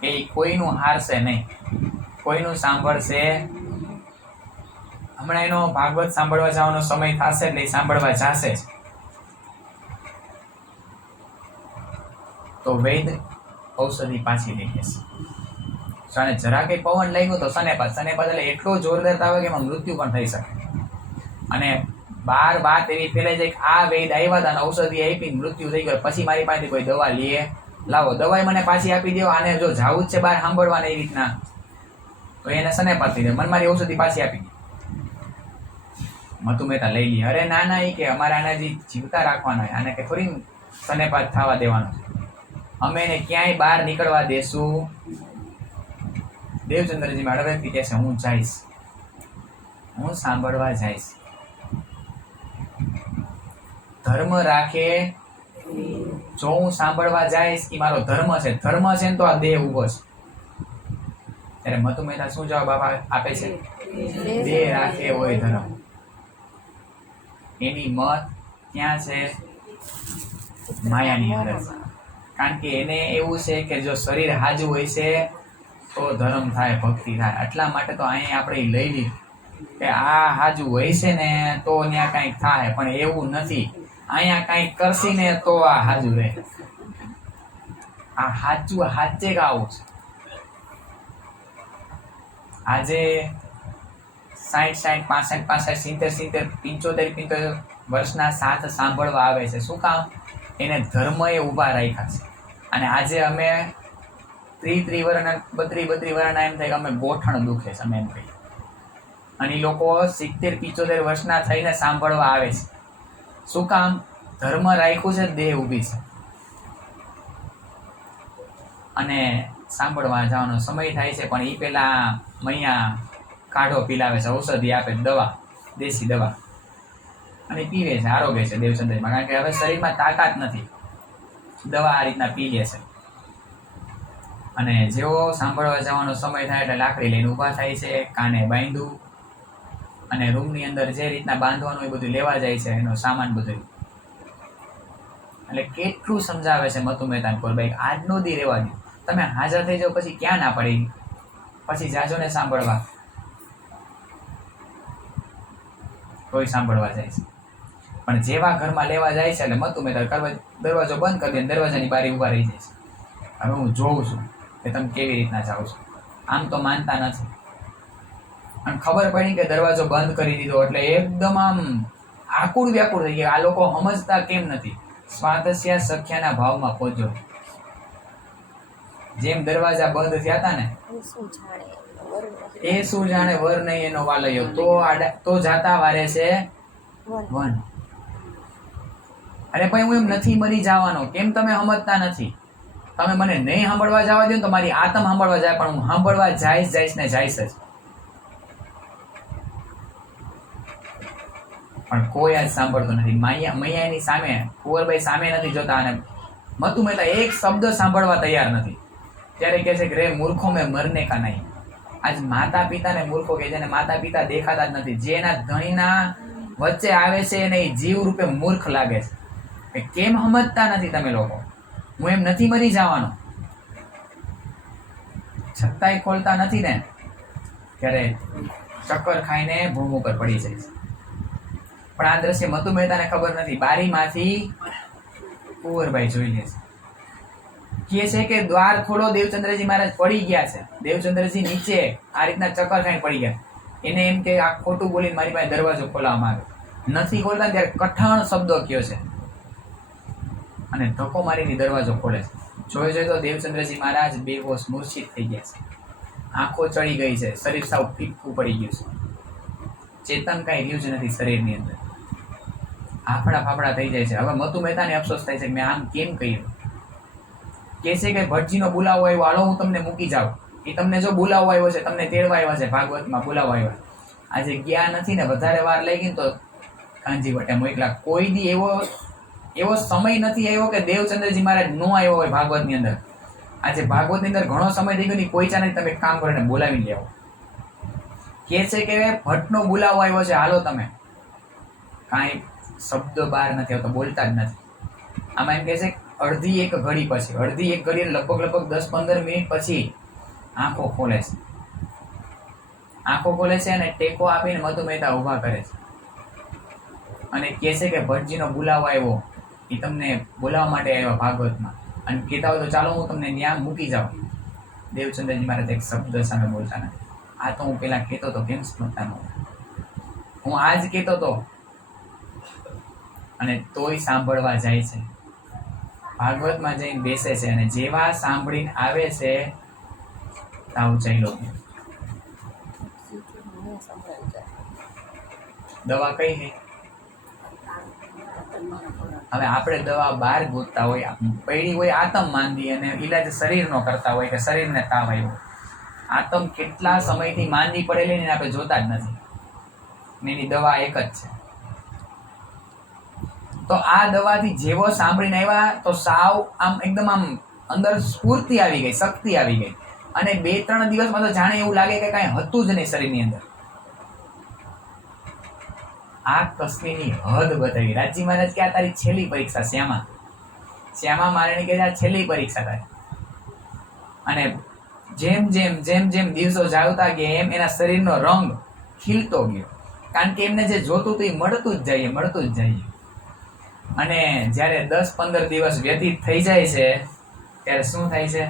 કે કોઈનું હારશે નહીં, કોઈનું સાંભળશે. હમણાં એનો ભાગવત સાંભળવા જવાનો સમય થશે એટલે સાંભળવા જશે જ. તો વૈદ ઔષધિ પાછી લઈ જશે. અને જરા કઈ પવન લાગ્યો તો સનેપાત એટલે એટલો જોરદાર તાવે કે એમાં મૃત્યુ પણ થઈ શકે. અને બાર વાત એવી ફેલાઈ જાય કે આ વેદ આવ્યા હતા ને ઔષધિ આપી મૃત્યુ થઈ ગયો, પછી મારી પાસે કોઈ દવા લે લાવો, દવાઈ મને પાછી આપી દો, આને જો જાવું જ છે બહાર સાંભળવાને એ રીતના, તો એને સને પાતી દે, મને મારી ઔષધિ પાછી આપી દે. મતુ મહેતા લઈ લે, અરે ના ના, એ કે અમારે આને હજી જીવતા રાખવાનો હોય, આને કે થોડી સનેપાત થવા દેવાનો છે, અમે એને ક્યાંય બહાર નીકળવા દેશું. દેવચંદ્રજી મારા વ્યક્તિ કહે છે હું જઈશ, હું સાંભળવા જઈશ. ધર્મ રાખે, જો હું સાંભળવા જઈશ એ મારો ધર્મ છે, ધર્મ છે ને તો આ દેહ ઉભો છે. ત્યારે મતુ મહેતા શું જવાબ આપે છે? દેહ રાખે હોય ધર્મ. એની મત ક્યાં છે? માયાની અંદર છે. કારણ કે એને એવું છે કે જો શરીર હાજુ હોય છે તો ધર્મ થાય, ભક્તિ થાય. એટલા માટે તો અહીંયા આપણે લઈ લીધું કે આ હાજુ હોય છે ને તો ત્યાં કંઈક થાય, પણ એવું નથી. અહીંયા કંઈક કરશે ને તો આ હાજુ રહે. આ હાચું હાચે જ આવું છે. આજે 60, 65, 70, 75 વર્ષના સાથ સાંભળવા આવે છે. શું કામ? એને ધર્મએ ઊભા રાખ્યા છે. અને આજે અમે 30 વર્ષના 32 વર્ષના એમ થાય કે અમે ગોઠણ દુખે છે, અમે એમ કહીએ. અને એ લોકો 70, 75 વર્ષના થઈને સાંભળવા આવે છે. શું કામ? ધર્મ રાખ્યું છે, દેહ ઊભી છે. અને સાંભળવા જવાનો સમય થાય છે, પણ એ પેલા મૈયા કાઢો પીલાવે છે, ઔષધિ આપે, દવા, દેશી દવા, અને પીવે છે, આરોગ્ય છે દેવચંદ્રમાં. કારણ કે હવે શરીરમાં તાકાત નથી, દવા આ રીતના પી લે છે. અને જેવો સાંભળવા જવાનો સમય થાય એટલે લાકડી લઈને ઊભા થાય છે, કાને બાંધ્યું, અને રૂમની અંદર જે રીતના બાંધવાનું એ બધું લેવા જાય છે, એનો સામાન બધું. એટલે કેટલું સમજાવે છે મતુ મહેતા કોરભાઈ, આજનો દી રહેવા દો, તમે હાજર થઈ જાઓ પછી ક્યાં ના પડી, પછી જાજો ને સાંભળવા. કોઈ સાંભળવા જાય છે, પણ જેવા ઘરમાં લેવા જાય છે એટલે મતુ મહેતા દરવાજો બંધ કરી દે, દરવાજાની બારી ઊભા રહી જાય છે. હવે હું જોઉં છું કે તમે કેવી રીતના જાઓ છો. આમ તો માનતા નથી, અને ખબર પડી કે દરવાજો બંધ કરી દીધો એટલે એકદમ આમ આકુળ વ્યાકુળ થઈ ગયા. આ લોકો સમજતા કેમ નથી? સ્વાતસ્યા સખ્યાના ભાવમાં પહોંચો. જેમ દરવાજા બંધ થયા હતા ને, એ શું જાણે વર નહીં એનો વાલયો, તો જાતા વારે છે વન. અરે ભાઈ હું એમ નથી મરી જવાનો, કેમ તમે સમજતા નથી? તમે મને નહીં સાંભળવા જવા દો ને તો મારી આત્મ સાંભળવા જાય, પણ હું સાંભળવા જઈશ ને જઈશ જ. પણ કોઈ આજ સાંભળતું નથી. મૈયાની સામે, કુંવરભાઈ સામે નથી જોતા, અને મતુ મહેતા એક શબ્દ સાંભળવા તૈયાર નથી. ત્યારે કહે છે કે રે મૂર્ખો મેં મરને કા નહીં. આજ માતા પિતાને મૂર્ખો કે જેને માતા પિતા દેખાતા જ નથી, જે એના ધણીના વચ્ચે આવે છે એને જીવ રૂપે મૂર્ખ લાગે છે. કેમ સમજતા નથી તમે લોકો? હું એમ નથી મરી જવાનો, છતાંય ખોલતા નથી ને, ત્યારે ચક્કર ખાઈને ભૂમ ઉપર પડી જાય છે. પણ આ દ્રશ્ય મતુ મહેતાને ખબર નથી. બારીમાંથી કુંવરભાઈ જોઈ લે છે, કહે છે કે દ્વાર ખોલો, દેવચંદ્રજી મહારાજ પડી ગયા છે. દેવચંદ્રજી નીચે આ રીતના ચક્કર ખાઈને પડી ગયા. એને એમ કે આ ખોટું બોલીને મારી પાસે દરવાજો ખોલાવવામાં આવે. નથી ખોલતા ત્યારે કઠણ શબ્દો કયો છે, અને ધક્કો મારીને દરવાજો ખોલે છે. જોઈ તો દેવચંદ્રજી મહારાજ બેહોશ મૂર્છિત થઈ ગયા છે, આંખો ચડી ગઈ છે, શરીર સાવ ફીક્કું પડી ગયું છે, ચેતન કાંઈ રહ્યું જ નથી શરીરની અંદર, આફડા ફાફડા થઈ જાય છે. હવે મતુ મહેતાને અફસોસ થાય છે કે મેં આમ કેમ કહ્યું. કહે છે કે ભટજીનો બોલાવો આવ્યો, હાલો હું તમને મૂકી જાઉં. એ તમને જો બોલાવો આવ્યો છે, તમને તેડવા આવ્યા છે, ભાગવતમાં બોલાવો આવ્યા. આજે ગયા નથી ને, વધારે વાર લઈ ગઈ તો કાંજી વટે મોકલા. કોઈ દી એવો સમય નથી આવ્યો કે દેવચંદ્રજી મહારાજ નો આવ્યો હોય ભાગવતની અંદર. આજે ભાગવતની અંદર ઘણો સમય થઈ ગયો ને, કોઈ ચાને તમે કામ કરીને બોલાવી લેવો. કહે છે કે ભટ્ટનો બોલાવો આવ્યો છે, હાલો તમે. કાંઈ શબ્દ બહાર નથી આવતો, બોલતા જ નથી. આમાં એમ કહે છે અડધી એક ઘડી પછી, અડધી એક ઘડી લગભગ 10-15 મિનિટ પછી આંખો ખોલે છે. આંખો ખોલે છે અને ટેકો આપીને મતુ મહેતા ઊભા કરે છે, અને કહે છે કે ભટ્ટજીનો બોલાવો આવ્યો, એ તમને બોલાવવા માટે આવ્યા ભાગવતમાં, અને કહેતા હોય તો ચાલો હું તમને ન્યા મૂકી જાઉં. દેવચંદ્રજી મહારાજ એક શબ્દ સામે બોલતા નથી. આ તો હું પેલા કહેતો હતો, કેમ સમજતા નહોતા? હું આજ કહેતો હતો અને તોય સાંભળવા જાય છે, ભાગવતમાં જઈને બેસે છે, અને જેવા સાંભળીને આવે છે તાવ ચાલ્યો ગયો. દવા કઈ છે? હવે આપણે દવા બહાર ગોતતા હોય, પડી હોય આતમ માંદી, અને ઈલાજ શરીરનો કરતા હોય કે શરીરને તાવ આવ્યો. આતમ કેટલા સમયથી માંદી પડેલી ને આપણે જોતા જ નથી, ને એની દવા એક જ છે. તો આ દવાથી જેવો સાંભળીને આવ્યા તો સાવ આમ એકદમ આમ અંદર સ્ફૂર્તિ આવી ગઈ, શક્તિ આવી ગઈ, અને 2-3 દિવસમાં તો જાણે એવું લાગે કે કાંઈ હતું જ નહીં શરીરની અંદર. આ કસમીની હદ બતાવી. રાજજી મહારાજ કે આ તારી છેલ્લી પરીક્ષા. શ્યામા મારાણી કે આ છેલ્લી પરીક્ષા તારી. અને જેમ જેમ દિવસો જાવતા ગયા એમ એના શરીરનો રંગ ખીલતો ગયો, કારણ કે એમને જે જોતું હતું એ મળતું જ જાય. અને જ્યારે 10-15 દિવસ વ્યતીત થઈ જાય છે ત્યારે શું થાય છે?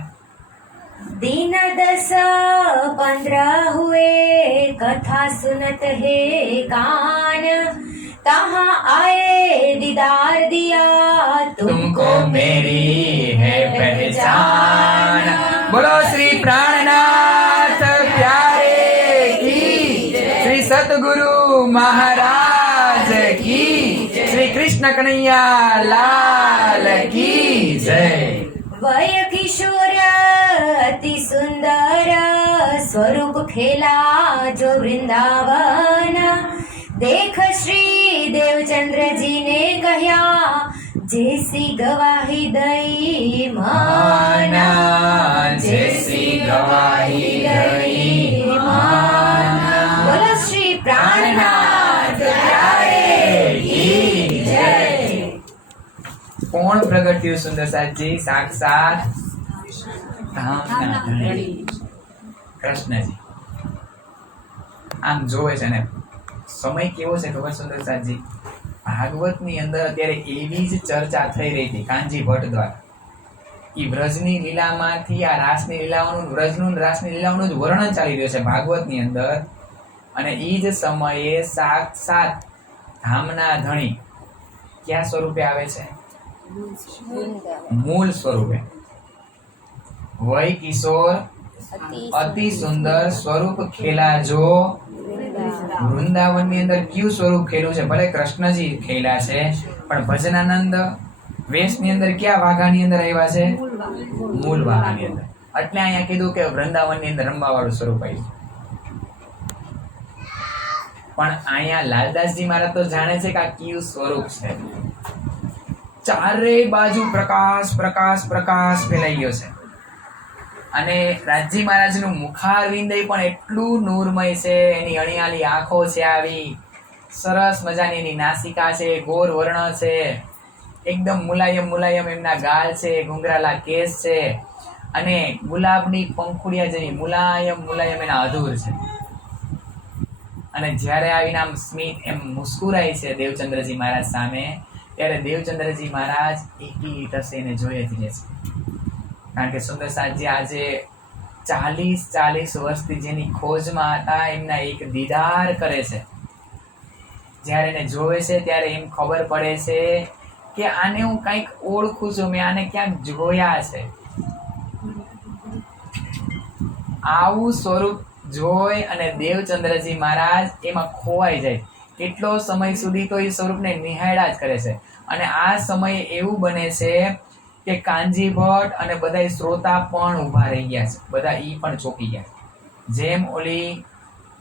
दिन 10-15 हुए कथा सुनत है कान, कहाँ आए दीदार दिया तुमको मेरी है पहचान. बोलो श्री प्राणनाथ प्यारे की, श्री सतगुरु महाराज की, श्री कृष्ण कन्हैया लाल की जय. वय किशोर अति सुंदर स्वरूप खेला जो वृंदावन, देख श्री देवचंद्र जी ने कहा जैसी गवाही दई माना, जैसी गवाही दई माना. बोलो श्री प्राणनाथ प्यारे की जय. કોણ પ્રગટ થયું સુંદરસાજી? સાક્ષાત ધામના ધણી કૃષ્ણજી. આમ જોવે છે ને, સમય કેવો છે ખબર સુંદરસાજી? ભાગવતની અંદર અત્યારે એવી જ ચર્ચા થઈ રહી હતી કાનજી ભટ્ટ દ્વારા. એ વ્રજની લીલામાંથી આ રાસની લીલાઓનું, વ્રજનું રાસની લીલાઓનું જ વર્ણન ચાલી રહ્યું છે ભાગવતની અંદર. અને એ જ સમયે સાક્ષાત ધામના ધણી કયા સ્વરૂપે આવે છે? મૂળ સ્વરૂપે. વય કિશોર અતિ સુંદર સ્વરૂપ ખેલા જો વૃંદાવન ની અંદર કયું સ્વરૂપ ખેલું છે? ભલે કૃષ્ણજી ખેલા છે, પણ ભજનાનંદ વેશ ની અંદર ક્યાં વાઘાની અંદર આવ્યા છે? મૂળ વાઘાની અંદર. એટલે અહીંયા કીધું કે વૃંદાવન ની અંદર રમવા વાળું સ્વરૂપ આવ્યું. પણ અહીંયા લાલદાસજી મહારાજ તો જાણે છે કે આ કયું સ્વરૂપ છે. ચારે બાજુ પ્રકાશ પ્રકાશ પ્રકાશ ફેલાઈ ગયો છે. અને રાજજી મહારાજનું મુખારવિંદય પણ એટલું નૂરમય છે. એની અણિયાળી આંખો છે, આવી સરસ મજાની એની નાસિકા છે, ગોર વર્ણ છે, એકદમ મુલાયમ એમના ગાલ છે, ઘુંઘરાલા કેસ છે, અને ગુલાબની પંખુડિયા જેવી મુલાયમ એના અધૂર છે. અને જ્યારે આવીને આમ સ્મિત એમ મુસ્કુરાય છે દેવચંદ્રજી મહારાજ સામે, ત્યારે દેવચંદ્રજી મહારાજ એકી ટસે એને જોઈ જ રહે છે. કારણ કે સુંદરસાજી આજે 40 વર્ષથી જેની ખોજમાં હતા એમના એક દીદાર કરે છે. જ્યારે એને જોવે છે ત્યારે એમ ખબર પડે છે કે આને હું કંઈક ઓળખું છું, મેં આને ક્યાંક જોયા છે. આવું સ્વરૂપ જોઈ અને દેવચંદ્રજી મહારાજ એમાં ખોવાઈ જાય. કેટલો સમય સુધી તો એ સ્વરૂપને નિહાળ્યા જ કરે છે. અને આ સમયે એવું બને છે કે કાનજી ભટ્ટ અને બધા શ્રોતા પણ ઊભા રહી ગયા છે, બધા ઈ પણ ચોંકી ગયા. જેમ ઓલી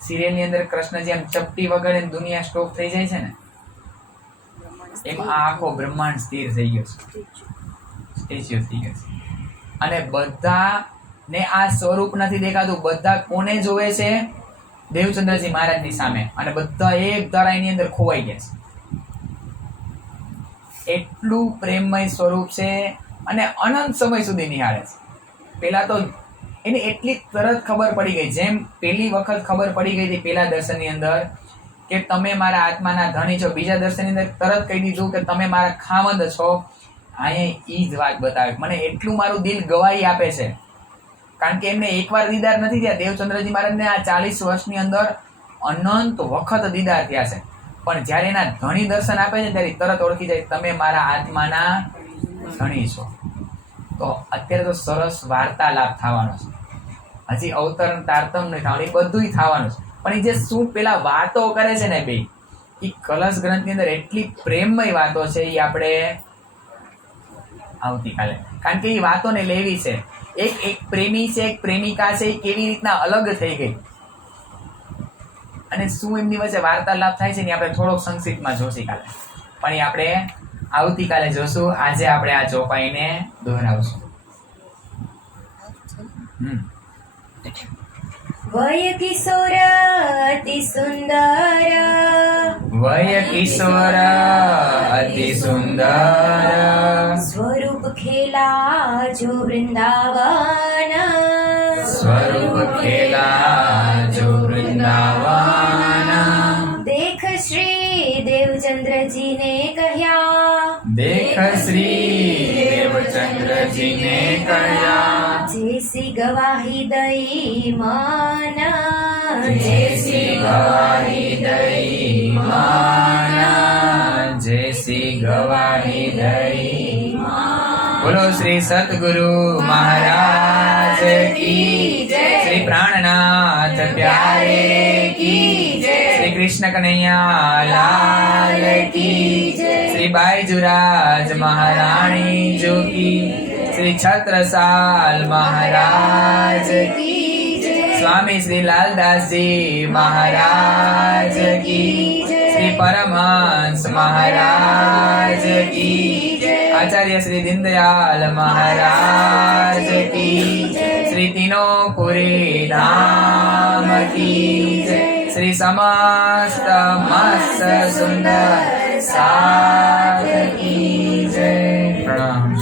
સિરિયલની અંદર કૃષ્ણજી આમ ચપટી વગર દુનિયા સ્ટોપ થઈ જાય છે ને, એમ આ આખો બ્રહ્માંડ સ્થિર થઈ ગયો છે, સ્ટેચ્યુ થઈ ગયો છે. અને બધા ને આ સ્વરૂપ નથી દેખાતું. બધા કોને જોવે છે? દેવચંદ્રજી મહારાજની સામે. અને બધા એક ધારાની અંદર ખોવાઈ ગયા છે. એટલું પ્રેમમય સ્વરૂપ છે અને અનંત સમય સુધી નિહાળે છે. પેલા તો એને એટલી તરત ખબર પડી ગઈ, જેમ પેલી વખત ખબર પડી ગઈ હતી પેલા દર્શનની અંદર કે તમે મારા આત્માના ધણી છો. બીજા દર્શનની અંદર તરત કહી દીધું કે તમે મારા ખાવંદ છો. અહીંયા ઈ જ વાત બતાવે. મને એટલું મારું દિલ ગવાહી આપે છે, કારણ કે એમને એકવાર દીદાર નથી થયા. દેવચંદ્રજી મહારાજને આ 40 વર્ષની અંદર અનંત વખત દીદાર થયા છે. પણ જ્યારે એના ધણી દર્શન આપે છે ત્યારે તરત ઓળખી જાય તમે મારા આત્માના ધણી છો. તો અત્યારે તો સરસ વાર્તાલાપ થવાનો છે, હજી અવતરણ તારતમ નહીં થવાનું, એ બધું થવાનું છે. પણ એ જે શું પેલા વાતો કરે છે ને બે, એ કલશ ગ્રંથની અંદર એટલી પ્રેમમય વાતો છે, એ આપણે આવતીકાલે, કારણ કે એ વાતોને લેવી છે. એક પ્રેમી છે, એક પ્રેમિકા છે, એ કેવી રીતના અલગ થઈ ગઈ અને શું એમની વચ્ચે વાર્તાલાપ થાય છે ને આપણે થોડોક સંક્ષિપ્તમાં જોશું કાલે, પણ એ આપણે આવતીકાલે જોશું. આજે આપણે આ ચોપાઈને દોહરાવશું. વય કિશોર અતિ સુંદર, વય કિશોર અતિ સુંદર, સ્વરૂપ ખેલા જો વૃંદાવન, સ્વરૂપ ખેલા જો વૃંદાવન. દેખ શ્રી દેવચંદ્રજીને કહ્યા, દેખ શ્રી દેવચંદ્રજીને કહ્યા, જેસી ગવાહી દઈ મન, જેસી ગવાહી દઈ મન, જેસી ગવાહી દઈ મન. બોલો શ્રી સતગુરુ મહારાજ કી જય, શ્રી પ્રાણનાથ પ્યારે કી જય, શ્રી કૃષ્ણ કનૈયા લાલ કી જય, શ્રી બાઈજુરાજ મહારાણી જોગી, શ્રી છત્રસાલ મહારાજ કી જય, સ્વામી શ્રી લાલદાસજી મહારાજ કી જય, શ્રી પરમહંસ મહારાજ કી જય, આચાર્ય શ્રી દીનદયાલ મહારાજ કી જય, શ્રી તીનોપુરી ધામ કી જય, શ્રી સમસ્ત મસ્ત સુંદર સાધ કી જય. પ્રણામ.